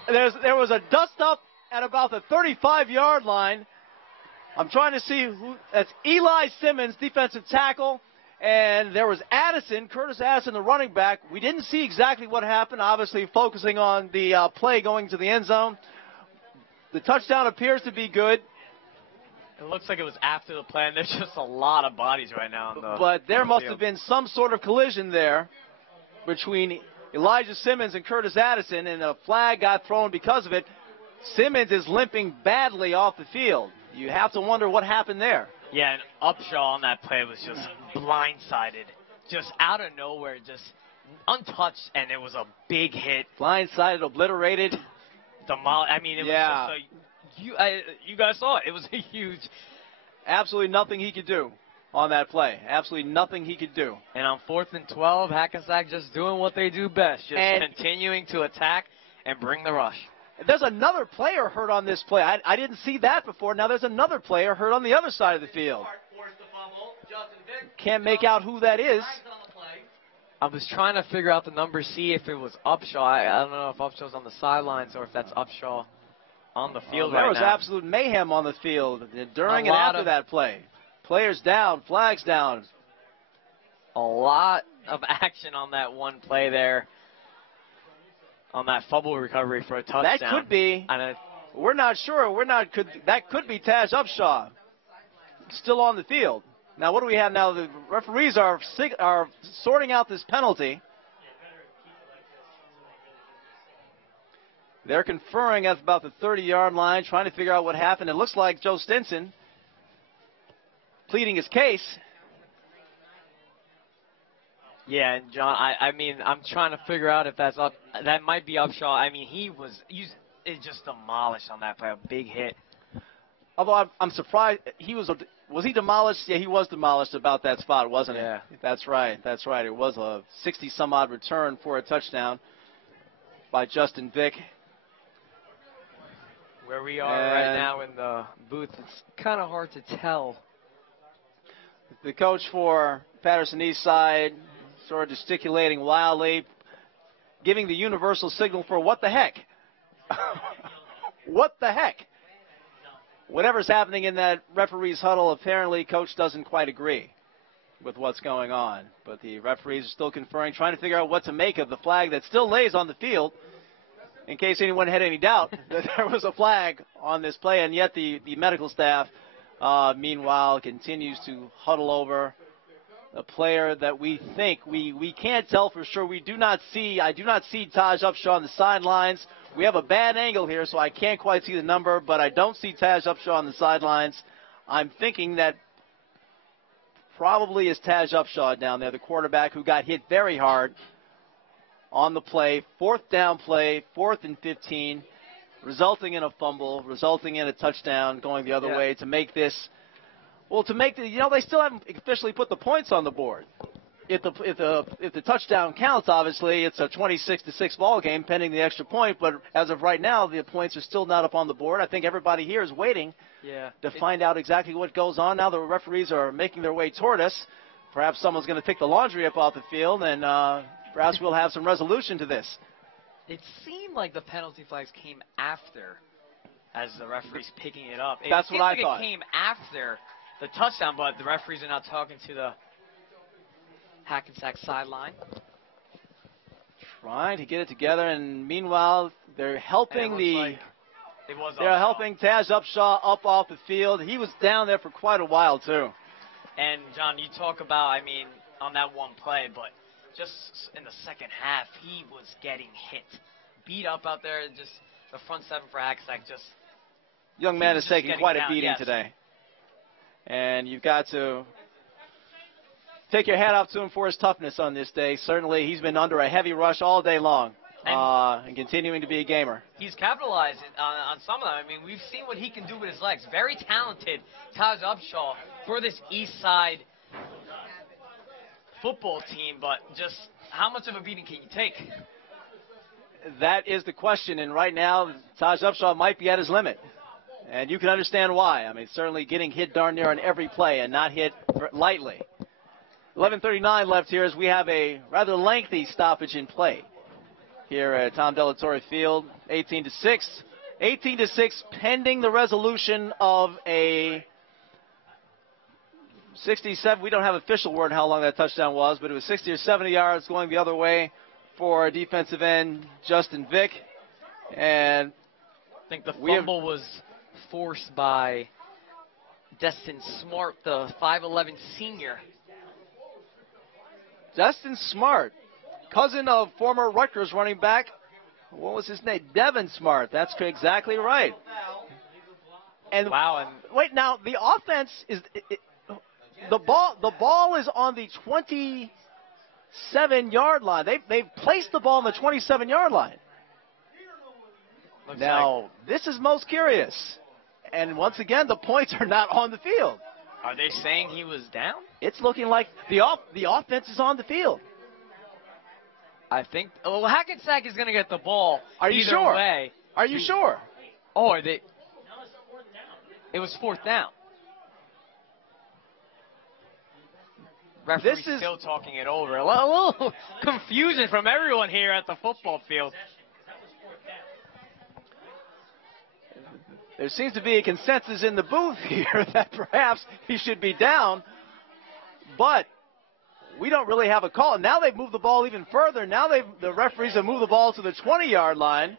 there was a dust-up at about the 35-yard line. I'm trying to see who. That's Eli Simmons, defensive tackle. And there was Addison, Curtis Addison, the running back. We didn't see exactly what happened, obviously focusing on the play going to the end zone. The touchdown appears to be good. It looks like it was after the play, and there's just a lot of bodies right now. But there must have been some sort of collision there between Elijah Simmons and Curtis Addison, and a flag got thrown because of it. Simmons is limping badly off the field. You have to wonder what happened there. Yeah, and Upshaw on that play was just blindsided. Just out of nowhere, just untouched, and it was a big hit. Blindsided, obliterated. I mean, it was just you guys saw it. It was a huge. Absolutely nothing he could do on that play. Absolutely nothing he could do. And on 4th and 12, Hackensack just doing what they do best, just continuing to attack and bring the rush. There's another player hurt on this play. I didn't see that before. Now there's another player hurt on the other side of the field. Can't make out who that is. I was trying to figure out the number, see if it was Upshaw. I don't know if Upshaw's on the sidelines or if that's Upshaw on the field right now. There was absolute mayhem on the field during and after that play. Players down, flags down. a lot of action on that one play there, on that fumble recovery for a touchdown. That could be. We're not sure. That could be Taj Upshaw still on the field. Now, what do we have now? The referees are sorting out this penalty. They're conferring at about the 30-yard line, trying to figure out what happened. It looks like Joe Stinson pleading his case. Yeah, and John, I mean, I'm trying to figure out if that might be Upshaw. I mean, it just demolished on that play, a big hit. Although I'm surprised, was he demolished? Yeah, he was demolished about that spot, wasn't it? Yeah. That's right. It was a 60-some-odd return for a touchdown by Justin Vick. Where we are right now in the booth, It's kind of hard to tell. The coach for Paterson East Side sort of gesticulating wildly, giving the universal signal for what the heck. What the heck? Whatever's happening in that referee's huddle, apparently coach doesn't quite agree with what's going on. But the referees are still conferring, trying to figure out what to make of the flag that still lays on the field, in case anyone had any doubt that there was a flag on this play. And yet the medical staff, meanwhile, continues to huddle over a player that we think, we can't tell for sure. I do not see Taj Upshaw on the sidelines. We have a bad angle here, so I can't quite see the number, but I don't see Taj Upshaw on the sidelines. I'm thinking that probably is Taj Upshaw down there, the quarterback who got hit very hard on the play. 4th down play, 4th and 15, resulting in a fumble, resulting in a touchdown going the other way to make this. Well, they still haven't officially put the points on the board. If the touchdown counts, obviously it's a 26-6 ball game pending the extra point. But as of right now, the points are still not up on the board. I think everybody here is waiting to find out exactly what goes on. Now the referees are making their way toward us. Perhaps someone's going to pick the laundry up off the field, and perhaps we'll have some resolution to this. It seemed like the penalty flags came after, as the referee's picking it up. That's what I thought. It came after the touchdown, but the referees are now talking to the Hackensack sideline. Trying to get it together, and meanwhile they're helping helping Taj Upshaw up off the field. He was down there for quite a while too. And John, you talk about, I mean, on that one play, but just in the second half, he was getting hit, beat up out there. Just the front seven for Hackensack, young man is taking quite a beating today. And you've got to take your hat off to him for his toughness on this day. Certainly, he's been under a heavy rush all day long and continuing to be a gamer. He's capitalized on some of them. I mean, we've seen what he can do with his legs. Very talented, Taj Upshaw, for this East Side football team. But just how much of a beating can you take? That is the question. And right now, Taj Upshaw might be at his limit. And you can understand why. I mean, certainly getting hit darn near on every play and not hit lightly. 11:39 left here as we have a rather lengthy stoppage in play here at Tom Delatorre Field. 18-6. 18-6 pending the resolution of a 67. We don't have official word how long that touchdown was, but it was 60 or 70 yards going the other way for defensive end Justin Vick. And I think the fumble was forced by Destin Smart, the 5'11 senior. Destin Smart, cousin of former Rutgers running back. What was his name? Devin Smart. That's exactly right. And wait, now the offense is the ball is on the 27-yard line. They've placed the ball on the 27-yard line. Now this is most curious. And once again, the points are not on the field. Are they saying he was down? It's looking like the offense is on the field. I think. Well, Hackensack is going to get the ball. Are you sure? Way. Are you sure? Oh, are they? It was 4th down. Referee's still talking it over. A little confusion from everyone here at the football field. There seems to be a consensus in the booth here that perhaps he should be down. But we don't really have a call. Now they've moved the ball even further. Now the referees have moved the ball to the 20-yard line.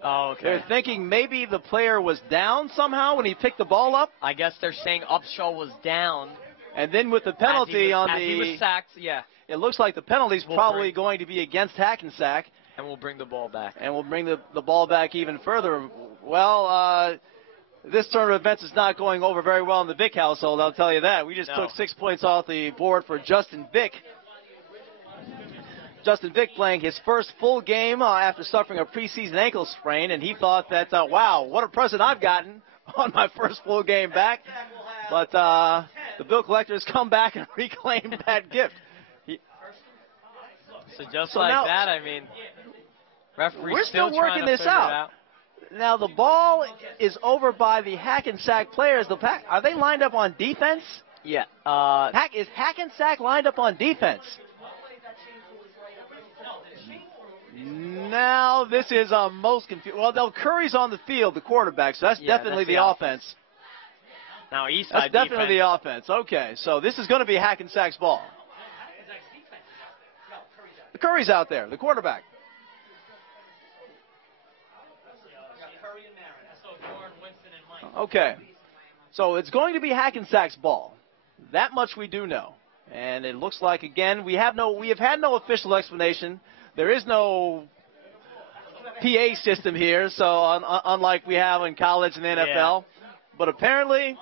Oh, okay. They're thinking maybe the player was down somehow when he picked the ball up. I guess they're saying Upshaw was down. And then with the penalty he was sacked, yeah. It looks like the penalty's probably going to be against Hackensack. And we'll bring the ball back. And we'll bring the ball back even further. Well, this turn of events is not going over very well in the Vick household, I'll tell you that. We just took 6 points off the board for Justin Vick. Justin Vick playing his first full game after suffering a preseason ankle sprain, and he thought that, wow, what a present I've gotten on my first full game back. But the bill collectors come back and reclaim that gift. So just like now, that, I mean, referee's we're still working this out. Now the ball is over by the Hackensack players. Are they lined up on defense? Yeah. Is Hackensack lined up on defense? Now this is most confusing. Well, Curry's on the field, the quarterback, so that's definitely the offense. Now Eastside That's definitely the offense. Okay, so this is going to be Hackensack's ball. The Curry's out there, the quarterback. Okay, so it's going to be Hackensack's ball. That much we do know. And it looks like, again, we have had no official explanation. There is no PA system here, so unlike we have in college and the NFL. Yeah. But apparently,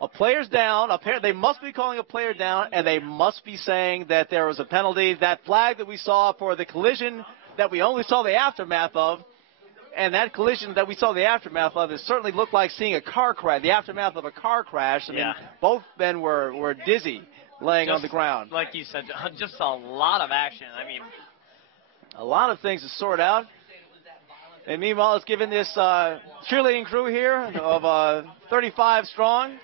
a player's down. They must be calling a player down, and they must be saying that there was a penalty. That flag that we saw for the collision that we only saw the aftermath of, and that collision that we saw the aftermath of, it certainly looked like seeing a car crash, the aftermath of a car crash. I mean, both men were dizzy, laying on the ground. Like you said, just a lot of action. I mean, a lot of things to sort out. And meanwhile, it's given this cheerleading crew here of 35 strong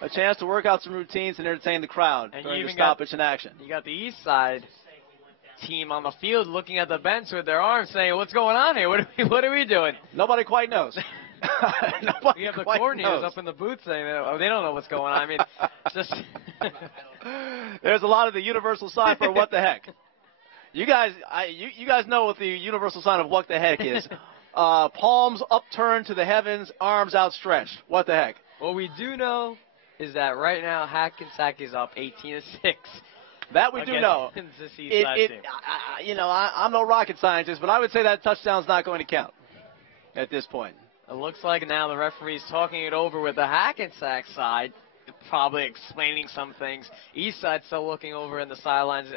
a chance to work out some routines and entertain the crowd during the stoppage in action. You got the East Side team on the field looking at the bench with their arms saying, what's going on here? What are we doing? Nobody quite knows. We have the coordinators up in the booth saying they don't know what's going on. I mean, just there's a lot of the universal sign for what the heck. You guys know what the universal sign of what the heck is. Palms upturned to the heavens, arms outstretched. What the heck? What we do know is that right now Hackensack is up 18-6. That we do know. I'm no rocket scientist, but I would say that touchdown's not going to count at this point. It looks like now the referee's talking it over with the Hackensack side, probably explaining some things. East Side still looking over in the sidelines.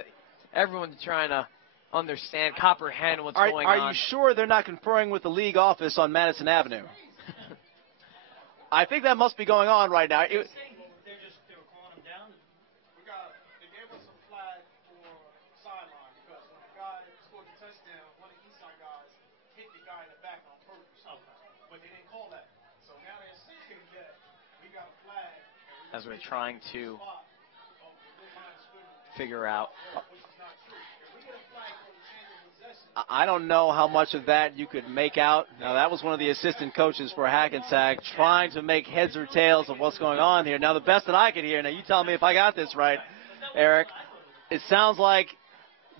Everyone's trying to understand, comprehend what's going on. Are you sure they're not conferring with the league office on Madison Avenue? I think that must be going on right now. As we're trying to figure out. I don't know how much of that you could make out. Now, that was one of the assistant coaches for Hackensack trying to make heads or tails of what's going on here. Now, the best that I could hear, now you tell me if I got this right, Eric, it sounds like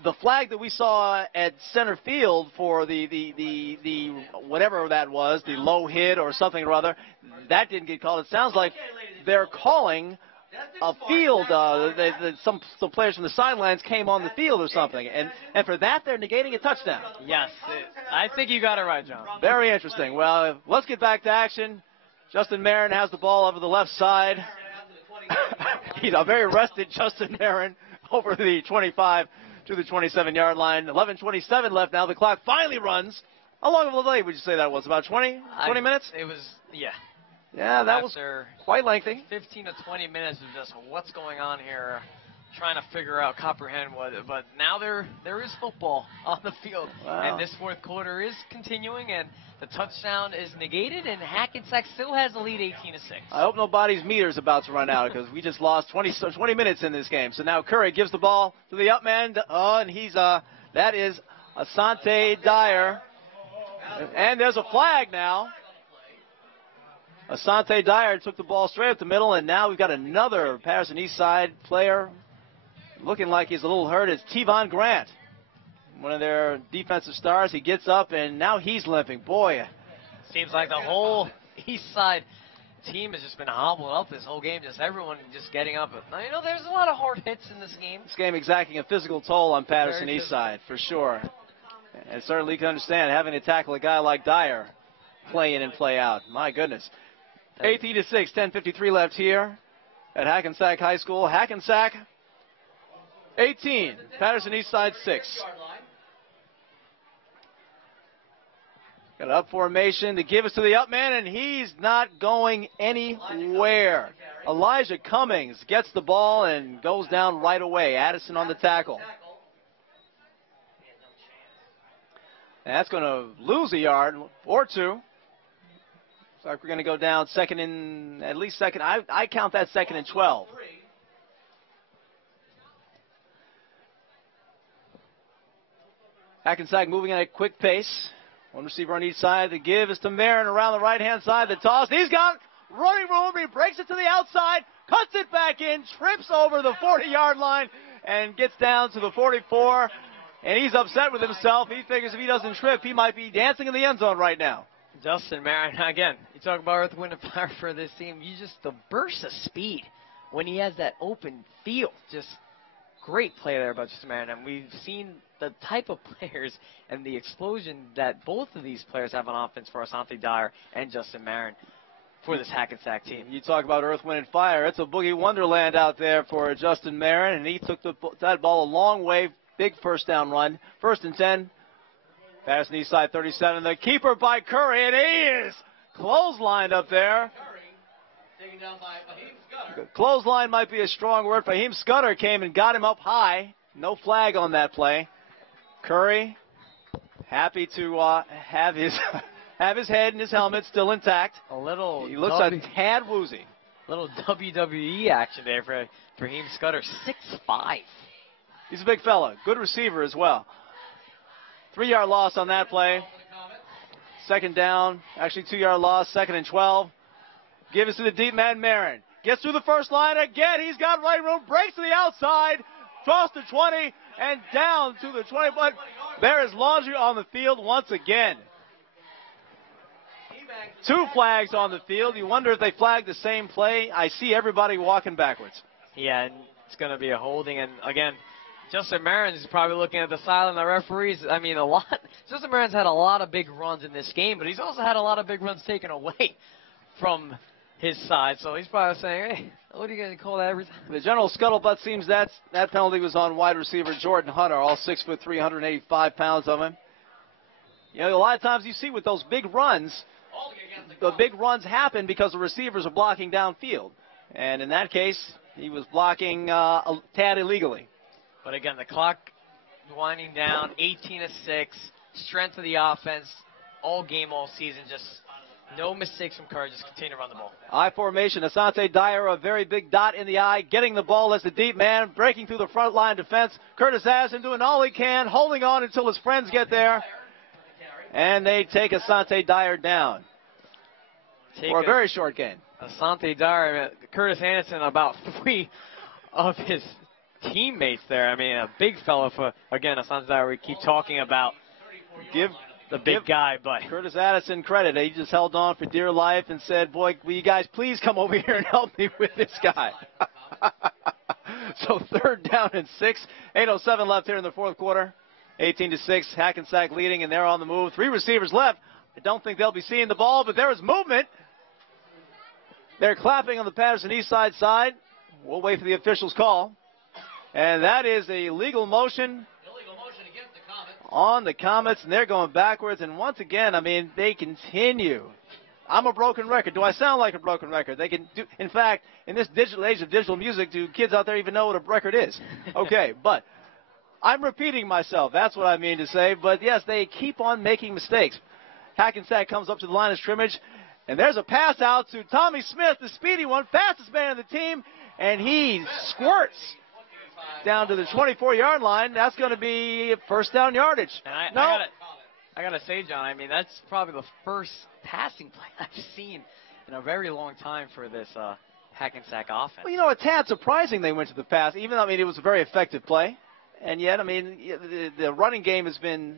the flag that we saw at center field for the whatever that was, the low hit or something or other, that didn't get called. It sounds like they're calling a field. Some players from the sidelines came on the field or something, and for that they're negating a touchdown. Yes, I think you got it right, John. Very interesting. Well, let's get back to action. Justin Marin has the ball over the left side. He's a very rested Justin Marin over the 25 to the 27-yard line. 11:27 left now. The clock finally runs. How long of a delay would you say that was? About 20 minutes? It was, yeah. Yeah, that was quite lengthy. 15 to 20 minutes of just what's going on here, trying to figure out, comprehend what. But now there is football on the field, and this fourth quarter is continuing, and the touchdown is negated, and Hackensack still has the lead 18-6. I hope nobody's meter's about to run out because we just lost 20 minutes in this game. So now Curry gives the ball to the up man, and he's that is Asante Dyer. And there's a flag now. Asante Dyer took the ball straight up the middle, and now we've got another Paterson East Side player looking like he's a little hurt. It's Tevon Grant, one of their defensive stars. He gets up, and now he's limping. Boy. Seems like the whole East Side team has just been hobbling up this whole game. Just everyone just getting up. You know, there's a lot of hard hits in this game. This game exacting a physical toll on Paterson East Side, for sure. And certainly you can understand having to tackle a guy like Dyer play in and play out. My goodness. 18-6, 10:53 left here at Hackensack High School. Hackensack 18, Paterson East Side 6. Got an up formation to give us to the up man, and he's not going anywhere. Elijah Cummings gets the ball and goes down right away. Addison on the tackle. And that's going to lose a yard or two. Looks like we're going to go down second and at least second. I count that second and 12. Hackensack moving at a quick pace. One receiver on each side. The give is to Marin around the right-hand side. The toss. He's got running room. He breaks it to the outside, cuts it back in, trips over the 40-yard line, and gets down to the 44. And he's upset with himself. He figures if he doesn't trip, he might be dancing in the end zone right now. Justin Marin, again, you talk about Earth, Wind, and Fire for this team. The burst of speed when he has that open field. Just great play there by Justin Marin. And we've seen the type of players and the explosion that both of these players have on offense for Asante Dyer and Justin Marin for this Hackensack team. You talk about Earth, Wind, and Fire. It's a boogie wonderland out there for Justin Marin, and he took that ball a long way. Big first down run. 1st and 10. Paterson East Side 37. The keeper by Curry, and he is clotheslined up there. Taken down by Fahim Scudder. Clothesline might be a strong word. Fahim Scudder came and got him up high. No flag on that play. Curry happy to have his head and his helmet still intact. He looks a tad woozy. Little WWE action there for Fahim Scudder, 6'5". He's a big fella. Good receiver as well. 3-yard loss on that play. Second down. Actually, 2-yard loss. 2nd and 12. Give us to the deep man, Marin. Gets through the first line again. He's got right room. Breaks to the outside. Cross the 20 and down to the 20. But there is laundry on the field once again. 2 flags on the field. You wonder if they flagged the same play. I see everybody walking backwards. Yeah, and it's going to be a holding. And, again, Justin Marin is probably looking at the sideline. The referees, Justin Marin's had a lot of big runs in this game, but he's also had a lot of big runs taken away from his side. So he's probably saying, hey, what are you going to call that every time? The general scuttlebutt seems that penalty was on wide receiver Jordan Hunter, all 6'3", 185 pounds of him. You know, a lot of times you see with those big runs, the big runs happen because the receivers are blocking downfield. And in that case, he was blocking a tad illegally. But again, the clock winding down, 18-6, strength of the offense, all game, all season, just no mistakes from Curry, just continue to run the ball. I formation, Asante Dyer, a very big dot in the eye, getting the ball as the deep man, breaking through the front line defense. Curtis Addison doing all he can, holding on until his friends get there. And they take Asante Dyer down for a very short gain. Asante Dyer, Curtis Anderson, about 3 of his teammates there. A big fella for, again, Asante Dyer. We keep talking about give the big guy, but Curtis Addison credit. He just held on for dear life and said, boy, will you guys please come over here and help me with this guy. So 3rd down and 6. 8:07 left here in the 4th quarter. 18-6, Hackensack leading, and they're on the move. 3 receivers left. I don't think they'll be seeing the ball, but there is movement. They're clapping on the Paterson East Side side. We'll wait for the official's call. And that is a legal motion Against the Comets. on the Comets, and they're going backwards. And once again, they continue. I'm a broken record. Do I sound like a broken record? They can do. In fact, in this digital age of digital music, do kids out there even know what a record is? Okay, but I'm repeating myself. That's what I mean to say. But, yes, they keep on making mistakes. Hackensack comes up to the line of scrimmage, and there's a pass out to Tommy Smith, the speedy one, fastest man on the team, and he squirts down to the 24-yard line. That's going to be 1st down yardage. I got to say, John, I mean, that's probably the first passing play I've seen in a very long time for this Hackensack offense. Well, you know, a tad surprising they went to the pass, even though, I mean, it was a very effective play. And yet, I mean, the running game has been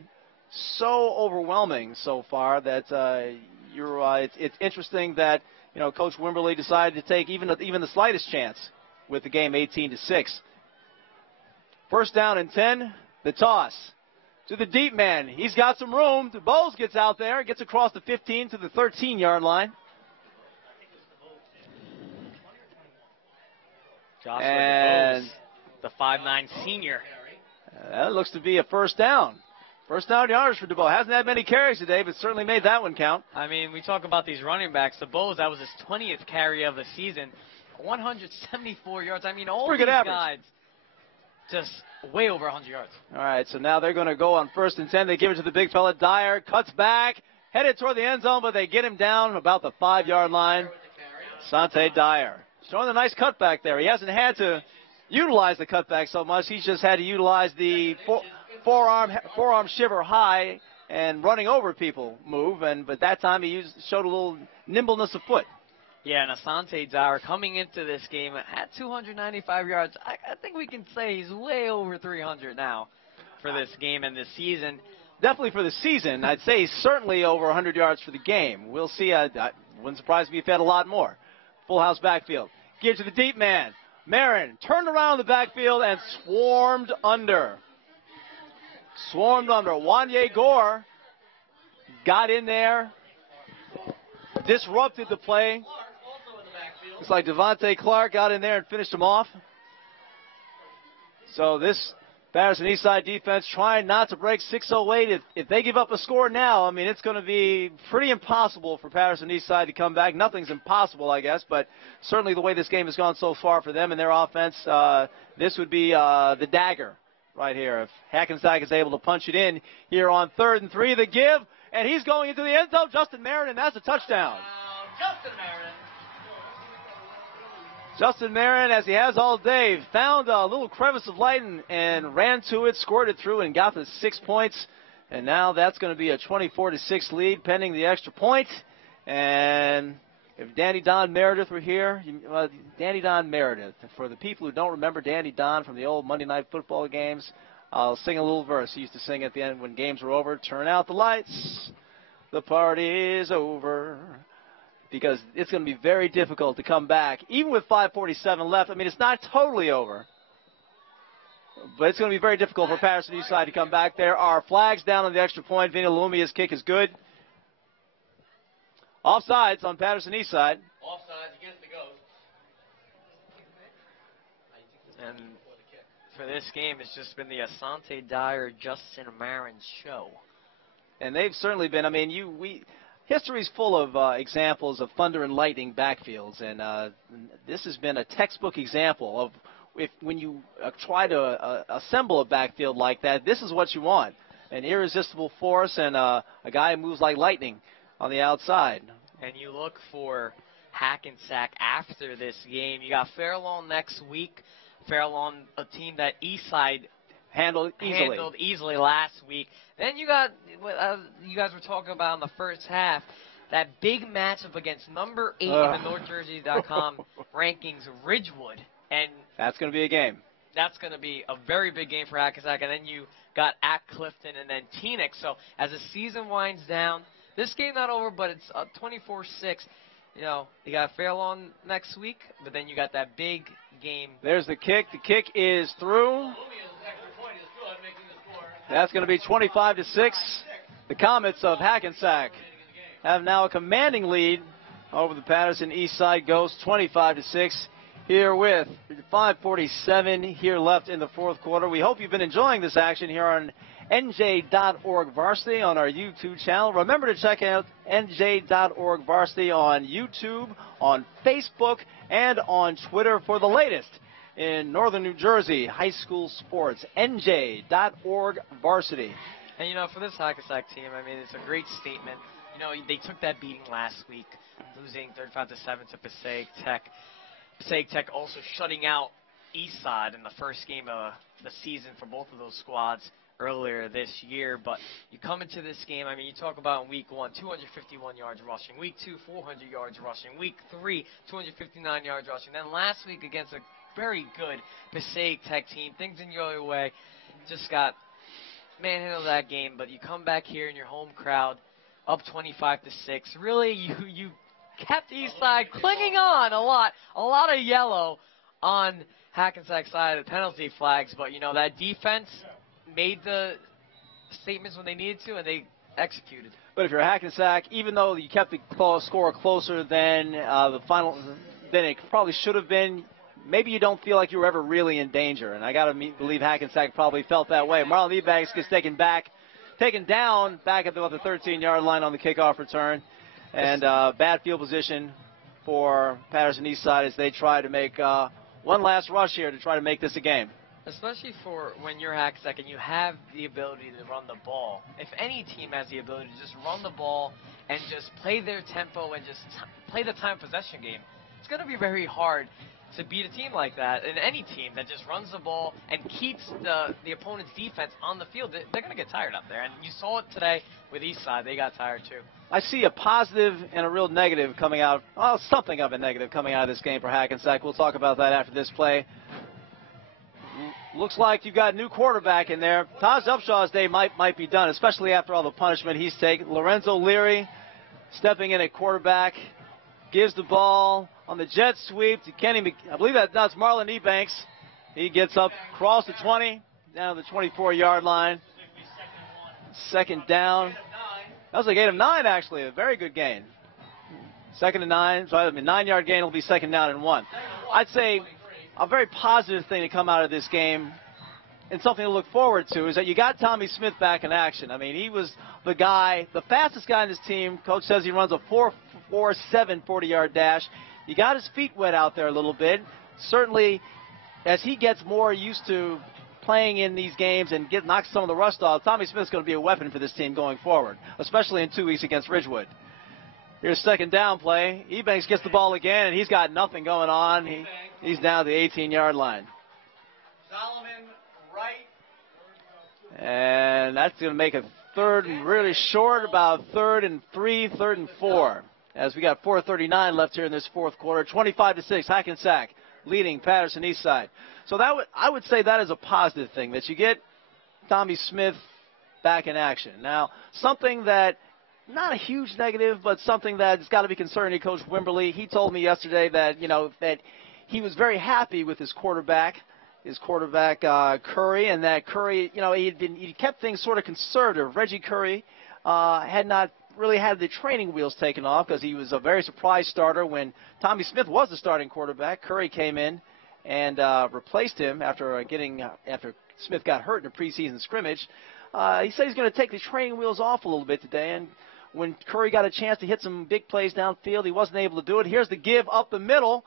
so overwhelming so far that it's interesting that, you know, Coach Wimberly decided to take even the slightest chance with the game 18-6. First down and 10, the toss to the deep man. He's got some room. Bowles gets out there, gets across the 15 to the 13-yard line. Joshua DeBose, the 5'9" senior. That looks to be a first down. First down yards for DeBose. Hasn't had many carries today, but certainly made that one count. I mean, we talk about these running backs. DeBose, that was his 20th carry of the season. 174 yards. I mean, all these guys just way over 100 yards. All right, so now they're going to go on first and 10. They give it to the big fella. Dyer cuts back, headed toward the end zone, but they get him down about the 5-yard line. Sante Dyer showing a nice cutback there. He hasn't had to utilize the cutback so much. He's just had to utilize the forearm shiver high and running over people move. But that time he showed a little nimbleness of foot. Yeah, and Asante Dyer coming into this game at 295 yards. I think we can say he's way over 300 now for this game and this season. Definitely for the season. I'd say he's certainly over 100 yards for the game. We'll see. Wouldn't surprise me if he had a lot more. Full house backfield. Give to the deep man. Marin turned around the backfield and swarmed under. Wanye Gore got in there, disrupted the play. Looks like Devontae Clark got in there and finished him off. So this Paterson Eastside defense trying not to break 608. If they give up a score now, I mean, it's going to be pretty impossible for Paterson Eastside to come back. Nothing's impossible, I guess, but certainly the way this game has gone so far for them and their offense, this would be the dagger right here. If Hackensack is able to punch it in here on 3rd and 3, the give, and he's going into the end zone. Justin Marin, and that's a touchdown. Justin Marin, as he has all day, found a little crevice of light and ran to it, squirted through, and got the 6 points. And now that's going to be a 24-6 lead, pending the extra point. And if Danny Don Meredith were here, Danny Don Meredith, for the people who don't remember Danny Don from the old Monday Night Football games, I'll sing a little verse he used to sing at the end when games were over. Turn out the lights, the party is over. Because it's going to be very difficult to come back, even with 5:47 left. I mean, it's not totally over, but it's going to be very difficult for Paterson Eastside to come back. There are flags down on the extra point. Vina Lumia's kick is good. Offsides on Paterson Eastside. Offsides against the Ghost. And for this game, it's just been the Asante Dyer, Justin Marin show. And they've certainly been, I mean, history's full of examples of thunder and lightning backfields, and this has been a textbook example of when you try to assemble a backfield like that, this is what you want. An irresistible force and a guy who moves like lightning on the outside. And you look for Hackensack after this game. You got Fairlawn next week. Fairlawn, a team that Eastside handled easily last week. Then you got, you guys were talking about in the first half, that big matchup against number 8 in the NorthJersey.com rankings, Ridgewood. And that's going to be a game. That's going to be a very big game for Hackensack. And then you got at Clifton and then Teaneck. So as the season winds down, this game not over, but it's 24-6. You know, you got Fairlawn next week, but then you got that big game. There's the kick. The kick is through. That's going to be 25-6. The Comets of Hackensack have now a commanding lead over the Paterson Eastside Ghosts, 25-6. Here with 5:47 here left in the fourth quarter. We hope you've been enjoying this action here on NJ.ORG Varsity on our YouTube channel. Remember to check out NJ.ORG Varsity on YouTube, on Facebook, and on Twitter for the latest in Northern New Jersey high school sports. NJ.ORG Varsity. And, you know, for this Hackensack team, I mean, it's a great statement. You know, they took that beating last week, losing 35-7 to Passaic Tech. Passaic Tech also shutting out Eastside in the first game of the season for both of those squads. earlier this year. But you come into this game, I mean, you talk about in week 1, 251 yards rushing. Week 2, 400 yards rushing. Week 3, 259 yards rushing. Then last week against a very good Passaic Tech team, things in your way, just got manhandled that game. But you come back here in your home crowd, up 25-6. Really, you kept Eastside clinging on a lot of yellow on Hackensack side of the penalty flags, but that defense made the statements when they needed to, and they executed. But if you're Hackensack, even though you kept the score closer than the final, than it probably should have been, maybe you don't feel like you were ever really in danger. And I got to believe Hackensack probably felt that way. Marlon Ebanks gets taken down back at about the 13-yard line on the kickoff return, and bad field position for Paterson Eastside as they try to make one last rush here to try to make this a game. Especially for when you're Hackensack and you have the ability to run the ball. If any team has the ability to just run the ball and just play their tempo and just play the time possession game, it's going to be very hard to beat a team like that. And any team that just runs the ball and keeps the opponent's defense on the field, they're going to get tired up there. And you saw it today with Eastside. They got tired too. I see a positive and a real negative coming out. Well, something of a negative coming out of this game for Hackensack. We'll talk about that after this play. Looks like you've got a new quarterback in there. Taj Upshaw's day might be done, especially after all the punishment he's taken. Lorenzo Leary stepping in at quarterback, gives the ball on the jet sweep to Kenny. I believe that's Marlon Ebanks. He gets up, across the 20, down to the 24-yard line. Second down. That was a gain of 9, actually. A very good gain. Second and 9. So, 9-yard gain will be second down and 1. I'd say a very positive thing to come out of this game and something to look forward to is that you got Tommy Smith back in action. I mean, he was the guy, the fastest guy in this team. Coach says he runs a 4.47 40-yard dash. You got his feet wet out there a little bit. Certainly, as he gets more used to playing in these games and knocks some of the rust off, Tommy Smith's going to be a weapon for this team going forward, especially in 2 weeks against Ridgewood. Here's second down play. Ebanks gets the ball again, and he's got nothing going on. He's down to the 18-yard line. Solomon right. And that's going to make a third and really short, about 3rd and 3, 3rd and 4. As we got 4:39 left here in this fourth quarter. 25-6, Hackensack leading Paterson Eastside. So I would say that is a positive thing, that you get Tommy Smith back in action. Now, something that, not a huge negative, but something that's got to be concerning to Coach Wimberly. He told me yesterday that, that he was very happy with his quarterback Curry, and that Curry, he kept things sort of conservative. Reggie Curry had not really had the training wheels taken off because he was a very surprise starter when Tommy Smith was the starting quarterback. Curry came in and replaced him after Smith got hurt in a preseason scrimmage. He said he's going to take the training wheels off a little bit today, and when Curry got a chance to hit some big plays downfield, he wasn't able to do it. Here's the give up the middle,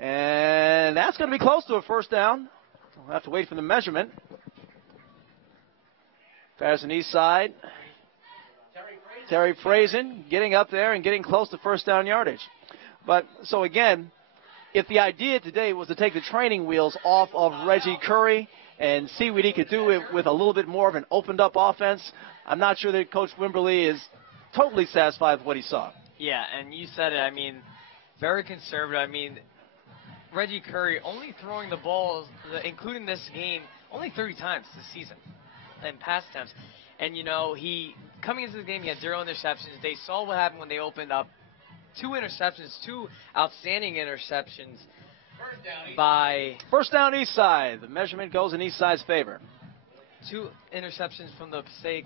and that's going to be close to a first down. We'll have to wait for the measurement. Paterson Eastside. Terry Frazen getting up there and getting close to first down yardage. But, so again, if the idea today was to take the training wheels off of Reggie Curry and see what he could do with a little bit more of an opened-up offense, I'm not sure that Coach Wimberly is totally satisfied with what he saw. Yeah, and you said it. I mean, very conservative. I mean, Reggie Curry only throwing the ball, including this game, only 30 times this season in pass attempts. And, he, coming into the game, he had 0 interceptions. They saw what happened when they opened up 2 interceptions, 2 outstanding interceptions by... First down Eastside. The measurement goes in Eastside's favor. 2 interceptions from the Passaic.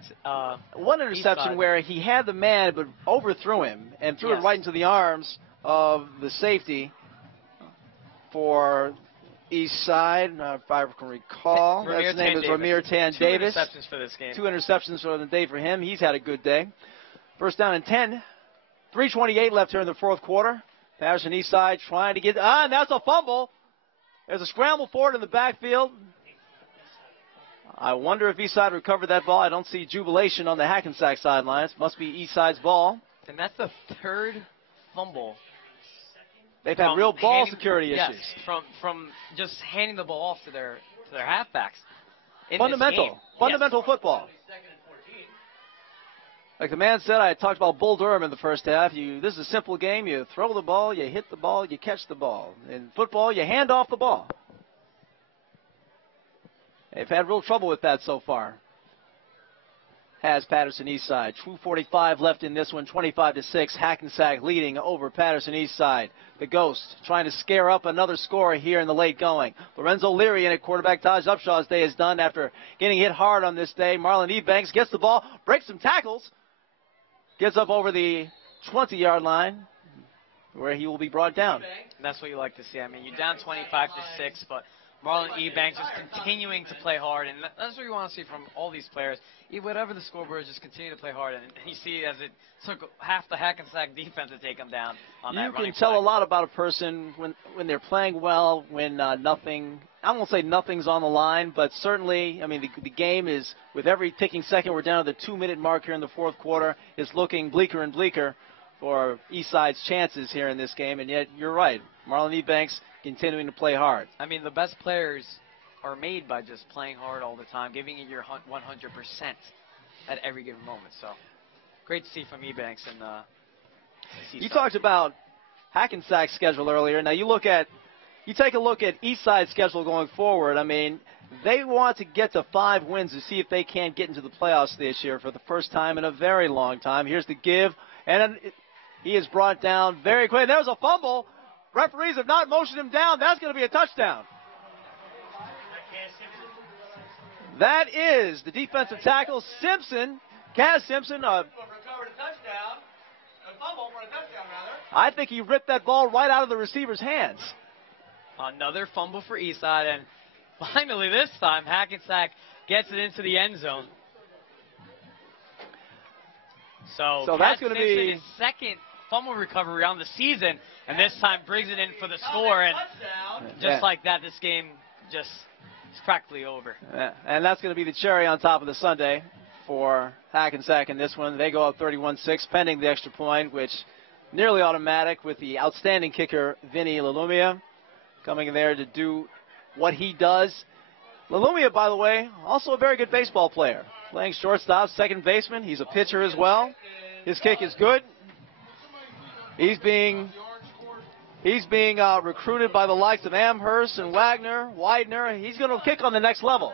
One interception where he had the man but overthrew him and threw it right into the arms of the safety for Eastside. If I can recall, his name is Ramir Tan Davis. 2 interceptions for this game. 2 interceptions for the day for him. He's had a good day. First down and 10. 3:28 left here in the fourth quarter. Paterson Eastside trying to get... and that's a fumble. There's a scramble for it in the backfield. I wonder if Eastside recovered that ball. I don't see jubilation on the Hackensack sidelines. Must be Eastside's ball. And that's the 3rd fumble. They've had real ball security issues. From just handing the ball off to their halfbacks. in Fundamental. this game. Fundamental football. Like the man said, I talked about Bull Durham in the first half. This is a simple game. You throw the ball, you hit the ball, you catch the ball. In football, you hand off the ball. They've had real trouble with that so far. Has Paterson Eastside. 2:45 left in this one, 25-6. Hackensack leading over Paterson Eastside. The Ghost trying to scare up another score here in the late going. Lorenzo Leary in at quarterback. Taj Upshaw's day is done after getting hit hard on this day. Marlon Ebanks gets the ball, breaks some tackles, gets up over the 20-yard line where he will be brought down. That's what you like to see. I mean, you're down 25-6, but Marlon Ebanks just continuing to play hard, and that's what you want to see from all these players. Whatever the scoreboard is, just continue to play hard, and you see as it took half the Hackensack defense to take them down on that running You can tell play. a lot about a person when they're playing well, when nothing, I won't say nothing's on the line, but certainly, I mean, the game is, with every ticking second, we're down to the 2-minute mark here in the fourth quarter, is looking bleaker and bleaker for Eastside's chances here in this game, and yet you're right. Marlon Ebanks continuing to play hard. I mean, the best players are made by just playing hard all the time, giving it your 100% at every given moment. So, great to see from Ebanks. And you talked about Hackensack's schedule earlier. Now you take a look at Eastside's schedule going forward. I mean, they want to get to 5 wins to see if they can't get into the playoffs this year for the first time in a very long time. Here's the give, and he is brought down very quickly. There's a fumble. Referees have not motioned him down. That's going to be a touchdown. That is the defensive tackle, Simpson, Cass Simpson. I think he ripped that ball right out of the receiver's hands. Another fumble for Eastside, and finally this time Hackensack gets it into the end zone. So that's going to be his second fumble recovery on the season, and this time brings it in for the score, and just like that, this game just is practically over. And that's going to be the cherry on top of the sundae for Hackensack in this one. They go up 31-6, pending the extra point, which nearly automatic with the outstanding kicker, Vinny Lalumia, coming in there to do what he does. Lalumia, by the way, also a very good baseball player. Playing shortstop, second baseman. He's a pitcher as well. His kick is good. He's being recruited by the likes of Amherst and Wagner, Widener. He's going to kick on the next level.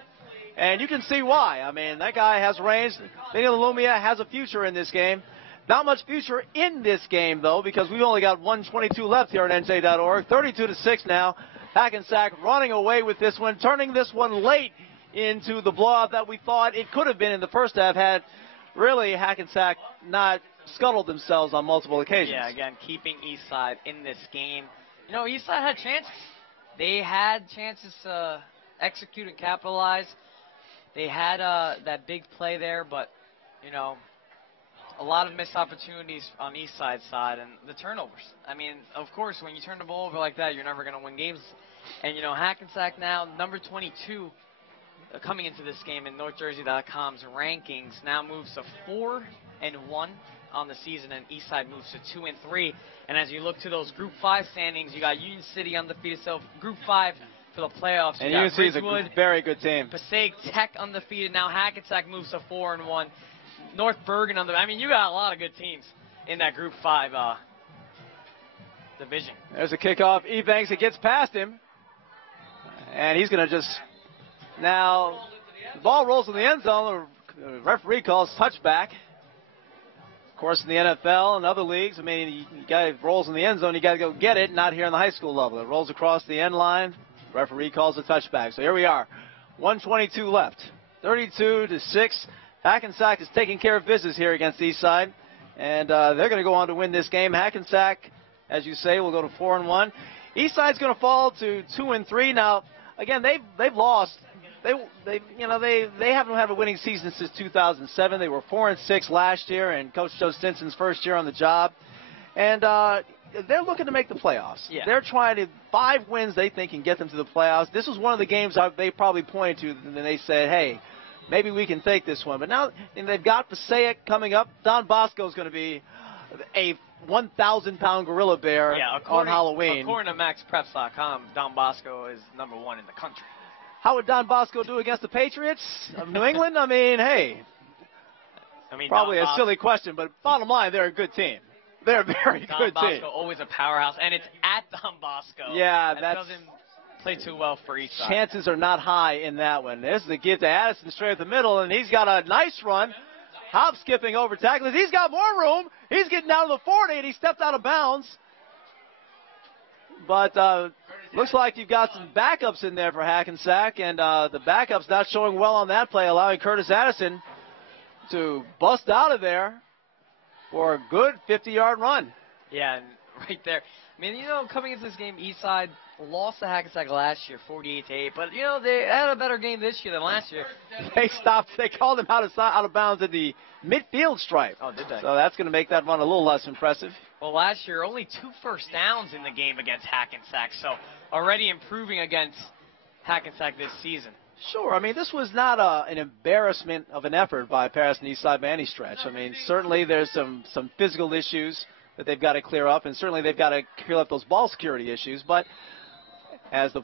And you can see why. I mean, that guy has range. Vinny Lalumia has a future in this game. Not much future in this game, though, because we've only got 1:22 left here at NJ.ORG. 32-6 now. Hackensack running away with this one, turning this one late into the blowout that we thought it could have been in the first half had really Hackensack not scuttled themselves on multiple occasions. Yeah, again, keeping Eastside in this game. You know, Eastside had chances. They had chances to execute and capitalize. They had that big play there, but, you know, a lot of missed opportunities on Eastside's side and the turnovers. I mean, of course, when you turn the ball over like that, you're never going to win games. And, you know, Hackensack now, number 22, coming into this game in NorthJersey.com's rankings, now moves to 4-1 on the season, and Eastside moves to 2-3. And as you look to those Group 5 standings, you got Union City undefeated, so Group 5 for the playoffs. And Union City is a very good team. Passaic Tech undefeated. Now Hackensack moves to 4-1. North Bergen I mean, you got a lot of good teams in that Group 5 division. There's a kickoff. Ebanks, it gets past him. And he's going to just... Now, the ball rolls in the end zone. The referee calls touchback. Of course, in the NFL and other leagues, I mean, you guy rolls in the end zone, you got to go get it. Not here on the high school level. It rolls across the end line. Referee calls a touchback. So here we are. 1:22 left. 32-6. Hackensack is taking care of business here against Eastside. And they're going to go on to win this game. Hackensack, as you say, will go to 4-1. Eastside's going to fall to 2-3. Now, again, they've lost. They haven't had a winning season since 2007. They were 4-6 last year, and Coach Joe Stinson's first year on the job. And they're looking to make the playoffs. Yeah. They're trying to 5 wins they think can get them to the playoffs. This was one of the games they probably pointed to, and they said, hey, maybe we can take this one. But now they've got Passaic coming up. Don Bosco is going to be a 1,000-pound gorilla bear on Halloween. According to MaxPreps.com, Don Bosco is #1 in the country. how would Don Bosco do against the Patriots of New England? I mean, hey, probably a silly question, but bottom line, they're a good team. They're a very good team. Don Bosco, always a powerhouse, and it's at Don Bosco. Yeah, that doesn't play too well for each side. Chances are not high in that one. This is the give to Addison straight at the middle, and he's got a nice run. Hop skipping over tacklers. He's got more room. He's getting down to the 40, and he stepped out of bounds. But looks like you've got some backups in there for Hackensack, and the backups not showing well on that play, allowing Curtis Addison to bust out of there for a good 50-yard run. Yeah, and right there. I mean, coming into this game, Eastside lost to Hackensack last year, 48-8. But, they had a better game this year than last year. They called him out of bounds at the midfield stripe. Oh, did they? So that's going to make that run a little less impressive. Well, last year, only 2 first downs in the game against Hackensack. So already improving against Hackensack this season. Sure. I mean, this was not an embarrassment of an effort by Paterson Eastside by any stretch. I mean, certainly there's some physical issues that they've got to clear up, and certainly they've got to clear up those ball security issues. But as the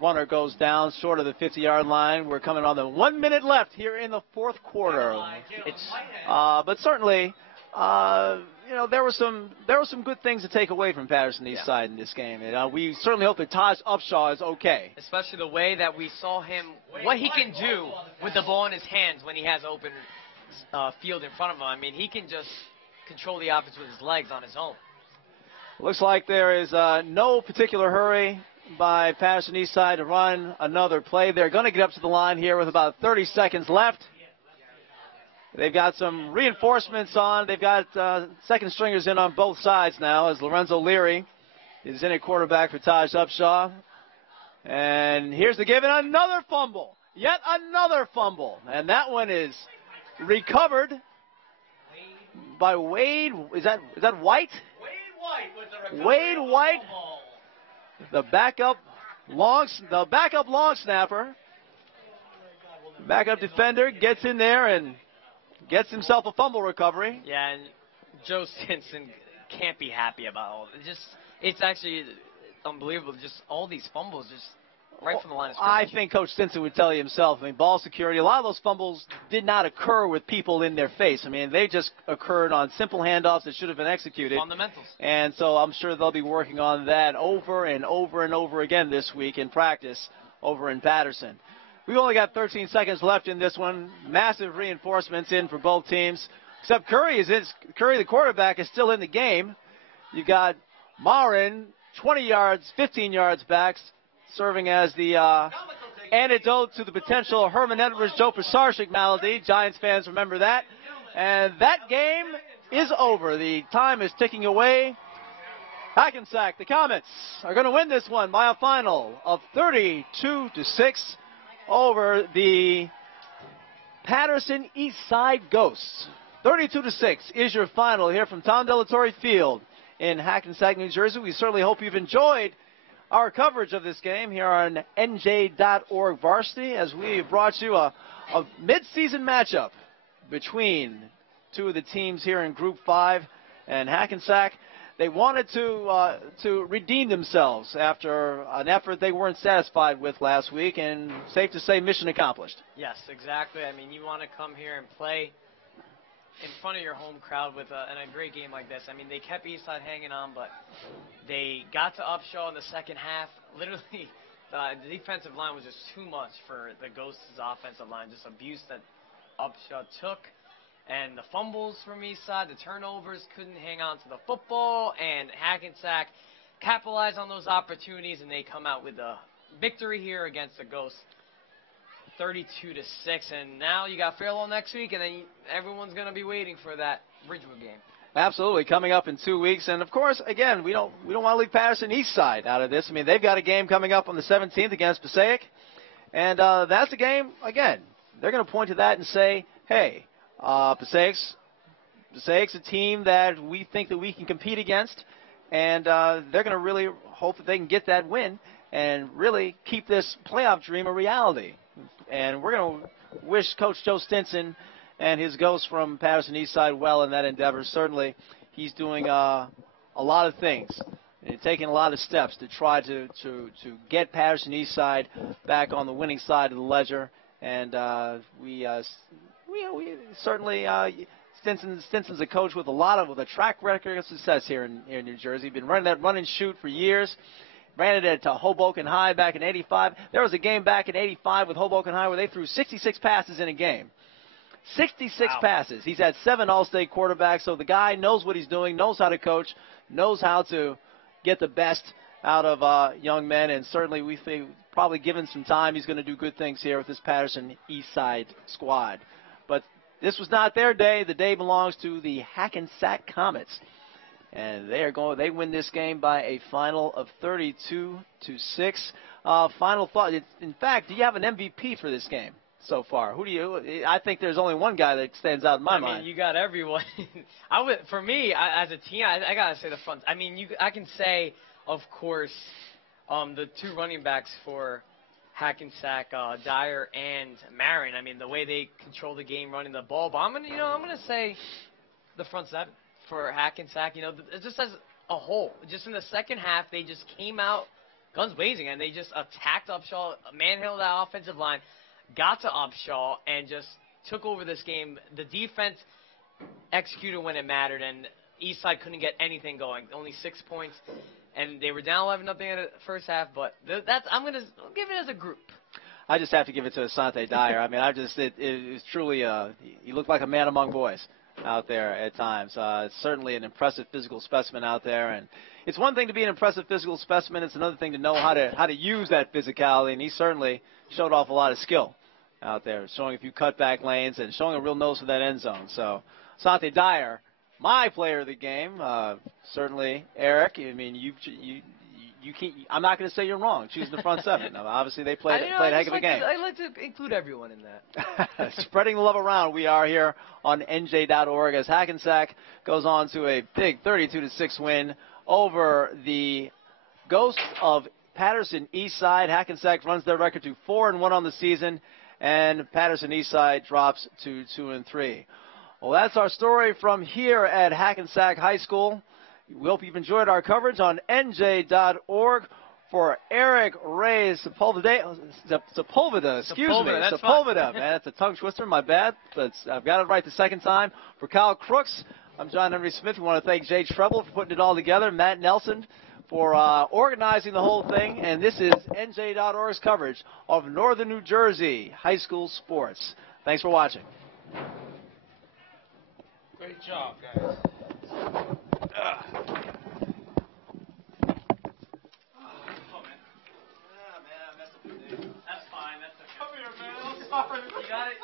runner goes down short of the 50-yard line, we're coming on the 1 minute left here in the fourth quarter. But certainly, there were some good things to take away from Paterson Eastside in this game. And we certainly hope that Taj Upshaw is okay. Especially the way that we saw him, what he can do with the ball in his hands when he has open field in front of him. I mean, he can just control the offense with his legs on his own. Looks like there is no particular hurry by Paterson Eastside to run another play. They're going to get up to the line here with about 30 seconds left. They've got some reinforcements on. They've got second stringers in on both sides now as Lorenzo Leary is in at quarterback for Taj Upshaw. And here's the give, and another fumble. Yet another fumble. And that one is recovered by Wade. Is that White? Wade White, the backup long snapper. Backup defender gets in there and gets himself a fumble recovery. Yeah, and Joe Stinson can't be happy about all of it. It's actually unbelievable. Just all these fumbles, just right from the line of scrimmage. I think Coach Stinson would tell you himself. I mean, ball security, a lot of those fumbles did not occur with people in their face. I mean, they just occurred on simple handoffs that should have been executed. Fundamentals. And so I'm sure they'll be working on that over and over and over again this week in practice over in Paterson. We've only got 13 seconds left in this one. Massive reinforcements in for both teams. Except Curry, the quarterback, is still in the game. You've got Marin, 20 yards, 15 yards back, serving as the antidote to the potential Herman Edwards, Joe Pisarcik malady. Giants fans remember that. And that game is over. The time is ticking away. Hackensack, the Comets, are going to win this one by a final of 32-6 over the Paterson Eastside Ghosts. 32-6 is your final here from Tom Delatorre Field in Hackensack, New Jersey. We certainly hope you've enjoyed our coverage of this game here on NJ.ORG Varsity as we have brought you a mid-season matchup between two of the teams here in Group 5 and Hackensack. They wanted to redeem themselves after an effort they weren't satisfied with last week, and safe to say, mission accomplished. Yes, exactly. I mean, you want to come here and play in front of your home crowd with a great game like this. I mean, they kept Eastside hanging on, but they got to Upshaw in the second half. Literally, the defensive line was just too much for the Ghosts' offensive line, just abuse that Upshaw took. And the fumbles from Eastside, the turnovers, couldn't hang on to the football, and Hackensack capitalized on those opportunities, and they come out with a victory here against the Ghosts, 32-6. And now you got Fairlawn next week, and then everyone's going to be waiting for that Ridgewood game. Absolutely, coming up in 2 weeks. And, of course, again, we don't want to leave Paterson Eastside out of this. I mean, they've got a game coming up on the 17th against Passaic. And that's a game, again, they're going to point to that and say, hey, Passaic's a team that we think that we can compete against, and they're going to really hope that they can get that win and really keep this playoff dream a reality. And we're going to wish Coach Joe Stinson and his Ghosts from Paterson Eastside well in that endeavor. Certainly, he's doing a lot of things and taking a lot of steps to try to get Paterson Eastside back on the winning side of the ledger. And we certainly Stinson's a coach with a track record of success here in New Jersey. Been running that run and shoot for years. Ran it at Hoboken High back in '85. There was a game back in '85 with Hoboken High where they threw 66 passes in a game. 66 passes. He's had 7 All-State quarterbacks, so the guy knows what he's doing, knows how to coach, knows how to get the best out of young men, and certainly we think probably given some time he's going to do good things here with this Paterson Eastside squad. But this was not their day. The day belongs to the Hackensack Comets. And they win this game by a final of 32-6. Final thought. In fact, do you have an MVP for this game so far? I think there's only one guy that stands out in my mind. I mean, you got everyone. For me, as a team, I gotta say the front. I mean, I can say, of course, the 2 running backs for Hackensack, Dyer and Marin. I mean, the way they control the game running the ball. But I'm gonna say the front 7 for Hackensack. Just as a whole, just in the second half, they just came out guns blazing and they just attacked Upshaw, manhandled that offensive line, got to Upshaw, and just took over this game. The defense executed when it mattered, and Eastside couldn't get anything going. Only 6 points, and they were down 11-0 at the first half. But I'm gonna give it as a group. I just have to give it to Asante Dyer. I mean, it was truly he looked like a man among boys out there at times. It's certainly an impressive physical specimen out there, and it's one thing to be an impressive physical specimen. It's another thing to know how to use that physicality, and he certainly showed off a lot of skill out there, showing a few cutback lanes and showing a real nose for that end zone. So, Asante Dyer, my player of the game, certainly Eric. I mean, you can't, I'm not going to say you're wrong choosing the front 7. Now, obviously, they played a heck of a game. I like to include everyone in that. Spreading the love around. We are here on NJ.ORG as Hackensack goes on to a big 32-6 win over the Ghosts of Paterson Eastside. Hackensack runs their record to 4-1 on the season, and Paterson Eastside drops to 2-3. Well, that's our story from here at Hackensack High School. We hope you've enjoyed our coverage on NJ.org. For Eric Ray Sepulveda, man, that's a tongue twister, my bad, but I've got it right the second time. For Kyle Crooks, I'm John Henry Smith. We want to thank Jay Treble for putting it all together, Matt Nelson for organizing the whole thing, and this is NJ.org's coverage of Northern New Jersey high school sports. Thanks for watching. Great job, guys. That's fine. Come here, man. I'm sorry. You got it.